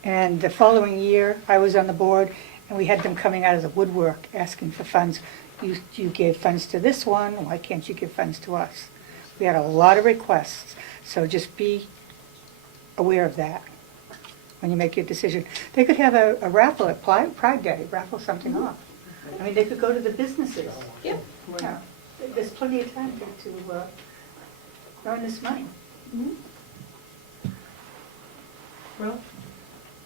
And the following year, I was on the board, and we had them coming out of the woodwork asking for funds. You gave funds to this one, why can't you give funds to us? We had a lot of requests, so just be aware of that when you make your decision. They could have a raffle at Pride Day, raffle something off. I mean, they could go to the businesses. Yep. Yeah, there's plenty of time to earn this money. Well,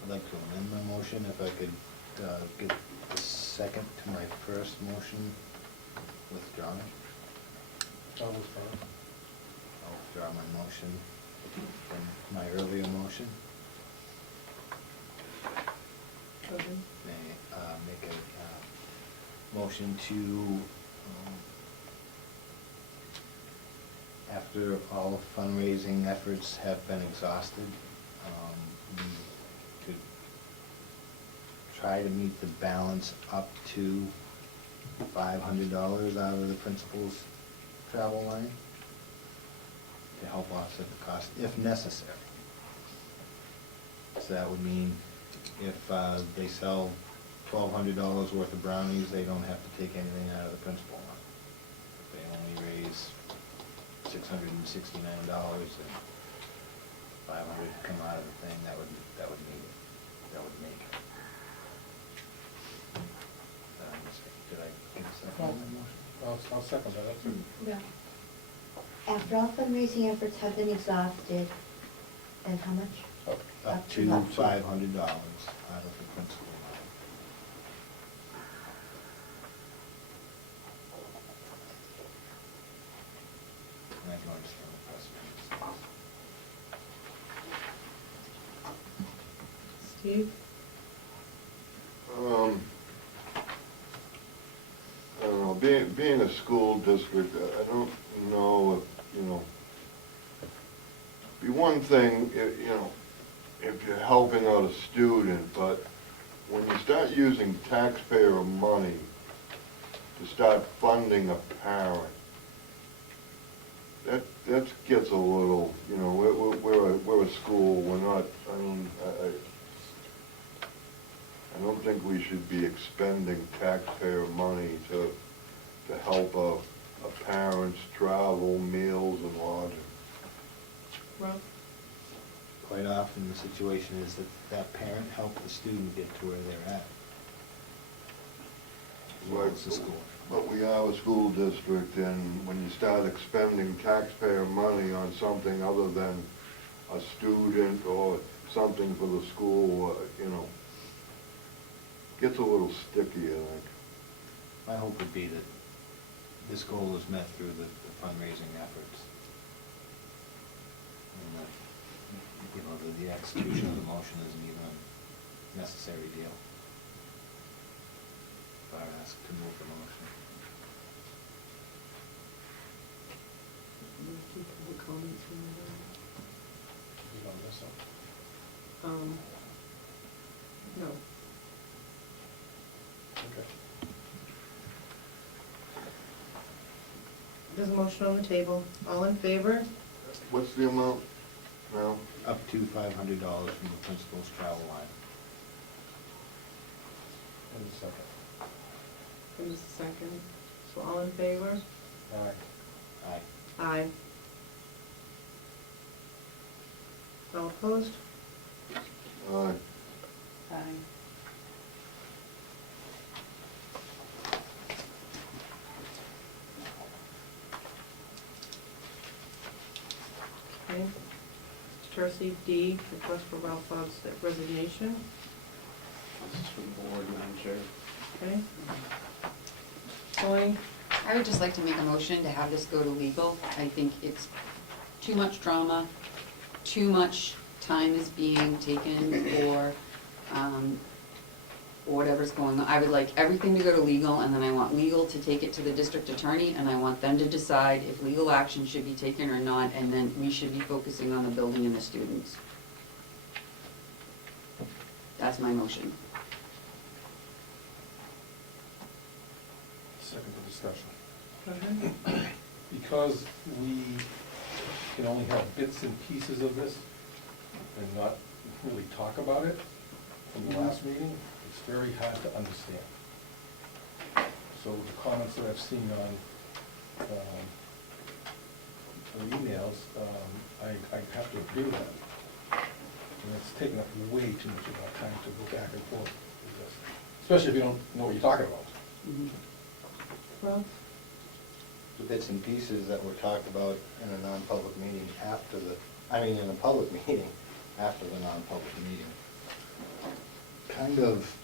I'd like to amend my motion if I could get a second to my first motion withdrawn. I'll withdraw. I'll withdraw my motion from my earlier motion. May make a motion to, after all fundraising efforts have been exhausted, to try to meet the balance up to $500 out of the principal's travel line to help offset the cost, if necessary. So that would mean if they sell $1,200 worth of brownies, they don't have to take anything out of the principal line. If they only raise $669 and $500 come out of the thing, that would meet it. That would make it. Did I get a second on that motion? I'll second that, that's it. Yeah. After all fundraising efforts have been exhausted, and how much? Up to $500 out of the principal line. And I can understand the question. Steve? I don't know, being a school district, I don't know if, be one thing, if you're helping out a student, but when you start using taxpayer money to start funding a parent, that gets a little, we're a school, we're not, I don't think we should be expending taxpayer money to help a parent's travel, meals, and lodging. Ralph? quite often the situation is that that parent helped the student get to where they're at. As well as the school. But we are a school district, and when you start expending taxpayer money on something other than a student or something for the school, you know, gets a little sticky, I think. My hope would be that this goal is met through the fundraising efforts. And that, you know, the execution of the motion isn't even a necessary deal. If I were asked to move the motion. Any public comments from the board? You don't miss them. No. Okay. There's a motion on the table. All in favor? What's the amount now? Up to $500 from the principal's travel line. And a second. There's a second. So all in favor? Aye. Aye. Aye. All opposed? Aye. Aye. Okay. Tercy D, request for Ralph Bob's resignation. This is for the board, Madam Chair. Okay. Tony? I would just like to make a motion to have this go to legal. I think it's too much drama, too much time is being taken for whatever's going on. I would like everything to go to legal, and then I want legal to take it to the district attorney, and I want them to decide if legal action should be taken or not, and then we should be focusing on the building and the students. That's my motion. Second to discussion. Go ahead. Because we can only have bits and pieces of this and not really talk about it from the last meeting, it's very hard to understand. So the comments that I've seen on the emails, I have to agree with that. And it's taken up way too much of our time to go back and forth with this, especially if you don't know what you're talking about. Ralph? The bits and pieces that were talked about in a non-public meeting after in a public meeting after the non-public meeting, kind of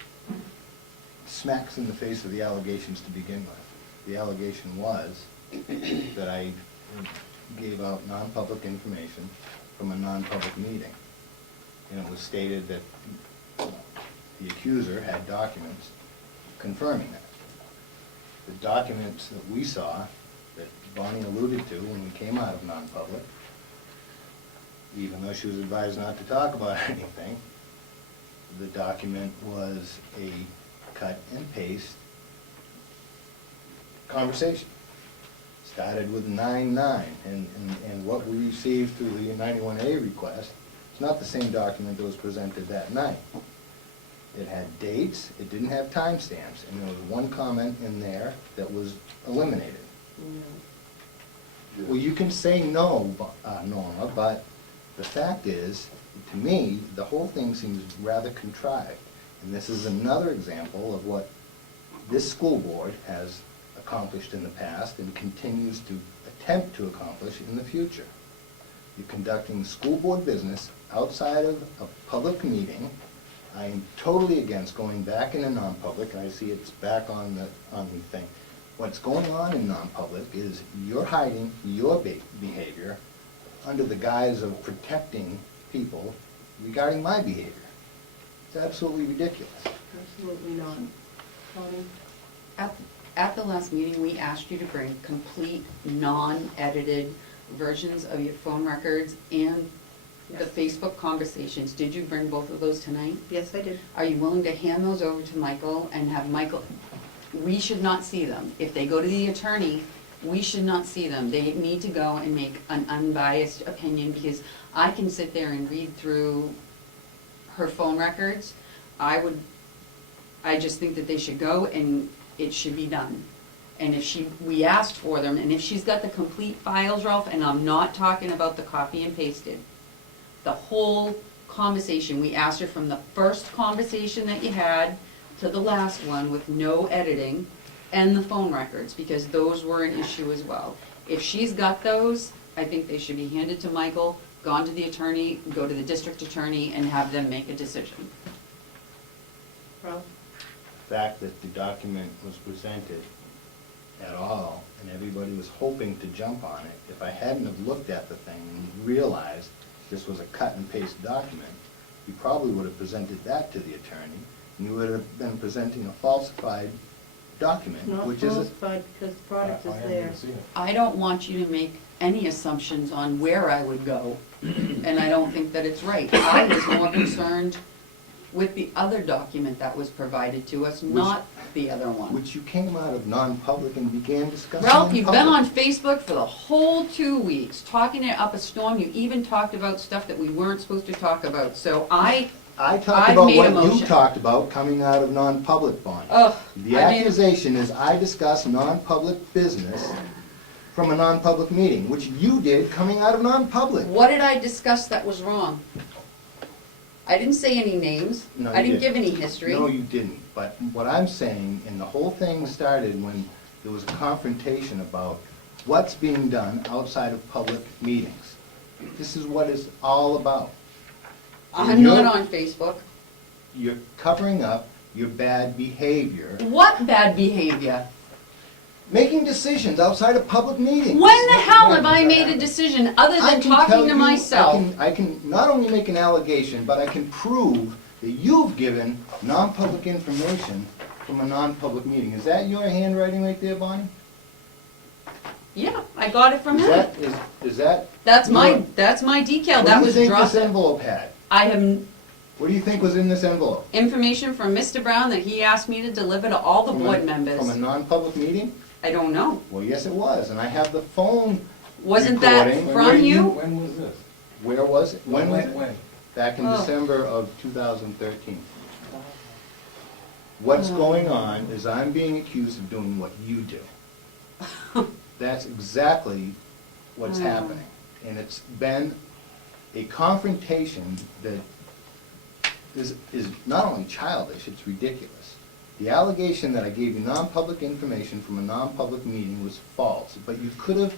smacks in the face of the allegations to begin with. The allegation was that I gave out non-public information from a non-public meeting. And it was stated that the accuser had documents confirming that. The documents that we saw, that Bonnie alluded to when we came out of non-public, even though she was advised not to talk about anything, the document was a cut and paste conversation. Started with 9-9, and what we received through the 91A request, it's not the same document that was presented that night. It had dates, it didn't have timestamps, and there was one comment in there that was eliminated. Well, you can say no, Norma, but the fact is, to me, the whole thing seems rather contrived. And this is another example of what this school board has accomplished in the past and continues to attempt to accomplish in the future. You're conducting school board business outside of a public meeting. I am totally against going back in a non-public. I see it's back on the thing. What's going on in non-public is you're hiding your behavior under the guise of protecting people regarding my behavior. It's absolutely ridiculous. Absolutely not. Tony? At the last meeting, we asked you to bring complete, non-edited versions of your phone records and the Facebook conversations. Did you bring both of those tonight? Yes, I did. Are you willing to hand those over to Michael and have Michael, we should not see them. If they go to the attorney, we should not see them. They need to go and make an unbiased opinion, because I can sit there and read through her phone records. I just think that they should go and it should be done. And if we asked for them, and if she's got the complete files, Ralph, and I'm not talking about the copy and pasted, the whole conversation. We asked her from the first conversation that you had to the last one with no editing, and the phone records, because those were an issue as well. If she's got those, I think they should be handed to Michael, gone to the attorney, go to the district attorney, and have them make a decision. Ralph? The fact that the document was presented at all, and everybody was hoping to jump on it, if I hadn't have looked at the thing and realized this was a cut and paste document, you probably would have presented that to the attorney, and you would have been presenting a falsified document, Not which is, falsified because the product is there. I don't want you to make any assumptions on where I would go, and I don't think that it's right. I was more concerned with the other document that was provided to us, not the other one. which you came out of non-public and began discussing Ralph, in you've been on public. Facebook for the whole 2 weeks, talking it up a storm. You even talked about stuff that we weren't supposed to talk about. So I talked I've about made a what you motion. talked about coming out of non-public, Bonnie. Ugh, The I mean- accusation is I discussed non-public business from a non-public meeting, which you did coming out of non-public. What did I discuss that was wrong? I didn't say any names. No, I you didn't give any history. No, you didn't. But what I'm saying, and the whole thing started when there was a confrontation about what's being done outside of public meetings. This is what it's all about. I'm not on Facebook. You're covering up your bad behavior, What bad behavior? making decisions outside of public meetings. When the hell have I made a decision other I than can tell talking to you- myself? I can not only make an allegation, but I can prove that you've given non-public information from a non-public meeting. Is that your handwriting right there, Bonnie? Yeah, I got it from Is him. that, is that? That's your- my decal. What That do was you think dropped. this envelope had? I have What do you think was in this envelope? information from Mr. Brown that he asked me to deliver to all the From a- board members. From a non-public meeting? I don't know. Well, yes, it was, and I have the phone Wasn't that recording. from you? When was this? Where was it? When was it? When? Back in Oh. December of 2013. What's going on is I'm being accused of doing what you do. That's exactly what's Oh. happening. And it's been a confrontation that is not only childish, it's ridiculous. The allegation that I gave you non-public information from a non-public meeting was false, but you could have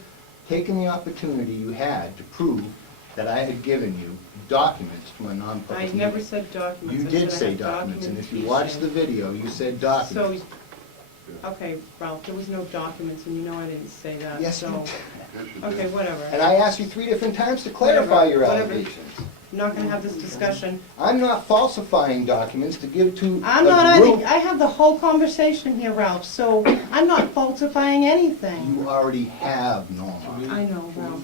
taken the opportunity you had to prove that I had given you documents from a non-public I meeting. never said documents. You I did said I say have documents, and if you watch the video, you said documents. So, okay, Ralph, there was no documents, and you know I didn't say that, Yes, you so. Okay, whatever. And I asked you 3 different times to clarify your Whatever. allegations. I'm not gonna have this discussion. I'm not falsifying documents to give to I'm a not, group. I have the whole conversation here, Ralph, so I'm not falsifying anything. You already have, Norma. I know, Ralph.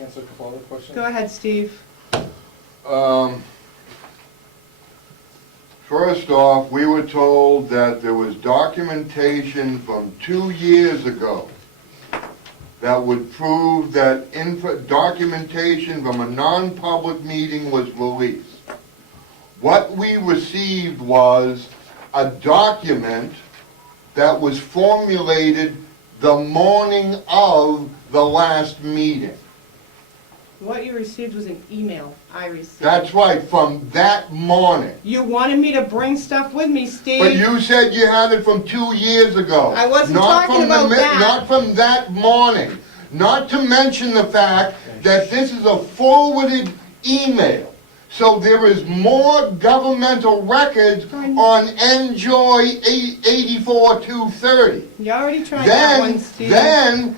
Answer a couple other questions? Go ahead, Steve. First off, we were told that there was documentation from 2 years ago that would prove that documentation from a non-public meeting was released. What we received was a document that was formulated the morning of the last meeting. What you received was an email I received. That's right, from that morning. You wanted me to bring stuff with me, Steve. But you said you had it from 2 years ago. I wasn't Not talking from the about that. Not from that morning. Not to mention the fact that this is a forwarded email. So there is more governmental records on Enjoy 84230. You already tried that one, Steve. Then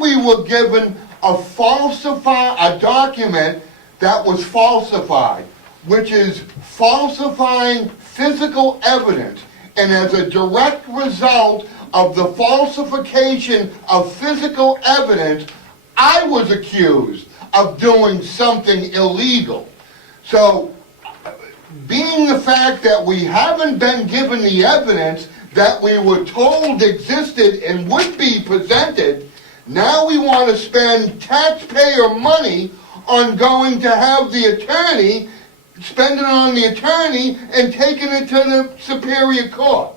we were given a document that was falsified, which is falsifying physical evidence. And as a direct result of the falsification of physical evidence, I was accused of doing something illegal. So, being the fact that we haven't been given the evidence that we were told existed and would be presented, now we want to spend taxpayer money on going to have the attorney, spend it on the attorney, and taking it to the Superior Court.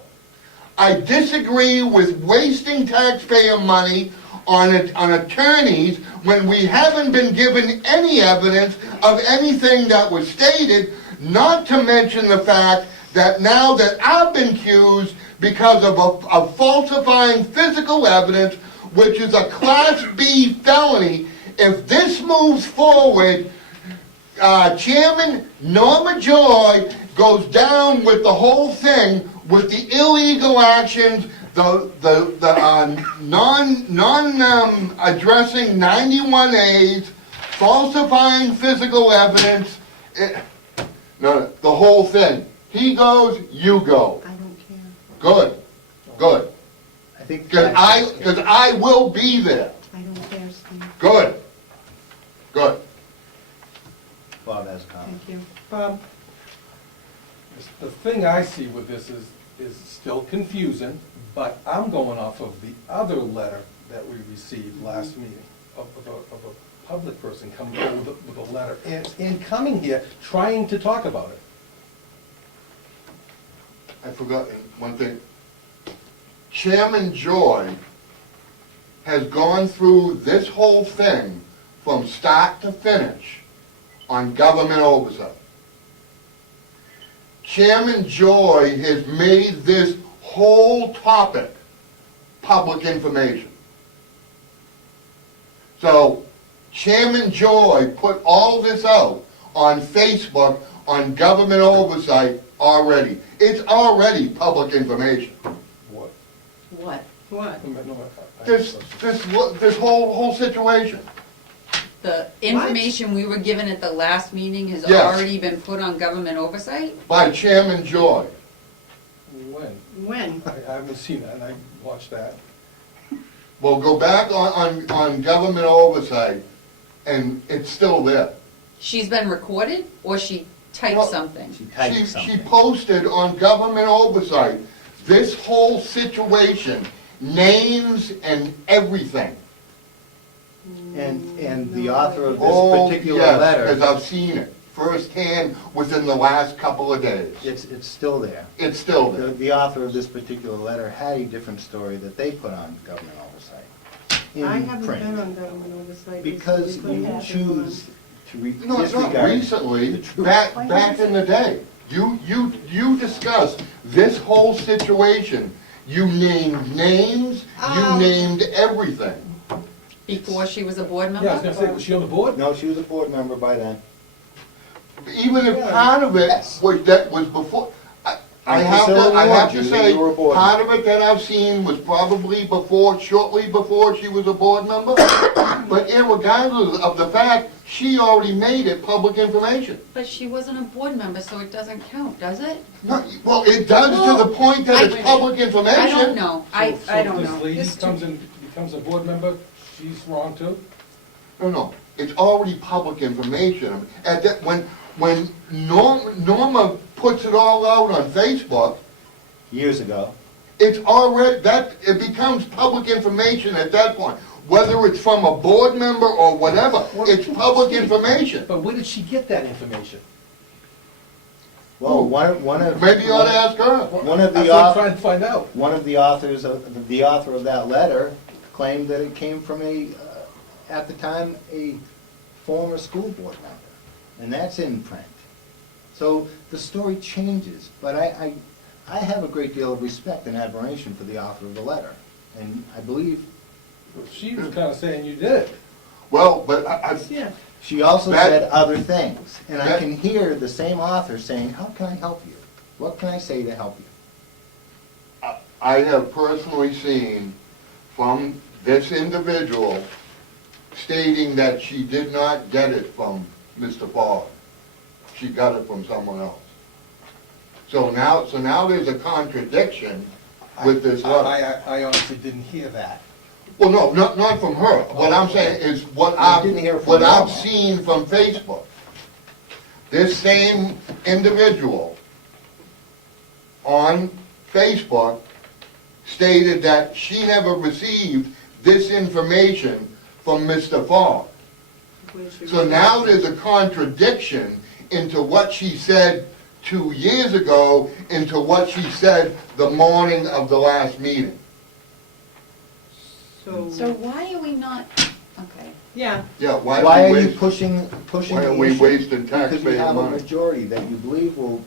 I disagree with wasting taxpayer money on attorneys when we haven't been given any evidence of anything that was stated, not to mention the fact that now that I've been accused because of falsifying physical evidence, which is a Class B felony, if this moves forward, Chairman Norma Joy goes down with the whole thing, with the illegal actions, the addressing 91As, falsifying physical evidence, no, the whole thing. He goes, you go. I don't care. Good, good. I think. Because I will be there. I don't care, Steve. Good, good. Bob has a comment. Thank you. Bob, the thing I see with this is still confusing, but I'm going off of the other letter that we received last meeting of a public person coming forward with a letter and coming here trying to talk about it. I forgot one thing. Chairman Joy has gone through this whole thing from start to finish on government oversight. Chairman Joy has made this whole topic public information. So Chairman Joy put all this out on Facebook on government oversight already. It's already public information. What? What? What? This whole situation. The information we were given at the last meeting has Yes. already been put on government oversight? By Chairman Joy. When? When? I haven't seen that, and I watched that. Well, go back on government oversight, and it's still there. She's been recorded, or she typed Well, something? She posted on government oversight this whole situation, names and everything. And the author of Oh, this particular yes, letter. because I've seen it firsthand within the last couple of days. It's still there. It's still there. The author of this particular letter had a different story that they put on government oversight. In I haven't print. been on government oversight. Because recently, you but I choose to No, it's not disregard. recently, the truth. back in the day. You discussed this whole situation. You named names, you named everything. Before she was a board member? Yeah, I was gonna say, was she on the board? No, she was a board member by then. Even if part of it was before, I have Priscilla to warned you that say, you were a board part of it that I've seen was probably shortly before she was a board member. But irregardless of the fact, she already made it public information. But she wasn't a board member, so it doesn't count, does it? No, well, it does to the point that it's public information. I don't know, I don't So know. if this lady This becomes a board member, she's wrong too? No, it's already public information. At that, when Norma puts it all out on Facebook, Years ago. it's already, it becomes public information at that point. Whether it's from a board member or whatever, it's public information. But where did she get that information? Well, one of. Maybe you ought to ask her. One of the That's what I'm trying to find out. One of the authors of, the author of that letter claimed that it came from at the time, a former school board member. And that's in print. So the story changes, but I have a great deal of respect and admiration for the author of the letter. And I believe. She was kind of saying you did it. Well, but Yeah. She also That- said other things. And I that- can hear the same author saying, how can I help you? What can I say to help you? I have personally seen from this individual stating that she did not get it from Mr. Fogg. She got it from someone else. So now there's a contradiction with this letter. I honestly didn't hear that. Well, no, not from her. What I'm saying is what I've seen from Facebook. This same individual on Facebook stated that she never received this information from Mr. Fogg. So now there's a contradiction into what she said 2 years ago into what she said the morning of the last meeting. So why are we not Okay. Yeah. Yeah, Why why are are you we pushing why are the we issue? wasting Because you taxpayer have a money? majority that you believe will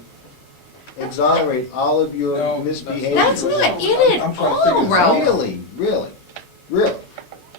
exonerate all of your No, misbehavior. That's not in it I'm trying to figure all, this out. Ralph. Really.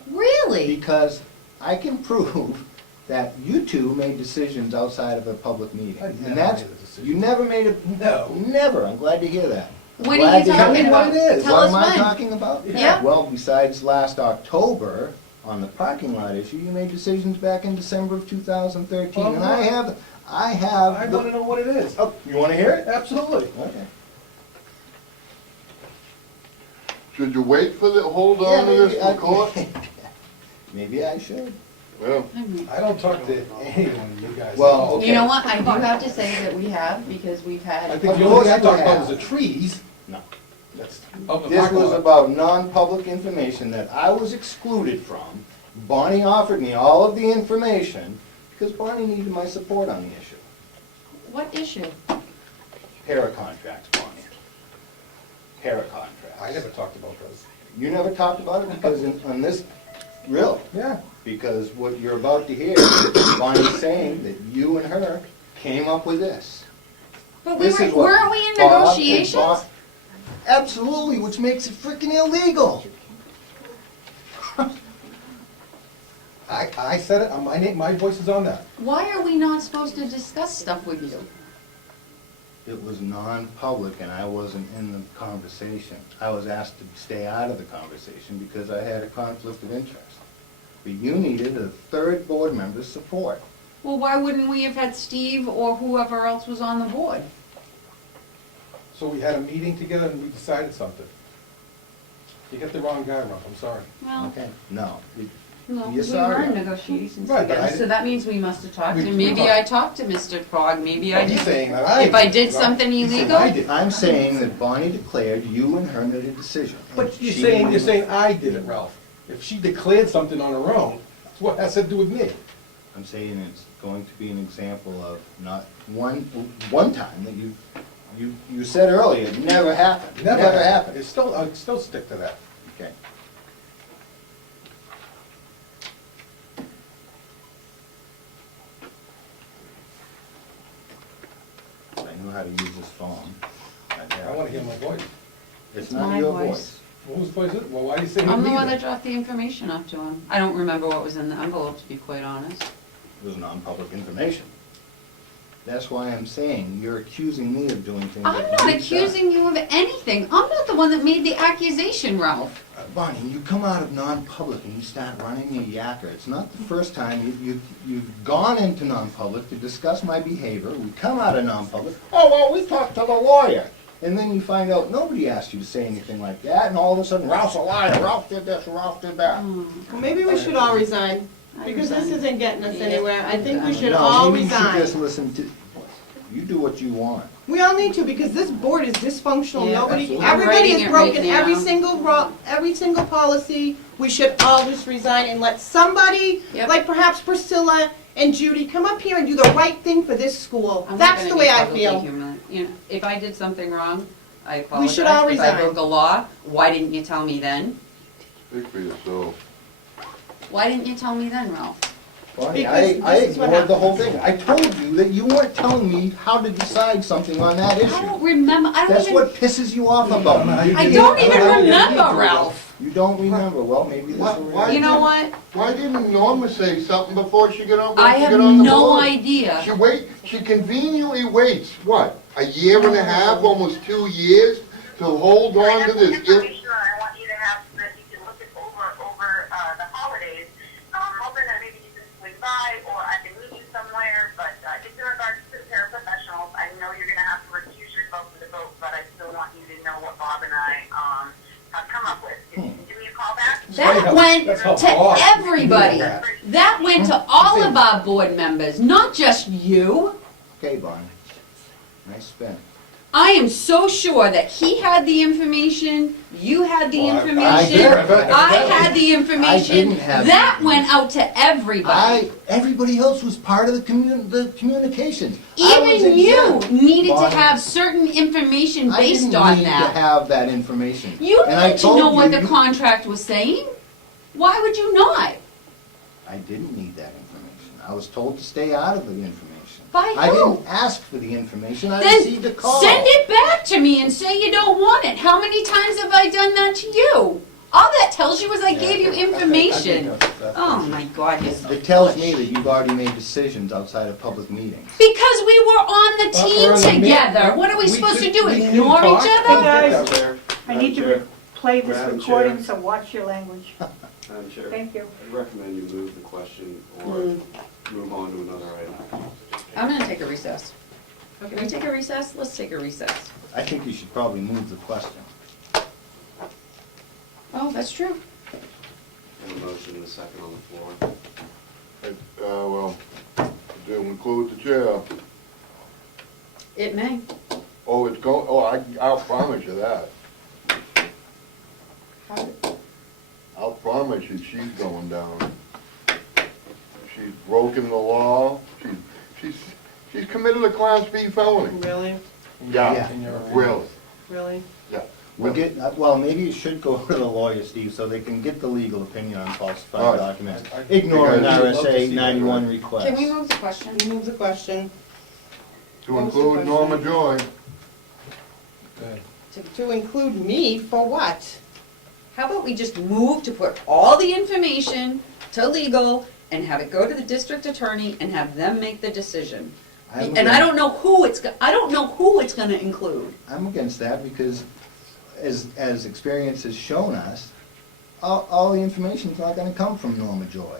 Really? Because I can prove that you two made decisions outside of a public meeting. I never And that's, made a decision. you never made a, No. never, I'm glad to hear that. I'm What are glad you to hear talking that. what about? it is. Tell What us am I when. talking about? Yeah. Well, besides last October, on the parking lot issue, you made decisions back in December of 2013. And I have I wanna know what it is. Oh, you wanna hear it? Absolutely. Okay. Should you wait for the, hold Yeah, on to maybe this for court? Maybe I should. Well, I don't talk to anyone of you guys. Well, at all. okay. You know what, I do have to say that we have, because we've I had, think Of the only course thing I you talked about have. was the trees. No. That's out in the This parking was lot. about non-public information that I was excluded from. Bonnie offered me all of the information because Bonnie needed my support on the issue. what issue? Para contracts, Bonnie. Para contracts. I never talked about those. You never talked about it because on this, really? Yeah. Because what you're about to hear, Bonnie's saying that you and her came up with this. But This is what weren't we in Bob and negotiations? Bob- Absolutely, which makes it freaking illegal. I said it, my name, my voice is on that. Why are we not supposed to discuss stuff with you? It was non-public and I wasn't in the conversation. I was asked to stay out of the conversation because I had a conflict of interest. But you needed a third board member's support. Well, why wouldn't we have had Steve or whoever else was on the board? So we had a meeting together and we decided something. You got the wrong guy, Ralph, I'm sorry. Well, Okay, no. no, You're we sorry. were in negotiations Right, but together, I- so that means we must have talked, We- and we maybe talked. I talked to Mr. Fogg, maybe I He's did. saying that I If I did Ralph. something He's saying illegal? I did. I'm saying that Bonnie declared you and her made a decision. But you're She- saying I did it, Ralph. If she declared something on her own, what has that to do with me? I'm saying it's going to be an example of not one time that you said earlier, it never happened. Never happened. It's still, I'd still stick to that. Okay. I knew how to use this phone. I wanna hear my voice. It's It's not my your voice. voice. Whose voice is it? Well, why do you say me I'm the one then? that dropped the information off to him. I don't remember what was in the envelope, to be quite honest. It was non-public information. That's why I'm saying you're accusing me of doing things that I'm you've not done. accusing you of anything. I'm not the one that made the accusation, Ralph. Bonnie, you come out of non-public and you start running your yacker. It's not the first time you've gone into non-public to discuss my behavior. We come out of non-public, oh, well, we talked to the lawyer. And then you find out nobody asked you to say anything like that, and all of a sudden, Ralph's a liar, Ralph did this, Ralph did that. Oh, Well, maybe we should all resign, I because this resign. isn't getting us Yeah. anywhere. I think we should No, all maybe you should resign. just listen to, you do what you want. We all need to, because this board is dysfunctional. Yeah, Nobody, absolutely. I'm everybody writing has it broken right now. every single policy. We should all just resign and let somebody, Yep. like perhaps Priscilla and Judy, come up here and do the right thing for this school. I'm not That's gonna the be way I publicly feel. humiliated. You know, if I did something wrong, I We apologize. should all If I resign. broke a law, why didn't you tell me then? speak for yourself. Why didn't you tell me then, Ralph? Bonnie, Because I this is what ignored the whole happens. thing. I told you that you weren't telling me how to decide something on that I issue. don't remember, I don't That's even, what pisses you off about me. I don't even remember, Ralph. You don't remember, well, maybe this will Why- You know remember. what? Why didn't Norma say something before she got on, I when she have got on the no board? idea. She conveniently waits, what, a year and a half, almost 2 years, to hold on to this. Information I want you to have so that you can look it over the holidays. So I'm hoping that maybe you can swing by, or I can meet you somewhere, but it's in regards to the paraprofessionals. I know you're gonna have to recuse yourself from the vote, but I still want you to know what Bob and I, have come up with. If you can give me a call back. That went That's how to Bob everybody. did that. That went to all of our board members, not just you. Okay, Bonnie. Nice spin. I am so sure that he had the information, you had the Well, I information, did. I had the information. didn't have That the went out to everybody. Everybody else was part of the communications. I was Even you exempt. needed to Bonnie, have certain information I based didn't on need to that. have that information. You And I need to told know what you, the contract was saying. Why would you not? I didn't need that information. I was told to stay out of the information. By I who? didn't ask for the information, I Then received a call. send it back to me and say you don't want it. How many times have I done that to you? All that tells you is I gave you information. Oh my God, you're so It tells me that you've already made decisions outside of public meetings. Because we were on the we're team on the together. meeting. What are we We supposed to could- do? we can Ignore talk. each Hey, other? guys, I need to Madam play this Madam recording, Chair. so watch your language. Madam Chair. Thank you. I recommend you move the question or move on to another item. I'm gonna take a recess. Can we take a recess? Let's take a recess. I think you should probably move the question. Oh, that's true. I have a motion and a second on the floor. Well, to include the chair. It may. Oh, it's go, I'll promise you that. I'll promise you she's going down. She's broken the law, she's committed a Class B felony. Really? Yeah, really, Really? yeah. We'll get, well, maybe you should go to the lawyer, Steve, so they can get the legal opinion on All falsified right. documents. Ignoring Because I'd love to RSA see that, 91 right? request. Can we move the question? Move the question. To What was the include Norma question? Joy. To include me for what? How about we just move to put all the information to legal and have it go to the district attorney and have them make the decision? And I don't know who it's gonna include. I'm against that because as experience has shown us, all the information's not gonna come from Norma Joy.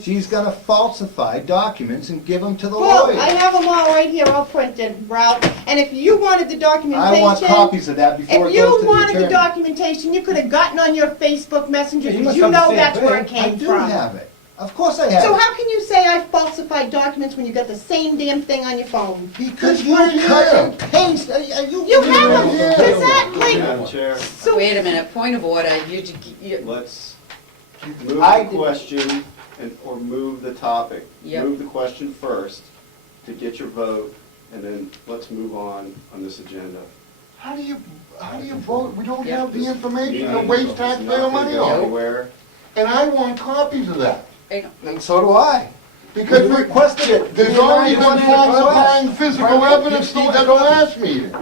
She's gonna falsify documents and give them to the Well, lawyer. I have them all right here, all printed, Ralph, and if you wanted the documentation. I want copies of that before If it goes you to the wanted the attorney. documentation, you could have gotten on your Facebook Messenger, Yeah, you because must you have the know same that's where it thing. came I do from. have it. Of course I have So it. how can you say I falsified documents when you got the same damn thing on your phone? Because you cut and paste. Are you? You have them, does that, Madam like, Chair, Wait a minute, point of order, let's move I the did- question or move the topic. Yep. Move the question first to get your vote, and then let's move on this agenda. How do you vote? We don't Yep. have the information to Meeting waste is taxpayer not gonna money go on. anywhere. And I want copies of that. And so do I. Because You requested it. there's already been falsifying physical evidence at the last meeting.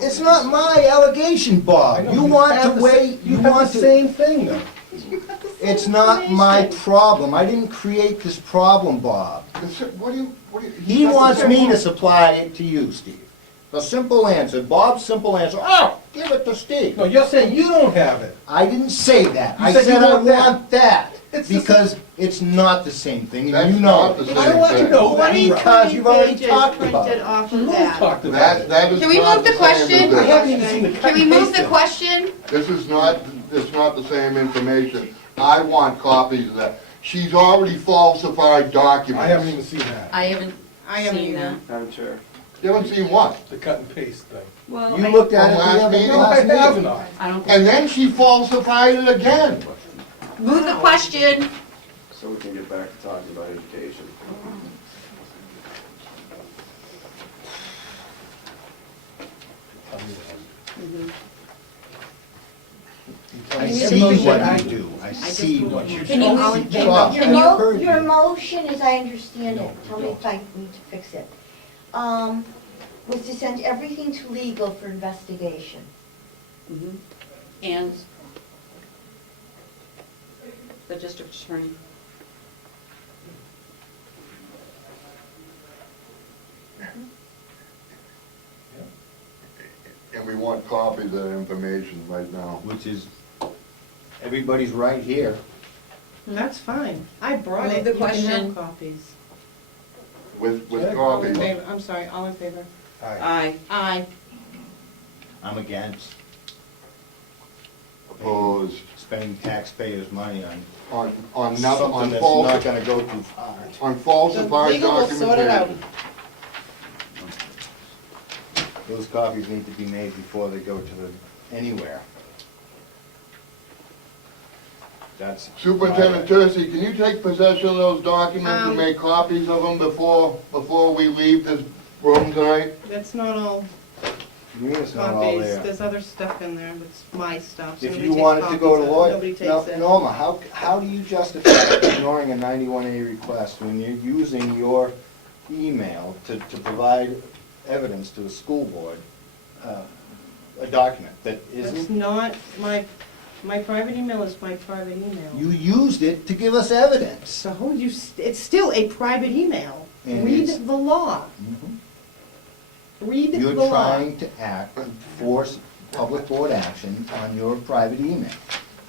It's not my allegation, Bob. You want to wait, you want to. Same thing though. It's not my problem. I didn't create this problem, Bob. What do you? He wants me to supply it to you, Steve. A simple answer. Bob's simple answer, oh, give it to Steve. No, you're saying you don't have it. I didn't say that. You I said you said I want that. want that. It's the Because it's not the same thing, That's and you know not the it. same I don't want to thing. know that. Because you've already talked about it. off Who talked about it? That is Can we not move the same question? as I this. haven't even seen the cut Can we and move paste the it. question? This is not, it's not the same information. I want copies of that. She's already falsified documents. I haven't even seen that. I haven't haven't seen either. that. Madam Chair. You haven't seen what? The cut and paste thing. Well, You looked at it From the other meeting? No, I last have meeting. not. I don't And think, then she falsified it again. move the question. So we can get back to talking about education. I see what you do. I see what you do. Can you- Bob, Your I heard you. your motion, as I understand it, tell me if I need to fix it, was to send everything to legal for investigation. Mhm. And the district attorney. And we want copies of that information right now. Which is, everybody's right here. That's fine. I brought Move it. the You can question. have copies. With All in copies. favor, I'm sorry, all in favor? Aye. Aye. I'm against Opposed. spending taxpayers' money on On nothing, something on that's not false, gonna go too far. on falsified Legal will sort it out. documentation. Those copies need to be made before they go to anywhere. That's. Superintendent Tursi, can you take possession of those documents and Um, make copies of them before we leave this room tonight? That's not all. It's not all copies, there. there's other stuff in there, it's my stuff. so If nobody you takes wanted to go to copies of it. lawyer, Nobody now, takes it. Norma, how do you justify ignoring a 91A request when you're using your email to provide evidence to a school board, a document that It's isn't? not, my private email is my private email. You used it to give us evidence. So it's still a private email. And Read it's- the law. Mhm. Read the You're law. trying to force public board action on your private email.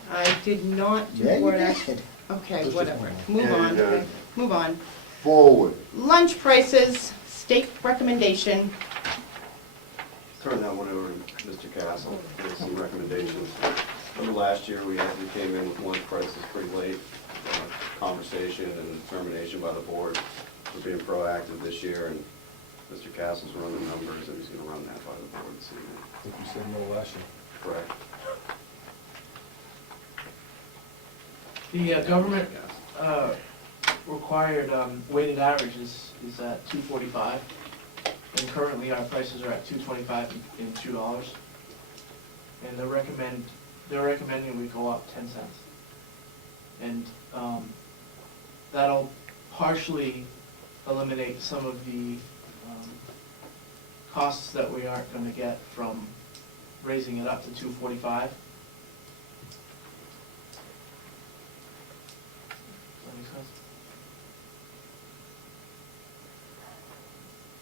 I did not do Yeah, you board did. action. Okay, Let's just whatever. move Move on. on, Yeah, yeah. move on. Forward. Lunch prices, state recommendation. Turn that one over to Mr. Castle, give us some recommendations. Remember last year, we came in with lunch prices pretty late, conversation and determination by the board. We're being proactive this year, and Mr. Castle's running the numbers, and he's gonna run that by the board this evening. I think you said no last year. Correct. The government required weighted average is at $2.45, and currently our prices are at $2.25 and $2. And they're recommending we go up 10 cents. And that'll partially eliminate some of the costs that we aren't going to get from raising it up to $2.45. Does that make sense?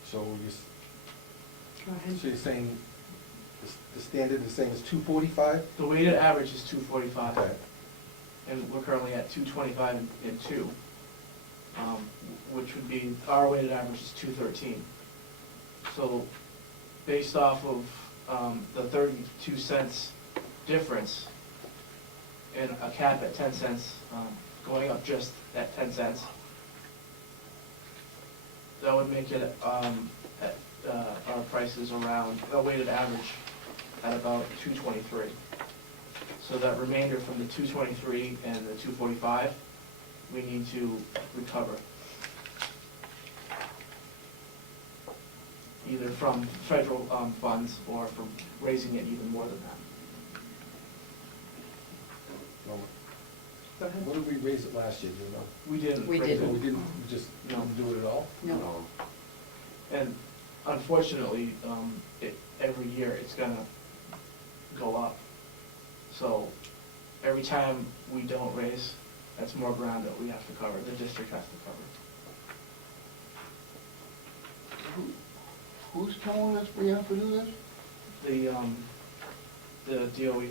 So Go ahead. so you're saying the standard is saying it's 245? The weighted average is $2.45. Okay. And we're currently at $2.25 and $2, which would be, our weighted average is $2.13. So based off of the 32 cents difference and a cap at 10 cents, going up just at 10 cents, that would make it at our prices around, a weighted average at about $2.23. So that remainder from the $2.23 and the $2.45, we need to recover. Either from federal funds or from raising it even more than that. Go ahead. What did we raise it last year, do you know? We didn't. We raise it. didn't. We didn't, we just didn't do it at all? No. And unfortunately, every year it's gonna go up. So every time we don't raise, that's more ground that we have to cover, the district has to cover. Who's telling us we have to do this? The DOE.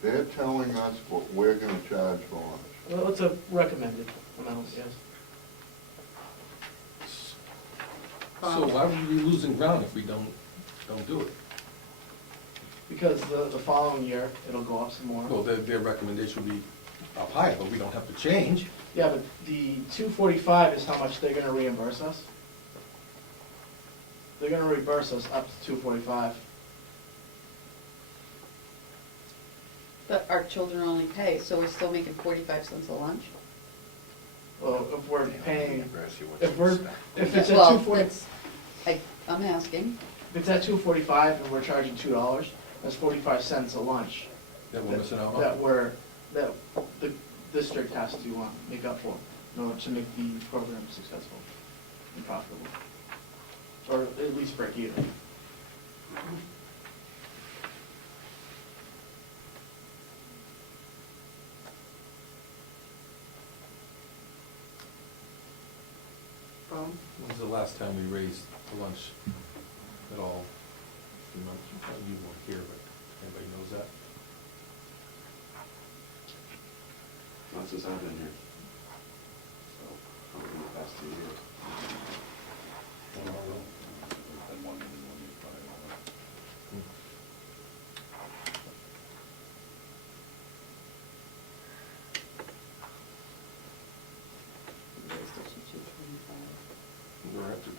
They're telling us what we're gonna charge for lunch. Well, it's a recommended amount, yes. So why would we be losing ground if we don't do it? Because the following year, it'll go up some more. Well, their recommendation would be up higher, but we don't have to change. Yeah, but the $2.45 is how much they're gonna reimburse us. They're gonna reimburse us up to $2.45. But our children only pay, so we're still making 45 cents a lunch? Well, if we're paying, if it's Well, at $2.40, I'm asking. if it's at $2.45 and we're charging $2, that's 45 cents a lunch. That we're missing out on? That the district has to make up for in order to make the program successful and profitable. Or at least break even. When's the last time we raised the lunch at all? You weren't here, but anybody knows that? Not since I've been here. So, probably in the past 2 years. We're at 220.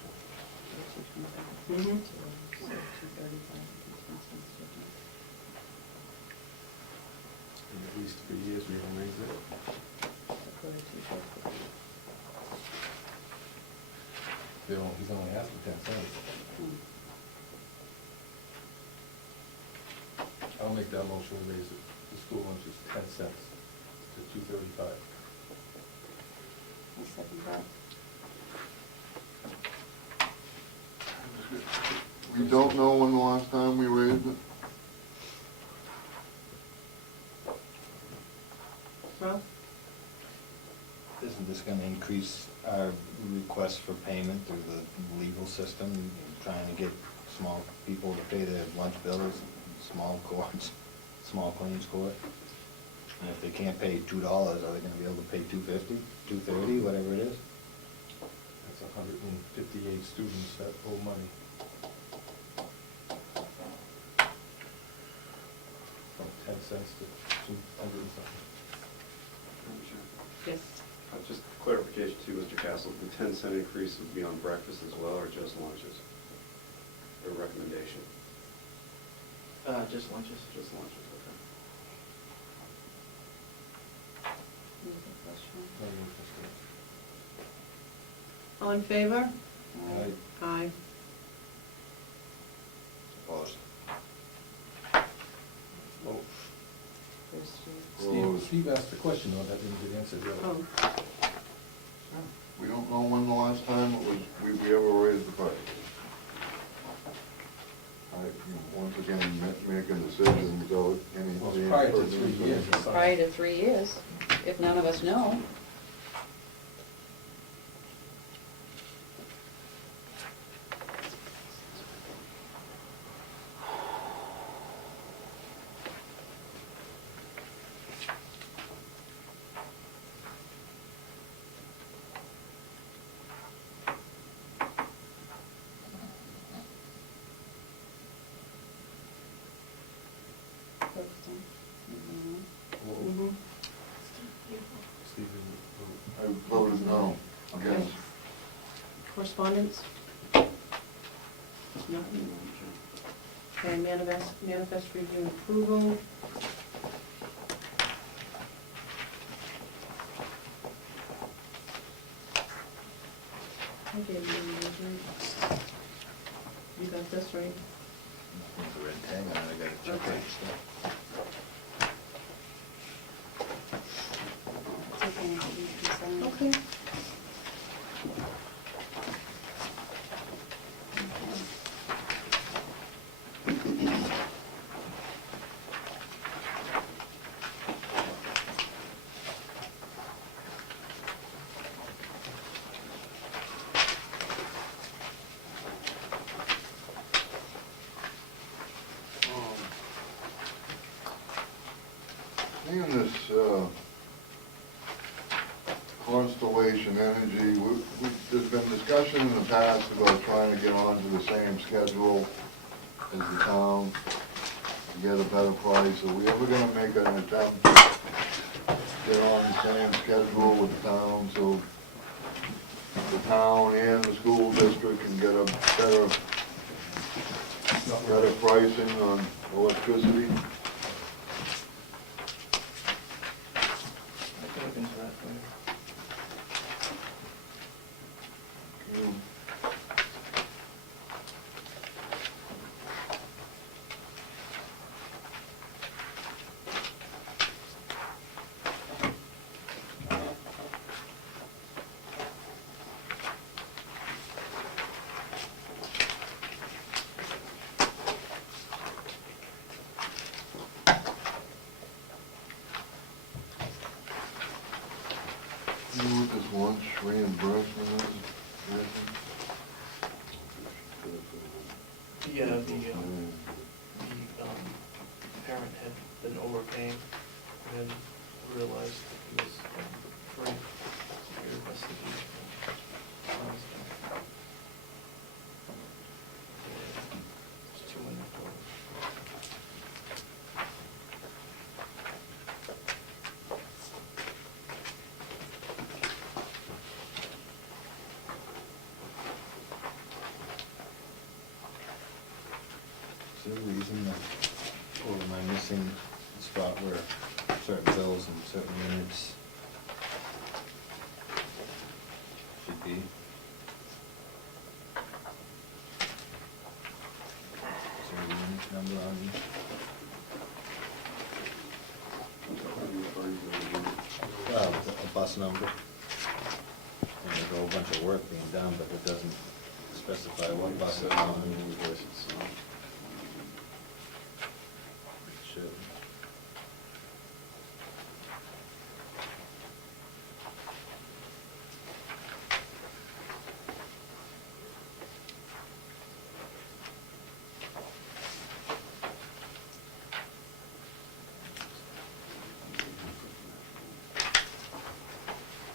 Mm-hmm. In at least 3 years, we haven't raised it. He's only asking 10 cents. I'll make that motion, we'll raise it, the school lunch is 10 cents to $2.35. I'll second that. We don't know when the last time we raised it? Well, Isn't this gonna increase our request for payment through the legal system, trying to get small people to pay their lunch bills, small courts, small claims court? And if they can't pay $2, are they gonna be able to pay $2.50, $2.30, whatever it is? That's 158 students that owe money. From 10 cents to 200 and something. yes. Just clarification too, Mr. Castle, the 10-cent increase would be on breakfast as well, or just lunches? A recommendation? Just lunches. Just lunches, okay. Any other question? All in favor? Aye. Aye. Opposed. Well, There's three. Steve asked the question, though, that didn't get answered really. Oh, We don't know when the last time it was, we ever raised the price. Once again, making decisions without any. Well, it's prior to 3 years. it's not- Prior to 3 years, if none of us know. Well, Steve, I voted no, against. correspondence? Nothing. Okay, manifest review and approval. Okay, you got this, right? With the red tag on it, I gotta check Okay. it. Taking out the consent. Okay. Seeing this, Constellation Energy, there's been discussion in the past about trying to get onto the same schedule as the town, to get a better price. Are we ever gonna make an attempt to get on the same schedule with the town, so the town and the school district can get a better pricing on electricity? I can look into that for you. You- You know what this lunch reimbursement is? Jason? The parent had been overpaying and realized it was free. He requested the funds back. It's $2 million. Is there a reason that, or am I missing a spot where certain bills and certain units should be? Is there a unit number on these? number. And there's a whole bunch of work being done, but it doesn't specify what bus it's on. It should.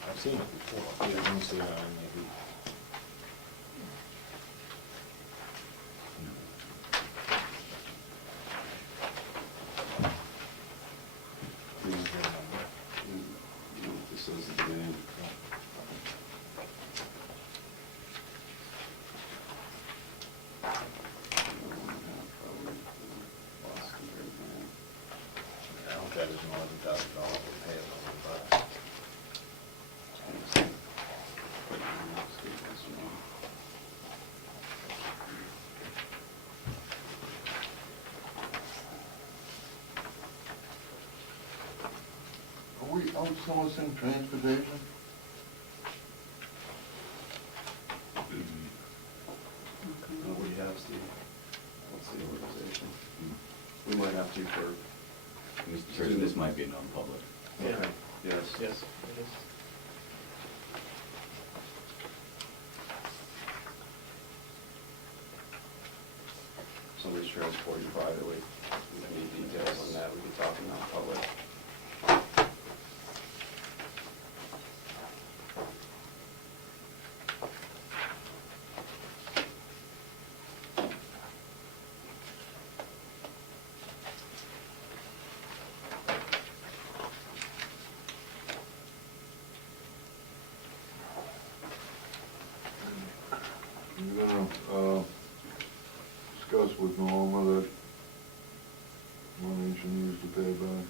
I've seen it before. I didn't see it on maybe. This is the beginning. I don't bet there's more than $1,000 to pay it. Are we outsourcing transportation? We have, Steve. What's the organization? We might have to for. Mr. Chairman, this might be a non-public. Okay, yes. Yes, it is. Somebody's transporting privately. If you need details on that, we can talk in non-public. You're gonna, discuss with Norma that money she needs to pay back.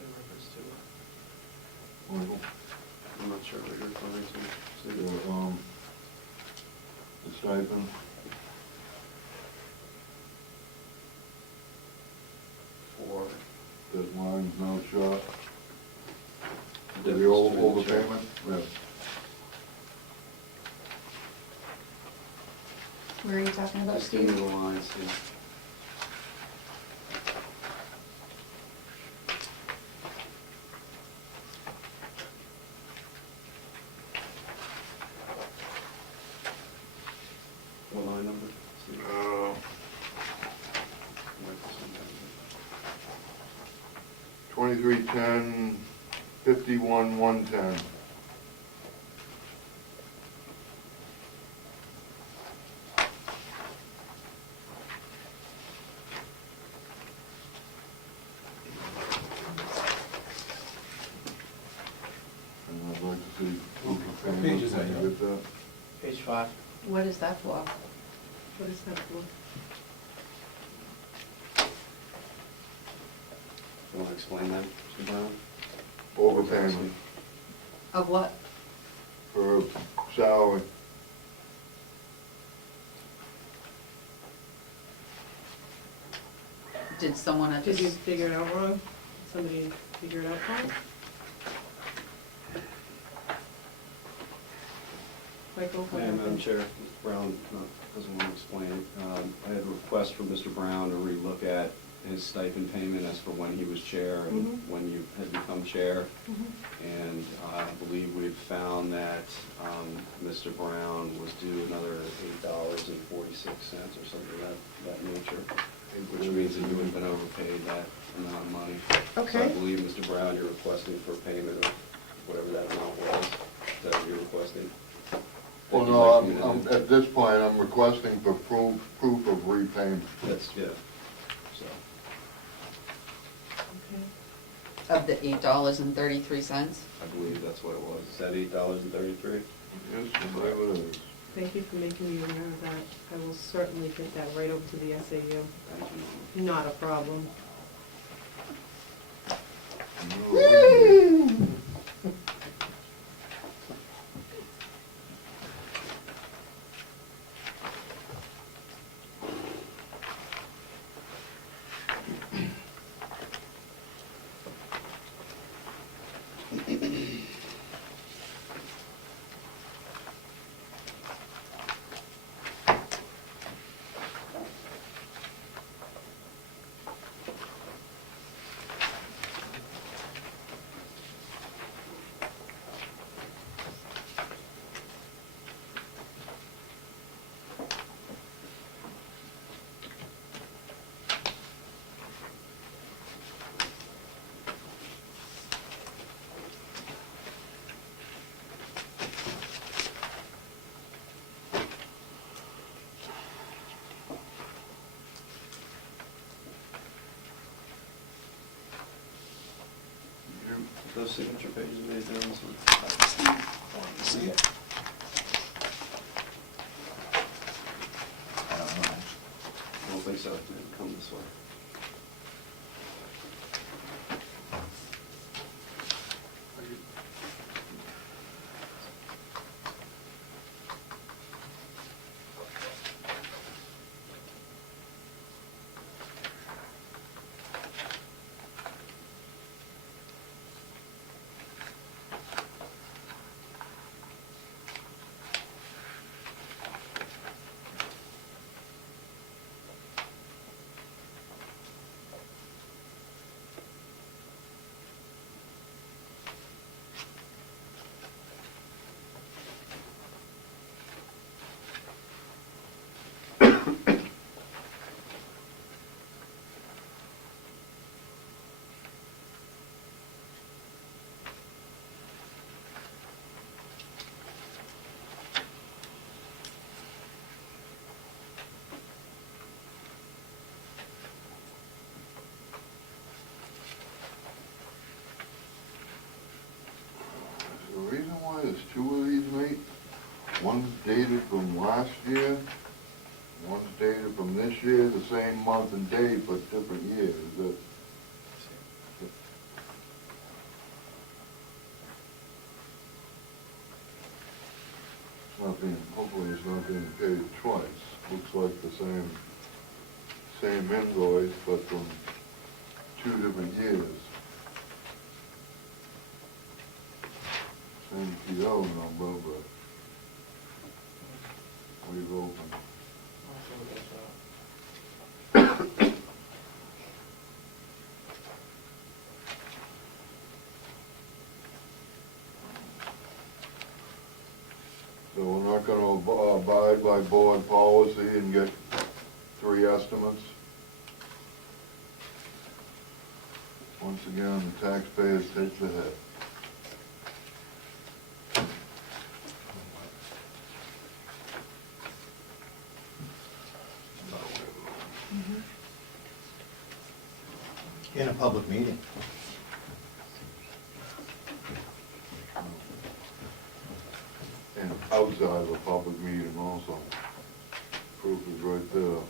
In reference to, Michael? I'm not sure what you're referring to. The stipend. For That line's now shot. For the difference between the check. overpayment? Yes. Where are you talking about, Just give me Steve? the lines, Steve. What line number, Steve? Write this one down. 2310, 51,110. And I'd like to see proof of payment. page is that, when you yeah? get that. Page 5. What is that for? What is that for? You want to explain that, Mr. Brown? Overpayment Of what? for salary. Did someone at Did you this, figure it out wrong? Somebody figure it out wrong? Michael? what Madam happened? Chair, Mr. Brown doesn't want to explain it. I had a request from Mr. Brown to relook at his stipend payment as for when he was chair and Mhm. when you had become chair. Mhm. And I believe we've found that Mr. Brown was due another $8.46 or something of that nature, which means that you would have been overpaid that amount of money. So I Okay. believe, Mr. Brown, you're requesting for payment of whatever that amount was. Is that what you're requesting? Well, Would you no, like me to do- at this point, I'm requesting for proof of repayment. That's, yeah, so. Okay. of the $8.33? I believe that's what it was. Is that $8.33? Yes, I believe it is. Thank you for making me aware of that. I will certainly get that right over to the SAU. Thank you. Not a problem. Those signature pages made there, this one. See it? I don't know. I don't think so, it didn't come this way. The reason why there's two of these, mate, one's dated from last year, one's dated from this year, the same month and date, but different years. That it's not being, hopefully it's not being paid twice. Looks like the same invoice, but from 2 different years. Same PO number, but we've opened. So we're not gonna abide by board policy and get 3 estimates? Once again, the taxpayers take the hit. In a public meeting. And outside of a public meeting also. Proof is right there.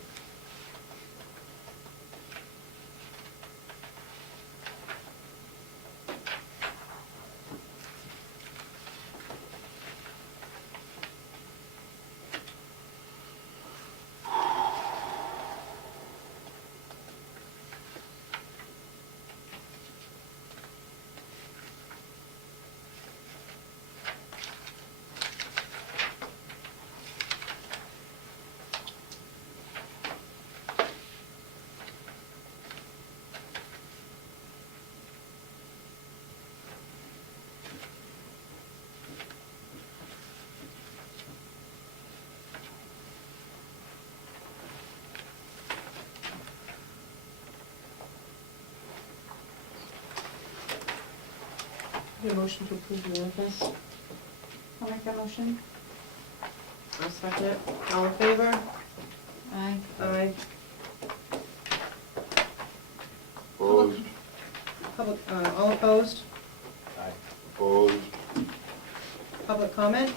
Your motion to approve the manifest? I'll make that motion. I'll second it. All in favor? Aye. Aye. Opposed? All opposed? Aye. Opposed? Public comment?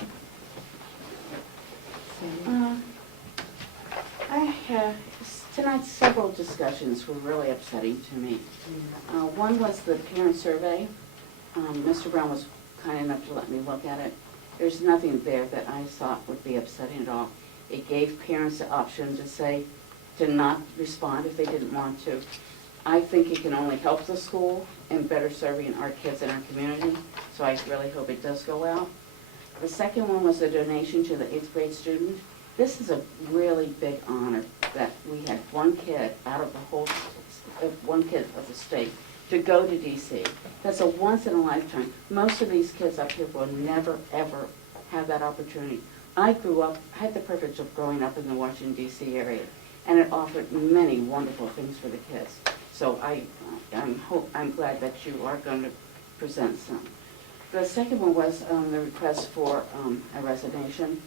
Tonight's several discussions were really upsetting to me. One was the parent survey. Mr. Brown was kind enough to let me look at it. There's nothing there that I thought would be upsetting at all. It gave parents the option to not respond if they didn't want to. I think it can only help the school in better serving our kids in our community, so I really hope it does go out. The second one was a donation to the 8th grade student. This is a really big honor that we had one kid out of the whole, one kid of the state to go to DC. That's a once in a lifetime. Most of these kids up here will never, ever have that opportunity. I had the privilege of growing up in the Washington DC area, and it offered many wonderful things for the kids. So I'm glad that you are going to present some. The second one was the request for a resignation.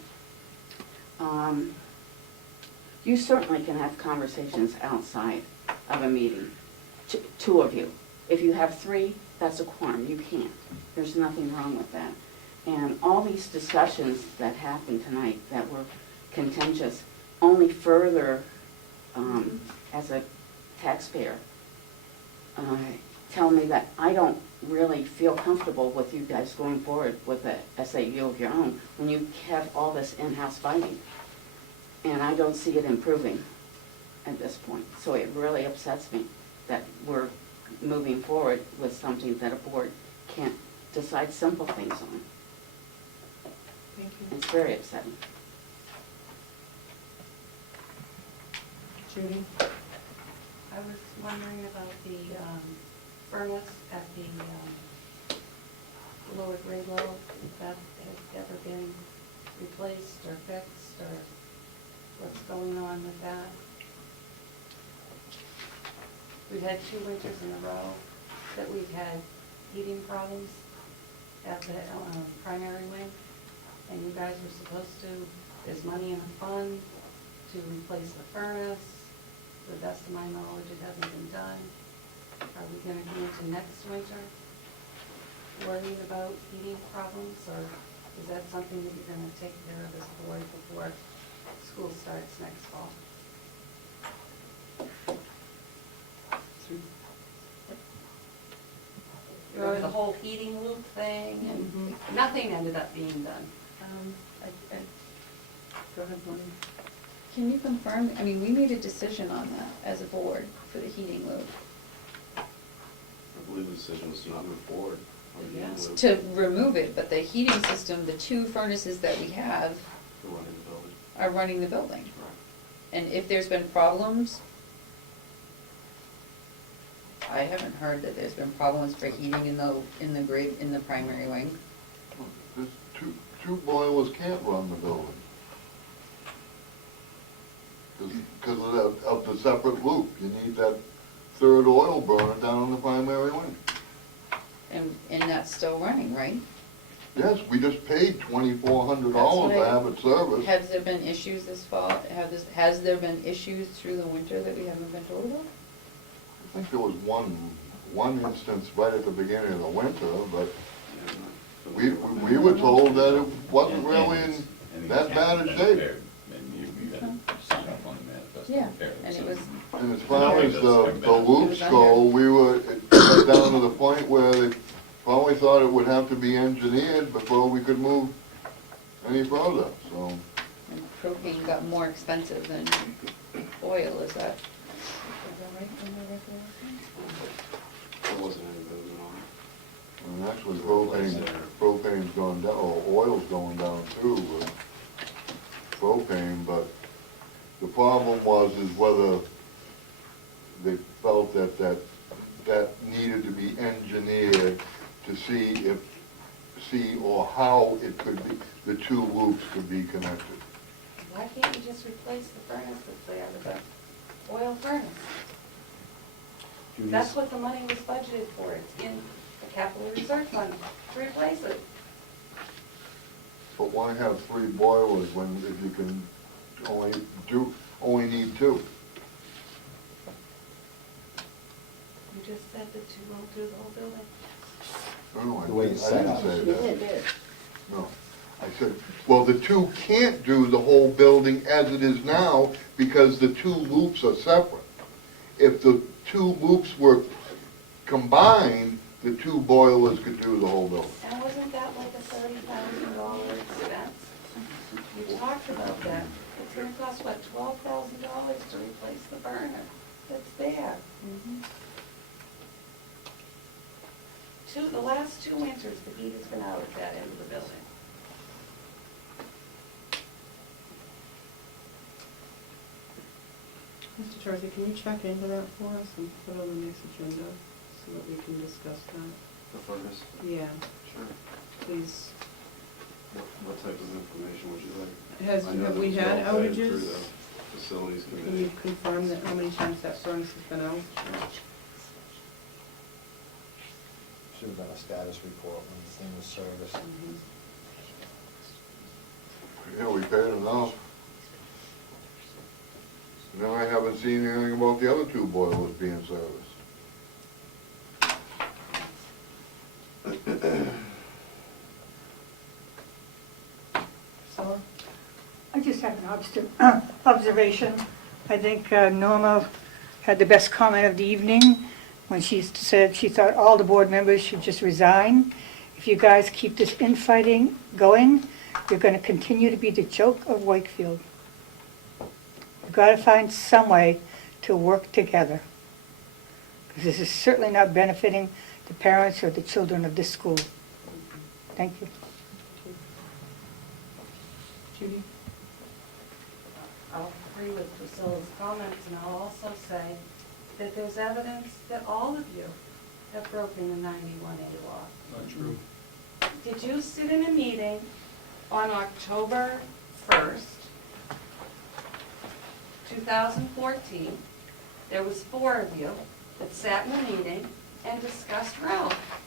You certainly can have conversations outside of a meeting, two of you. If you have 3, that's a quorum, you can't. There's nothing wrong with that. And all these discussions that happened tonight that were contentious only further, as a taxpayer, tell me that I don't really feel comfortable with you guys going forward with a SAU of your own when you have all this in-house fighting. And I don't see it improving at this point. So it really upsets me that we're moving forward with something that a board can't decide simple things on. Thank you. It's very upsetting. Judy? I was wondering about the furnace at the lower grade level, if that has ever been replaced or fixed, or what's going on with that. We've had 2 winters in a row that we've had heating problems at the primary wing, and you guys were supposed to, there's money in a fund to replace the furnace. To the best of my knowledge, it hasn't been done. Are we gonna go into next winter worrying about heating problems, or is that something that you're gonna take care of as a board before school starts next fall? There was a whole heating loop thing, and nothing ended up being done. Go ahead, Bonnie. Can you confirm, I mean, we made a decision on that as a board for the heating loop. I believe the decision was to not move forward on the heating loop. To remove it, but the heating system, the 2 furnaces that we have For running the building. are running the building. Right. And if there's been problems, I haven't heard that there's been problems for heating in the primary wing. There's two boilers can't run the building. Because of the separate loop. You need that 3rd oil burner down in the primary wing. And that's still running, right? Yes, we just paid $2,400 to have it serviced. Has there been issues this fall? Has there been issues through the winter that we haven't been told about? I think there was one instance right at the beginning of the winter, but we were told that it wasn't really in that bad a shape. And you gotta sign off on the manifest. Yeah, and it was. And as far as the loops go, it got down to the point where they probably thought it would have to be engineered before we could move any further, so. And propane got more expensive than oil, is that right? There wasn't any movement on it. And actually propane's gone down, or oil's going down too, with propane, but the problem is whether they felt that needed to be engineered to see or how it could be, the 2 loops could be connected. Why can't you just replace the furnace that's there with the oil furnace? That's what the money was budgeted for. It's in the capital reserve fund to replace it. But why have 3 boilers when, if you can only need 2? You just said that you won't do the whole building. No, The way it's set up. I didn't say that. No, I said, well, the 2 can't do the whole building as it is now because the 2 loops are separate. If the 2 loops were combined, the 2 boilers could do the whole building. And wasn't that like a $30,000 expense? You talked about that. It's gonna cost, what, $12,000 to replace the burner that's there. The last 2 winters, the heat has been out at that end of the building. Mr. Tarzi, can you check into that for us and put on the next agenda so that we can discuss that? The furnace? Yeah, Sure. please. What type of information would you like? Have we had outages? Through the facilities Can committee. you confirm that, how many times that furnace has been out? Should have done a status report when the thing was serviced. Yeah, we paid enough. Now I haven't seen anything about the other 2 boilers being serviced. Priscilla? I just have an observation. I think Norma had the best comment of the evening when she said she thought all the board members should just resign. If you guys keep this infighting going, you're going to continue to be the joke of Wakefield. You've got to find some way to work together. Because this is certainly not benefiting the parents or the children of this school. Thank you. Judy? I'll agree with Priscilla's comments, and I'll also say that there's evidence that all of you have broken the 91A law. Not true. Did you sit in a meeting on October 1st, 2014? There was 4 of you that sat in a meeting and discussed Ralph.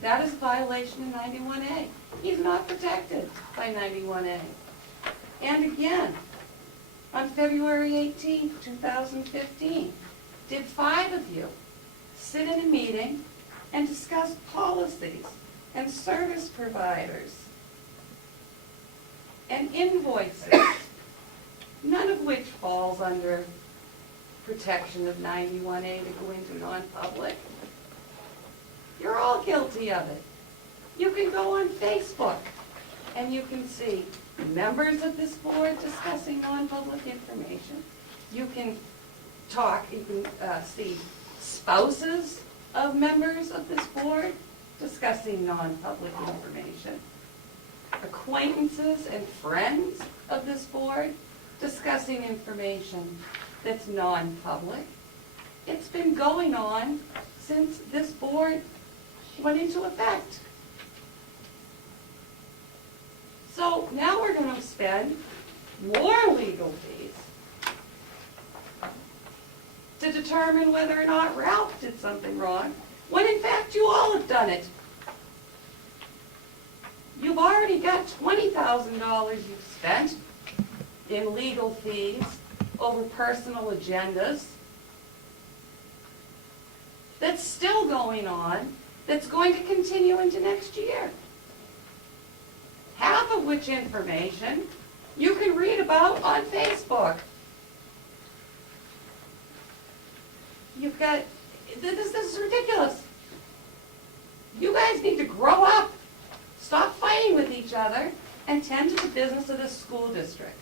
That is a violation of 91A. He's not protected by 91A. And again, on February 18th, 2015, did 5 of you sit in a meeting and discuss policies and service providers and invoices, none of which falls under protection of 91A to go into non-public? You're all guilty of it. You can go on Facebook and you can see members of this board discussing non-public information. You can see spouses of members of this board discussing non-public information. Acquaintances and friends of this board discussing information that's non-public. It's been going on since this board went into effect. So now we're going to spend more legal fees to determine whether or not Ralph did something wrong, when in fact you all have done it. You've already got $20,000 you've spent in legal fees over personal agendas. That's still going on, that's going to continue into next year. Half of which information you can read about on Facebook. You've got, this is ridiculous. You guys need to grow up. Stop fighting with each other and tend to the business of this school district.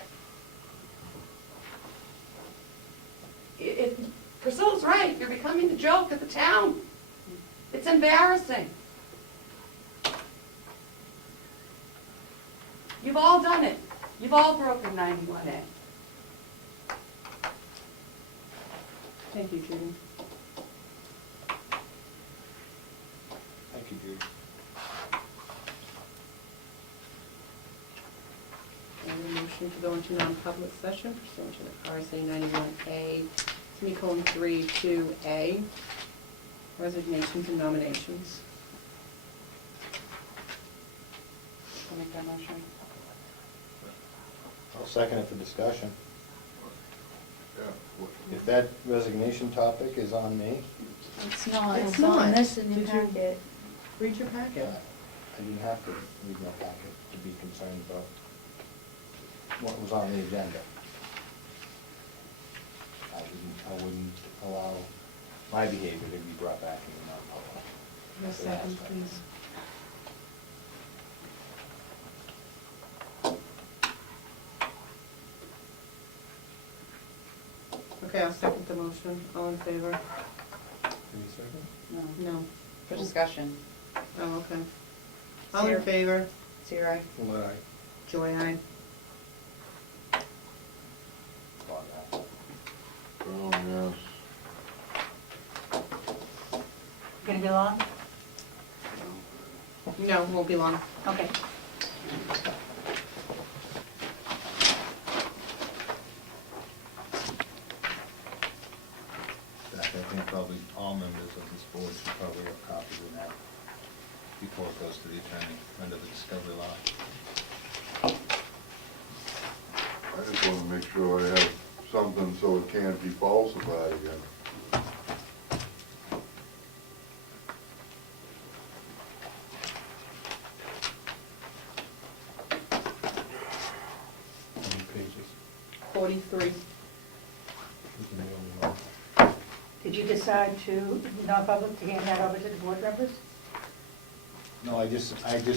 Priscilla's right, you're becoming the joke of the town. It's embarrassing. You've all done it. You've all broken 91A. Thank you, Judy. Thank you, Judy. And a motion to go into non-public session pursuant to the RSA 91A, semicolon 3, 2A, resignations and nominations. I'll make that motion. I'll second it for discussion. Yeah. If that resignation topic is on me, It's not, It's it's on not. this in your Did you- packet. Read your packet. I didn't have to read my packet to be concerned about what was on the agenda. I wouldn't allow my behavior to be brought back into non-public. Your second, please. Okay, I'll second the motion. All in favor? Any second? No, No. for discussion. Oh, okay. All in Sarah. favor? Zero. Will I? Joy, aye. Brown, yes. Gonna be long? No, won't be long. Okay. I think probably all members of this board should probably have copies of that before it goes to the attorney under the discovery law. I just want to make sure I have something so it can't be falsified again. 43. Did you decide to, non-public, to hand that over to the board members? No, I just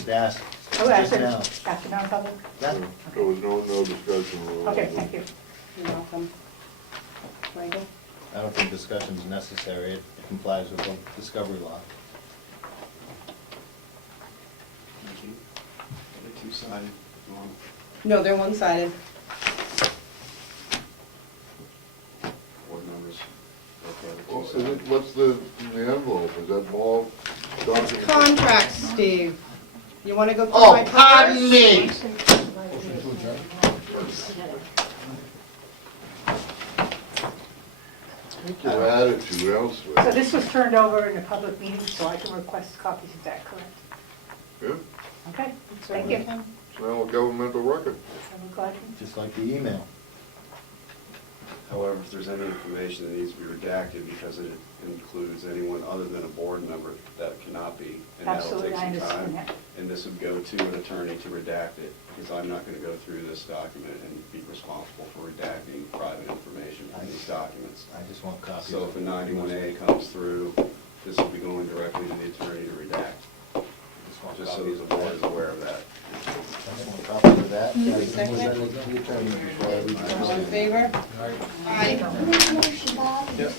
asked, Oh, just after, now. after non-public? Yeah. There was no discussion. Okay, thank you. You're welcome. Michael? I don't think discussion is necessary. It complies with the discovery law. Two-sided. No, they're one-sided. Board members. Well, is it, what's the envelope? Is that all documents? Contracts, Steve. You want to go through Oh, my pardon me. Take your attitude elsewhere. So this was turned over in a public meeting, so I can request copies of that, correct? Yeah, Okay, thank you. it's now a governmental record. I'm glad. Just like the email. However, if there's any information that needs to be redacted because it includes anyone other than a board member, that cannot be. And that'll Absolutely, take I some understand time. that. And this would go to an attorney to redact it, because I'm not going to go through this document and be responsible for redacting private information from these documents. I just want copies. So if a 91A comes through, this will be going directly to the attorney to redact, just so the board is aware of that. I just want copies of that. Second. The attorney before I read the All in favor? Aye. Make a motion, Bob. Yep.